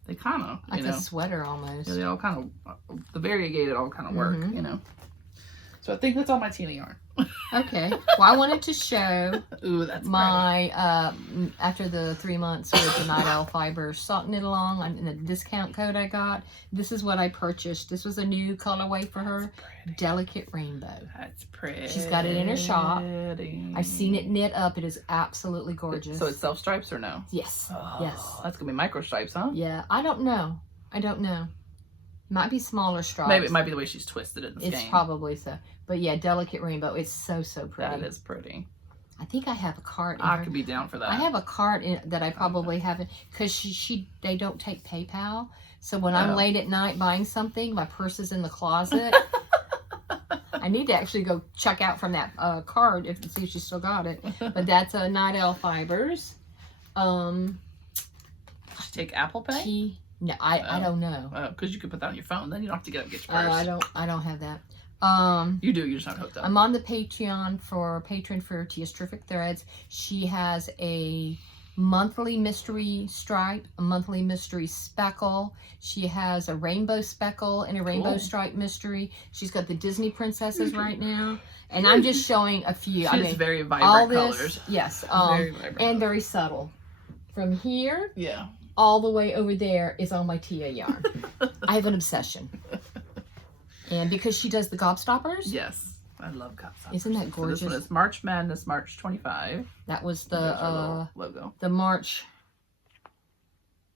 they kind of like a sweater almost. Yeah, they all kind of the variegated all kind of work, you know. So I think that's all my Tina yarn. Okay. Well, I wanted to show Ooh, that's my after the 3 months with the Night Owl Fibers salt knit along and the discount code I got. This is what I purchased. This was a new colorway for her. Delicate Rainbow. That's pretty. She's got it in her shop. I've seen it knit up. It is absolutely gorgeous. So it's self stripes or no? Yes. Oh, yes. That's gonna be micro stripes, huh? Yeah. I don't know. Might be smaller stripes. Maybe it might be the way she's twisted it in the It's probably so. But yeah, Delicate Rainbow. It's so pretty. That is pretty. I think I have a cart in I could be down for that. I have a cart that I probably haven't, because they don't take PayPal. So when I'm late at night buying something, my purse is in the closet. I need to actually go check out from that card to see if she still got it. But that's a Night Owl Fibers. Should take Apple Pay? No, I don't know. Because you could put that on your phone, then you don't have to get up and get your purse. I don't have that. You do, you just haven't hooked up. I'm on the patron for Tia's Terrific Threads. She has a monthly mystery stripe, a monthly mystery speckle. She has a rainbow speckle and a rainbow stripe mystery. She's got the Disney princesses right now. And I'm just showing a few. She has very vibrant colors. Yes. Very vibrant and very subtle. From here. Yeah. All the way over there is all my Tia yarn. I have an obsession. And because she does the gobstoppers. Yes. I love gobstoppers. Isn't that gorgeous? So this one is March Madness, March 25. That was the logo. The March.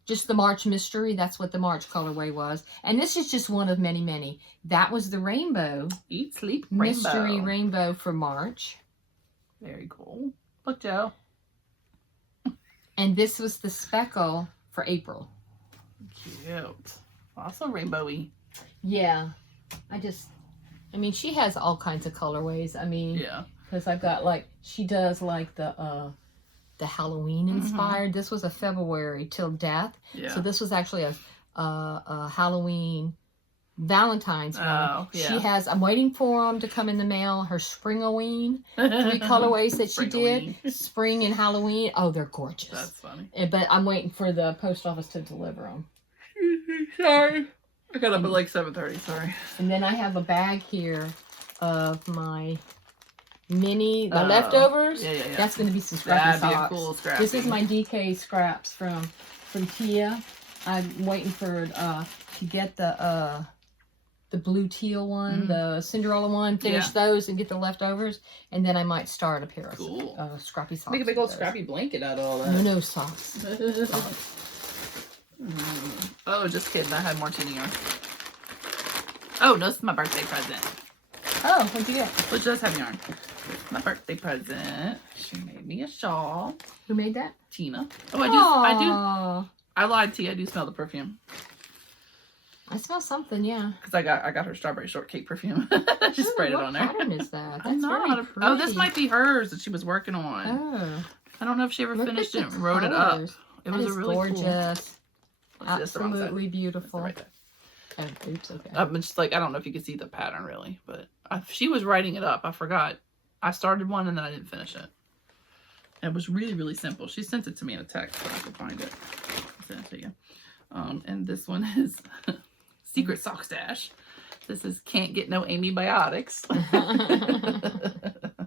Just the March mystery. That's what the March colorway was. And this is just one of many, many. That was the rainbow. Eat, Sleep, Mystery Rainbow for March. Very cool. Look, Joe. And this was the speckle for April. Cute. Also rainbowy. Yeah. I mean, she has all kinds of colorways. I mean, because I've got she does the Halloween inspired. This was a February till death. Yeah. So this was actually a Halloween Valentine's one. Oh, yeah. She has, I'm waiting for them to come in the mail, her Springoween, 3 colorways that she did. Spring and Halloween. Oh, they're gorgeous. That's funny. But I'm waiting for the post office to deliver them. Sorry. I got up at 7:30, sorry. And then I have a bag here of my leftovers. Yeah. That's going to be some scrappy socks. That'd be a cool scrappy. This is my DK scraps from Tia. I'm waiting for to get the blue teal one, the Cinderella one, finish those and get the leftovers, and then I might start a pair of scrappy socks. Make a big old scrappy blanket out of all that. No socks. Oh, just kidding. I had more Tina yarn. Oh, no, this is my birthday present. Oh, what'd you get? Well, she does have yarn. My birthday present. She made me a shawl. Who made that? Tina. Oh, I do. I lied to you. I do smell the perfume. I smell something, yeah. Because I got her strawberry shortcake perfume. She sprayed it on there. What pattern is that? That's I'm not. very pretty. Oh, this might be hers that she was working on. Oh. I don't know if she ever finished it and wrote it up. It was a really gorgeous. Cool. Absolutely beautiful. Right there. Oh, oops, okay. I'm just like, I don't know if you can see the pattern really, but she was writing it up. I forgot. I started one and then I didn't finish it. And it was really, really simple. She sent it to me in a text, but I could find it. I'll send it to you. And this one is Secret Sock Stash. This is Can't Get No Amy Biotics.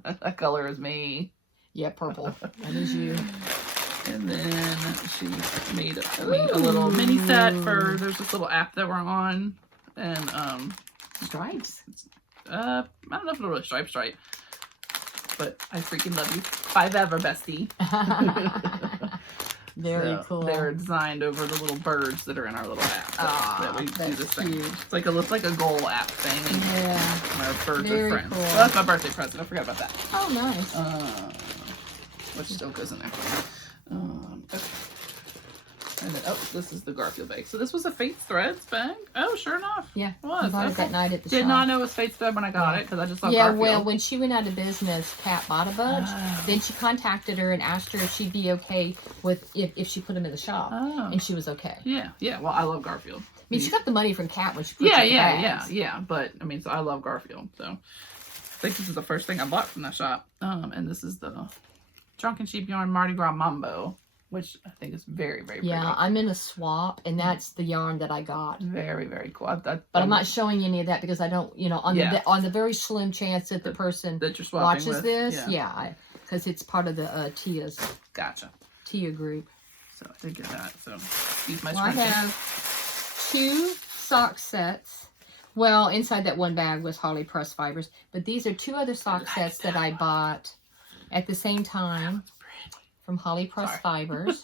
That color is me. Yeah, purple. That is you. And then she made a little mini set for, there's this little app that we're on. And, stripes. I don't know if it'll really stripe. But I freaking love you. Five ever, bestie. Very cool. They're designed over the little birds that are in our little app. That we do this thing. Cute. It's like a goal app thing. Yeah. Our birds Very are friends. cool. So that's my birthday present. I forgot about that. Oh, nice. Which still goes in there. Okay. And then, this is the Garfield bag. So this was a Fates Threads bag. Oh, sure enough. Yeah. It was. You bought it that night at the shop. Did not know it was Fates Thread when I got it because I just saw Yeah, Garfield. well, when she went out of business, Kat bought a bunch. Then she contacted her and asked her if she'd be okay with if she put them in the shop. And she was okay. Yeah. Well, I love Garfield. I mean, she got the money from Kat when she put the bags. Yeah. But, I mean, so I love Garfield. So, I think this is the first thing I bought from that shop. And this is the Drunken Sheep Yarn Mardi Gras Mambo, which I think is very, very pretty. Yeah, I'm in a swap, and that's the yarn that I got. Very, very cool. But I'm not showing any of that because I don't, on the very slim chance that the person that you're watches with, this, because it's part of the Tia's. Gotcha. Tia group. So I did get that. So use my I have 2 sock sets. Well, inside that one bag was Holly Press fibers, but these are 2 other sock sets that I bought at the same time. From Holly Press Fibers.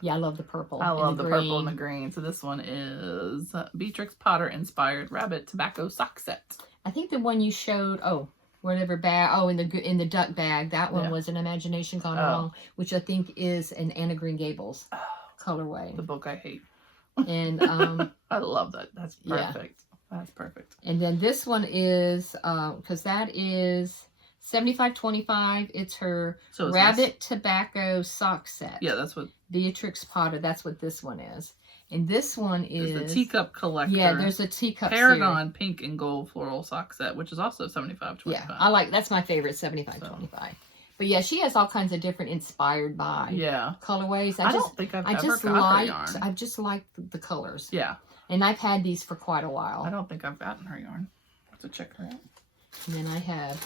Yeah, I love the purple. I love the purple and the green. So this one is Beatrix Potter inspired rabbit tobacco sock set. I think the one you showed, whatever bag, in the duck bag, that one was an Imagination Gone Wrong, which I think is an Anna Green Gables colorway. The book I hate. And I love that. That's perfect. Yeah. That's perfect. And then this one is because that is 75-25. It's her rabbit tobacco sock set. Yeah, that's what Beatrix Potter. That's what this one is. And this one is the teacup collector. Yeah, there's a teacup Paragon series. pink and gold floral sock set, which is also 75-25. Yeah, that's my favorite 75-25. But yeah, she has all kinds of different inspired by colorways. I don't think I've ever got her yarn. I just like the colors. Yeah. And I've had these for quite a while. I don't think I've gotten her yarn. I have to check her out. And then I have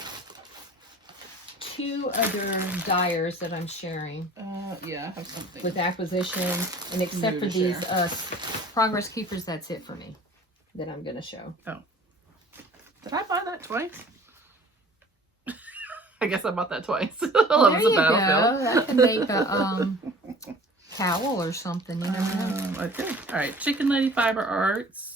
2 other dyers that I'm sharing. Yeah, I have something. With acquisitions. And except for these Progress Keepers, that's it for me. That I'm going to show. Oh. Did I buy that twice? I guess I bought that twice. Well, there you go. That can make a cowl or something. You know. Okay. All right. Chicken Lady Fiber Arts.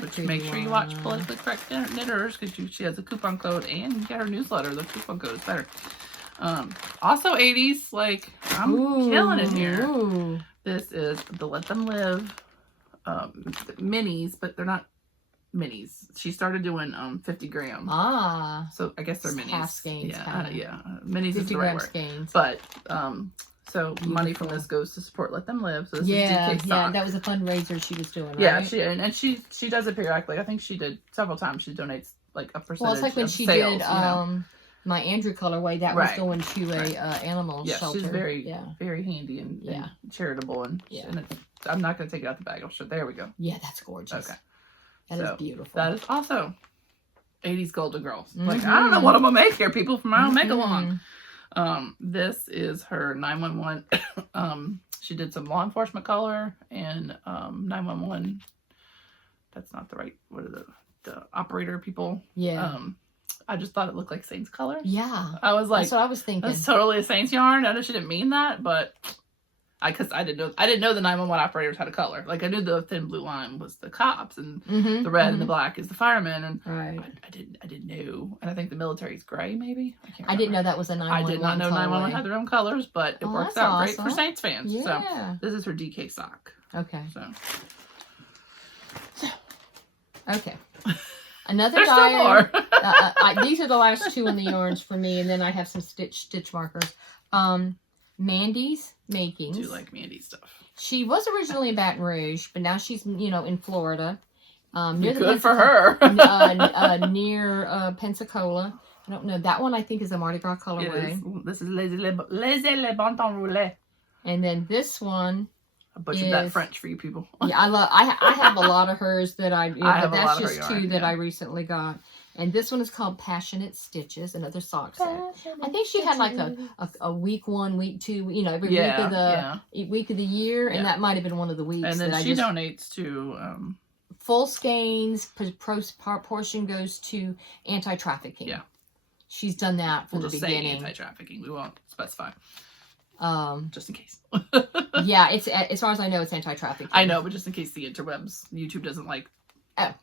Which make sure you watch Politically Correct Knitters because she has a coupon code and you get her newsletter. The coupon code is better. Also 80s, like I'm killing it here. Ooh. This is the Let Them Live minis, but they're not minis. She started doing 50 gram. So I guess they're minis. Half skeins. Yeah. Minis is the right word. Skeins. But so money from this goes to support Let Them Live. So this is DK Sock. Yeah, that was a fundraiser she was doing, right? Yeah, she does it periodically. I think she did several times. She donates like a percentage. Well, it's like when she sales, did my Andrew colorway. That was going to a animal shelter. She's very handy and charitable and I'm not going to take it out the bag. I'll show. There we go. Yeah, that's gorgeous. Okay, that is beautiful. That is also 80s Golden Girls. Like I don't know what I'm gonna make here, people from my own make along. This is her 911. She did some law enforcement color and 911. That's not the right. What are the operator people? Yeah. I just thought it looked like Saints color. Yeah. I was like, that's what I was thinking. That's totally a Saints yarn. I know she didn't mean that, but Because I didn't know the 911 operators had a color. Like I knew the thin blue line was the cops, and the red and the black is the firemen. And I didn't know. And I think the military's gray, maybe. I didn't know that was a 911. I did not know 911 had their own colors, but it works out great for Saints fans. Yeah. So this is her DK sock. Okay. So. Okay. Another There's dye. some more. These are the last two in the yarns for me, and then I have some stitch markers. Mandy's Makings. I do like Mandy's stuff. She was originally in Baton Rouge, but now she's, in Florida. Near Good for her. Near Pensacola. I don't know. That one I think is a Mardi Gras colorway. This is Les Le Bon Temps Roulé. And then this one. I butchered that French for you people. Yeah, I have a lot of hers that but that's just two that I recently got. And this one is called Passionate Stitches, another sock set. I think she had like a week 1, week 2, every week of the year, and that might have been one of the weeks. And then she donates to full skeins. Portion goes to anti-trafficking. Yeah, she's done that from the beginning. Say anti-trafficking. We won't specify. Just in case. Yeah, it's as far as I know, it's anti-trafficking. I know, but just in case the interwebs, YouTube doesn't like. Oh,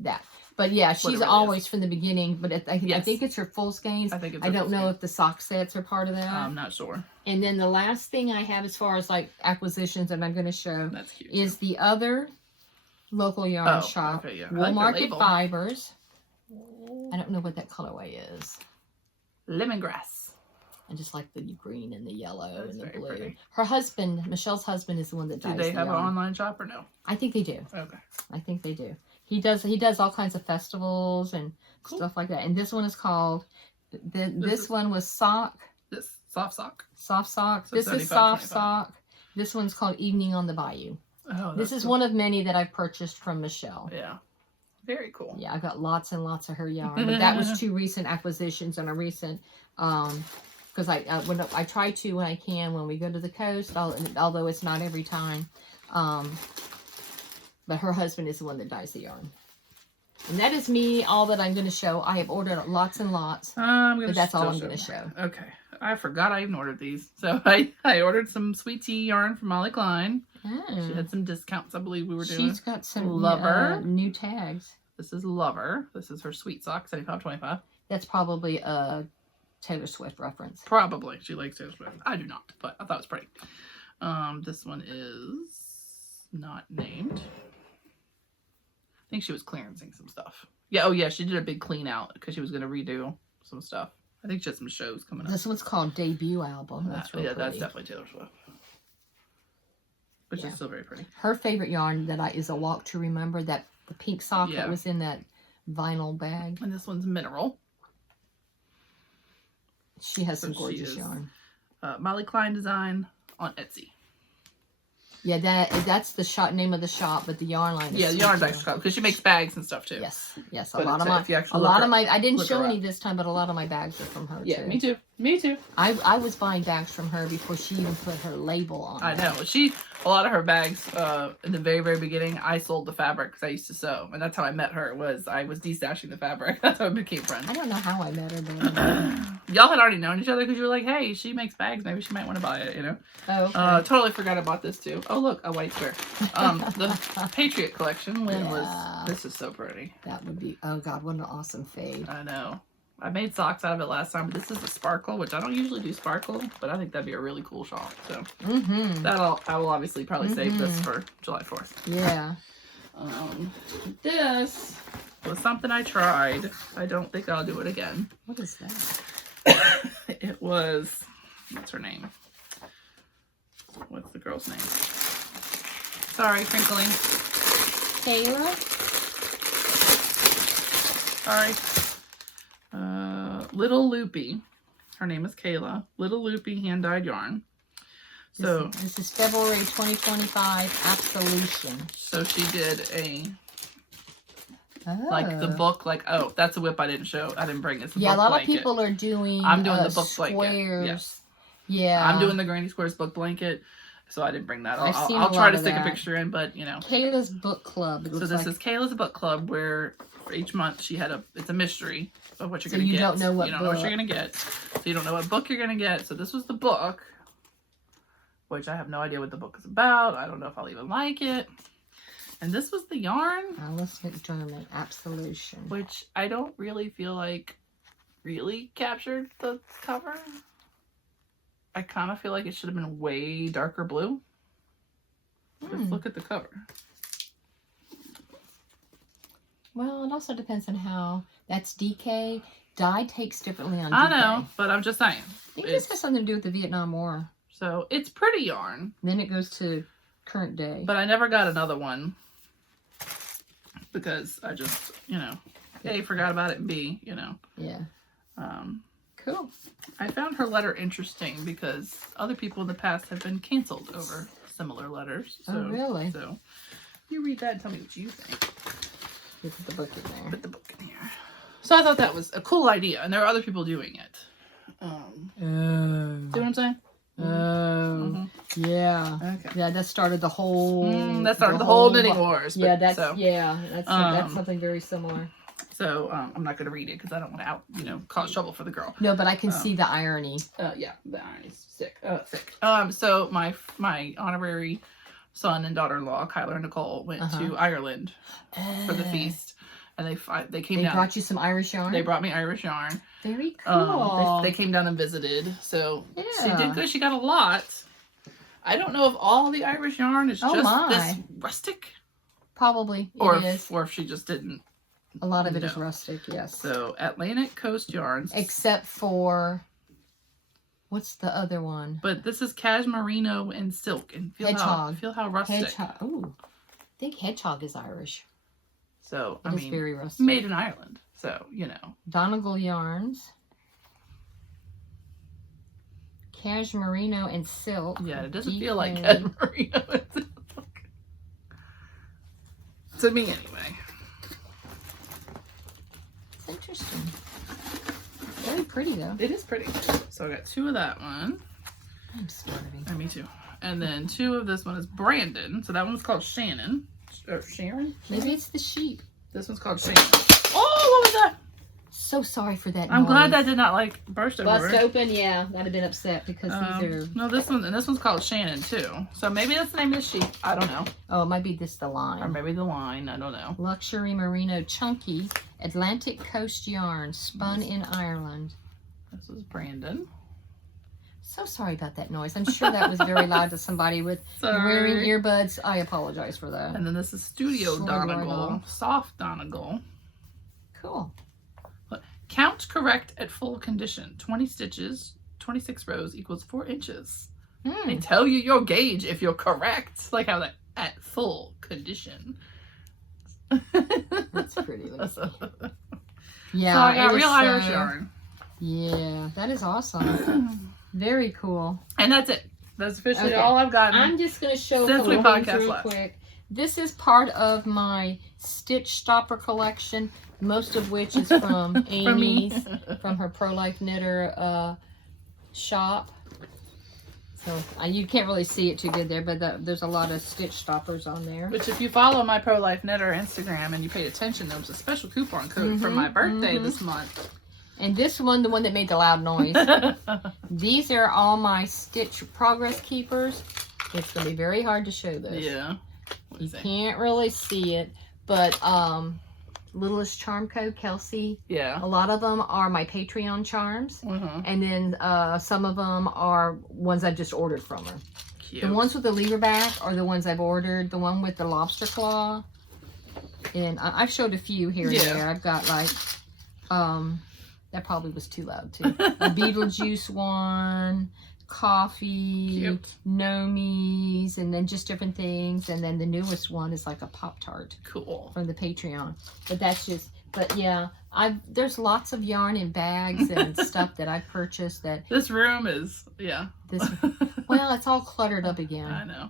that. But yeah, she's always from the beginning. But I think it's her full skeins. I don't know if the sock sets are part of that. I'm not sure. And then the last thing I have as far as like acquisitions that I'm going to show is the other local yarn shop, Wool Market Fibers. I don't know what that colorway is. Lemongrass. I just like the green and the yellow and the blue. Pretty. Her husband, Michelle's husband, is the one that dyes. Do they have an online shop or no? I think they do. Okay. I think they do. He does all kinds of festivals and stuff like that. And this one is called. This one was sock. This soft sock. Soft sock. So this is soft sock. This one's called Evening on the Bayou. Oh, this is one of many that I've purchased from Michelle. Yeah. Very cool. Yeah, I got lots and lots of her yarn. But that was 2 recent acquisitions and a recent. Because I try to when I can when we go to the coast, although it's not every time. But her husband is the one that dyes the yarn. And that is me, all that I'm going to show. I have ordered lots and lots, but that's all I'm going to show. Okay. I forgot I even ordered these. So I ordered some sweet tea yarn from Molly Klein. Oh. She had some discounts, I believe we were doing. She's got some Lover new tags. This is Lover. This is her sweet sock, $75.25. That's probably a Taylor Swift reference. Probably. She likes Taylor Swift. I do not, but I thought it was pretty. This one is not named. I think she was clearancing some stuff. Yeah, oh yeah, she did a big clean out because she was going to redo some stuff. I think she had some shows coming up. This one's called Debut Album. That's really pretty. That's definitely Taylor Swift. But she's still very pretty. Her favorite yarn is a Walk to Remember, the pink sock that was in that vinyl bag. And this one's Mineral. She has some gorgeous yarn. Molly Klein Design on Etsy. Yeah, that's the name of the shop, but the yarn line is the yarn bag shop because she makes bags and stuff too. Yes. A lot of my I didn't show any this time, but a lot of my bags are from her too. Yeah, me too. I was buying bags from her before she even put her label on. I know. A lot of her bags in the very, very beginning, I sold the fabric because I used to sew, and that's how I met her. I was destashing the fabric. That's how we became friends. I don't know how I met her, but y'all had already known each other because you were like, hey, she makes bags, maybe she might want to buy it, Oh, okay. Totally forgot about this too. Oh look, a white square. The Patriot collection this is so pretty. That would be, oh god, what an awesome fade. I know. I made socks out of it last time, but this is a sparkle, which I don't usually do sparkle, but I think that'd be a really cool shawl. So I will obviously probably save this for July 4th. Yeah. This was something I tried. I don't think I'll do it again. What is that? It was, what's her name? What's the girl's name? Sorry, crinkling. Kayla? Sorry. Little Loopy. Her name is Kayla. Little Loopy hand-dyed yarn. So this is February 2025 Absolution. So she did like the book, that's a whip I didn't show. I didn't bring. It's a book a lot blanket. of people are doing. I'm doing the book squares. Blanket. Yes. Yeah. I'm doing the Granny Squares book blanket. So I didn't bring that. I'll try to stick a picture in, but Kayla's Book Club. So this is Kayla's Book Club, where for each month she had it's a mystery of what you're going to get. You don't know what you don't know what you're going to get. So you don't know what book you're going to get. So this was the book. which I have no idea what the book is about. I don't know if I'll even like it. And this was the yarn. Alice McDermott, Absolution. Which I don't really feel like really captured the cover. I kind of feel like it should have been way darker blue. Just look at the cover. Well, it also depends on how. That's DK. Dye takes differently on DK. I know, but I'm just saying. I think this has something to do with the Vietnam War. So it's pretty yarn. Then it goes to current day. But I never got another one. Because I just, you know, A, forgot about it, and B, you know. Yeah. Cool. I found her letter interesting because other people in the past have been canceled over similar letters. So, oh, really? So you read that and tell me what you think. You put the book in there. Put the book in here. So I thought that was a cool idea, and there are other people doing it. See what I'm saying? Yeah. Okay. Yeah, that started the whole. That started the whole knitting wars. Yeah, that's that's something very similar. So I'm not going to read it because I don't want to cause trouble for the girl. No, but I can see the irony. Yeah, the irony's thick. So my honorary son and daughter-in-law, Kyler and Nicole, went to Ireland for the feast, and they came down. They brought you some Irish yarn. They brought me Irish yarn. Very cool. They came down and visited, so she did good. She got a lot. I don't know if all the Irish yarn is just this rustic. Probably, or if she just didn't. A lot of it is rustic, yes. So Atlantic Coast yarns, except for what's the other one? But this is cashmerino and silk, and feel how rustic. Hedgehog. Ooh, I think Hedgehog is Irish. So it's very rustic. Made in Ireland. So Donegal yarns, cashmerino and silk. Yeah, it doesn't feel like cashmerino and silk. To me, anyway. It's interesting. Very pretty, though. It is pretty. So I got 2 of that one. I'm starving. Oh, me too. And then 2 of this one is Brandon. So that one's called Shannon. Or Sharon? Maybe it's the sheep. This one's called Shannon. Oh, what was that? So sorry for that I'm noise. glad that did not burst over. Bust open, yeah. I'd have been upset because these are... No, this one's called Shannon too. So maybe that's the name of the sheep. I don't know. Oh, it might be the line. Or maybe the line. I don't know. Luxury Merino Chunky Atlantic Coast yarn spun in Ireland. This is Brandon. So sorry about that noise. I'm sure that was very loud to somebody with wearing earbuds. I apologize for that. And then this is Studio Donegal. Soft Donegal. Cool. Count correct at full condition. 20 stitches, 26 rows equals 4 inches. They tell you your gauge if you're correct. Like how that at full condition. That's pretty. Yeah. So I got real Irish yarn. Yeah, that is awesome. Very cool. And that's it. That's officially all I've gotten. I'm just going to show a couple things real quick. This is part of my stitch stopper collection, most of which is from Amy's, from her Pro-Life Knitter shop. So you can't really see it too good there, but there's a lot of stitch stoppers on there. Which if you follow my Pro-Life Knitter Instagram and you paid attention, there was a special coupon code for my birthday this month. And this one, the one that made the loud noise. These are all my stitch progress keepers. It's going to be very hard to show this. Yeah. You can't really see it, but Littlest Charm Co, Kelsey. Yeah. A lot of them are my Patreon charms. And then some of them are ones I just ordered from her. Cute. The ones with the lever back are the ones I've ordered. The one with the lobster claw. And I've showed a few here and there. I've got like, that probably was too loud too. A Beetlejuice one, coffee, cute. Nomies, and then just different things. And then the newest one is like a Pop-Tart. Cool. From the Patreon. But that's just, but yeah, there's lots of yarn in bags and stuff that I've purchased that. This room is, well, it's all cluttered up again. I know.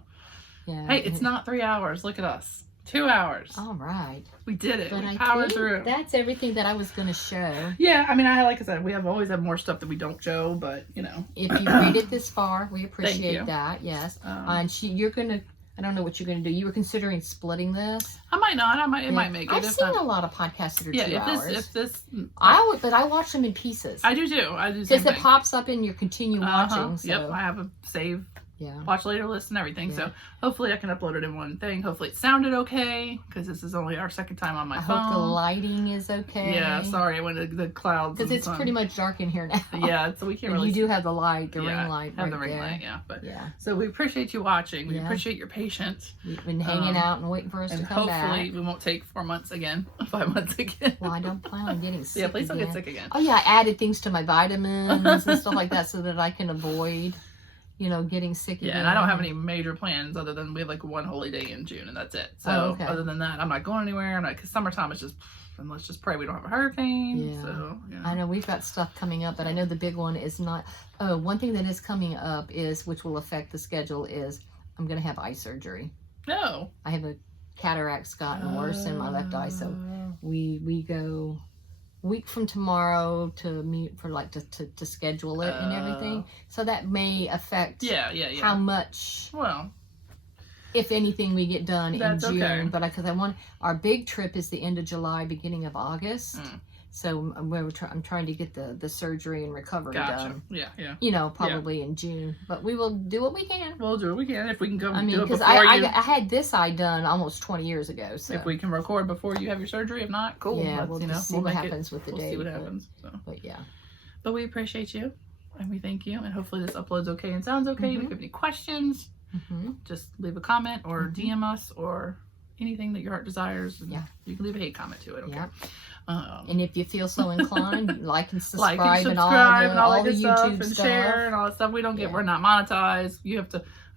Yeah. Hey, it's not 3 hours. Look at us. 2 hours. All right. We did it. But we powered through. That's everything that I was going to show. Yeah, I mean, like I said, we always have more stuff that we don't show, but If you read it this far, we appreciate that. Yes. And you're going to, I don't know what you're going to do. You were considering splitting this? I might not. It might make it. I've seen a lot of podcasts that are 2 hours. But I watch them in pieces. I do too. Because it pops up and you continue watching. So. Yep, I have a save watch later lists and everything. So hopefully I can upload it in one thing. Hopefully it sounded okay, because this is only our second time on my phone. I hope the lighting is okay. Yeah, sorry, I went to the clouds. Because it's pretty much dark in here now. Yeah, so we can't really. You do have the light, the ring light. Have right the ring there. light, but so we appreciate you watching. We appreciate your patience. You've been hanging out and waiting for us to come back. Hopefully we won't take 4 months again, 5 months again. Well, I don't plan on getting sick. Please don't get sick again. Oh yeah, I added things to my vitamins and stuff like that so that I can avoid, getting sick again. Yeah, and I don't have any major plans other than we have like one holy day in June, and that's it. So other than that, I'm not going anywhere. Because summertime is just, and let's just pray we don't have a hurricane. Yeah. So I know we've got stuff coming up, but I know the big one is not. Oh, one thing that is coming up is, which will affect the schedule, is I'm going to have eye surgery. No. I have a cataract's gotten worse in my left eye, so we go a week from tomorrow to meet for to schedule it and everything. So that may affect how much, if anything, we get done in June. Okay. But because I want, our big trip is the end of July, beginning of August. So I'm trying to get the surgery and recovery done. Yeah. Probably in June. But we will do what we can. We'll do what we can if we can go. I mean, because I had this eye done almost 20 years ago. So if we can record before you have your surgery, if not, cool. Yeah, we'll see what happens with the date. We'll see what happens. So. But yeah. But we appreciate you, and we thank you, and hopefully this uploads okay and sounds okay. If you have any questions, just leave a comment or DM us or anything that your heart desires. And you can leave a hate comment to it. Okay. Yeah. And if you feel so inclined, like and subscribe and all the YouTube and stuff. Share and all that stuff. We don't get, we're not monetized.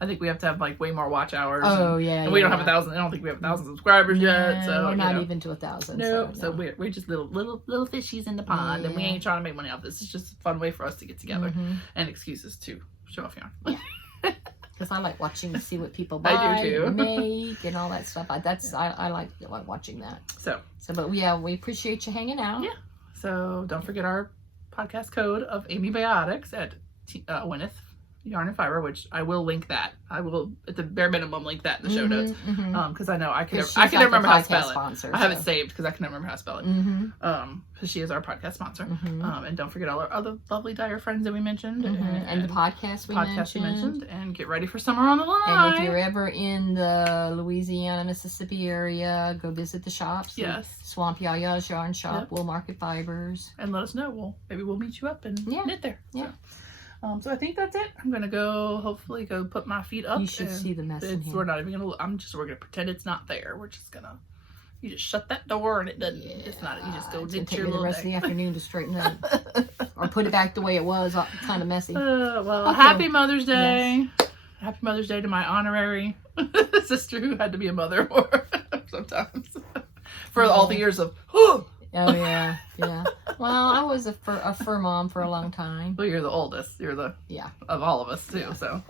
I think we have to have like way more watch hours. Oh, and we don't have 1,000. I don't think we have 1,000 subscribers yet. So we're not even to 1,000. No, so we're just little fishies in the pond, and we ain't trying to make money off this. It's just a fun way for us to get together and excuses to show off yarn. Yeah. Because I like watching to see what people buy, and make, and all that stuff. I like watching that. So, but we appreciate you hanging out. Yeah. So don't forget our podcast code of Amybiotics at Gwyneth Yarn and Fiber, which I will link that. I will, at the bare minimum, link that in the show notes. Because I know I can never remember how to spell it. I have it saved because I can never remember how to spell it. Because she is our podcast sponsor. And don't forget all our other lovely dyer friends that we mentioned. And the podcast we mentioned. And get ready for summer on the line. And if you're ever in the Louisiana, Mississippi area, go visit the shops. Yes. Swamp Yaya's Yarn Shop, Will Market Fibers. And let us know. Maybe we'll meet you up and knit there. Yeah. So I think that's it. I'm gonna hopefully go put my feet up. You should see the mess in here. We're not even gonna. We're gonna pretend it's not there. We're just gonna. You just shut that door and it doesn't. It's not. You just go knit your little. The rest of the afternoon to straighten it up, or put it back the way it was, kind of messy. Happy Mother's Day. Yes. Happy Mother's Day to my honorary sister who had to be a mother for sometimes for all the years of. Oh yeah. Well, I was a fur mom for a long time. Well, you're the oldest. You're the of all of us too. Yeah. So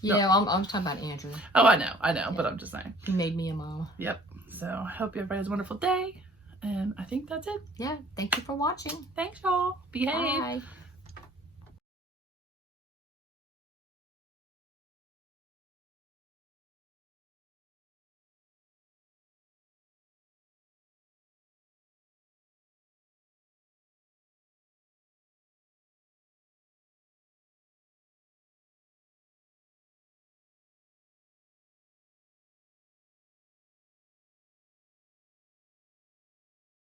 Yeah, I'm talking about Andrew. Oh, I know. Yeah. But I'm just saying. He made me a mom. Yep. So I hope everybody has a wonderful day, and I think that's it. Yeah. Thank you for watching. Thanks, y'all. Behave. Bye.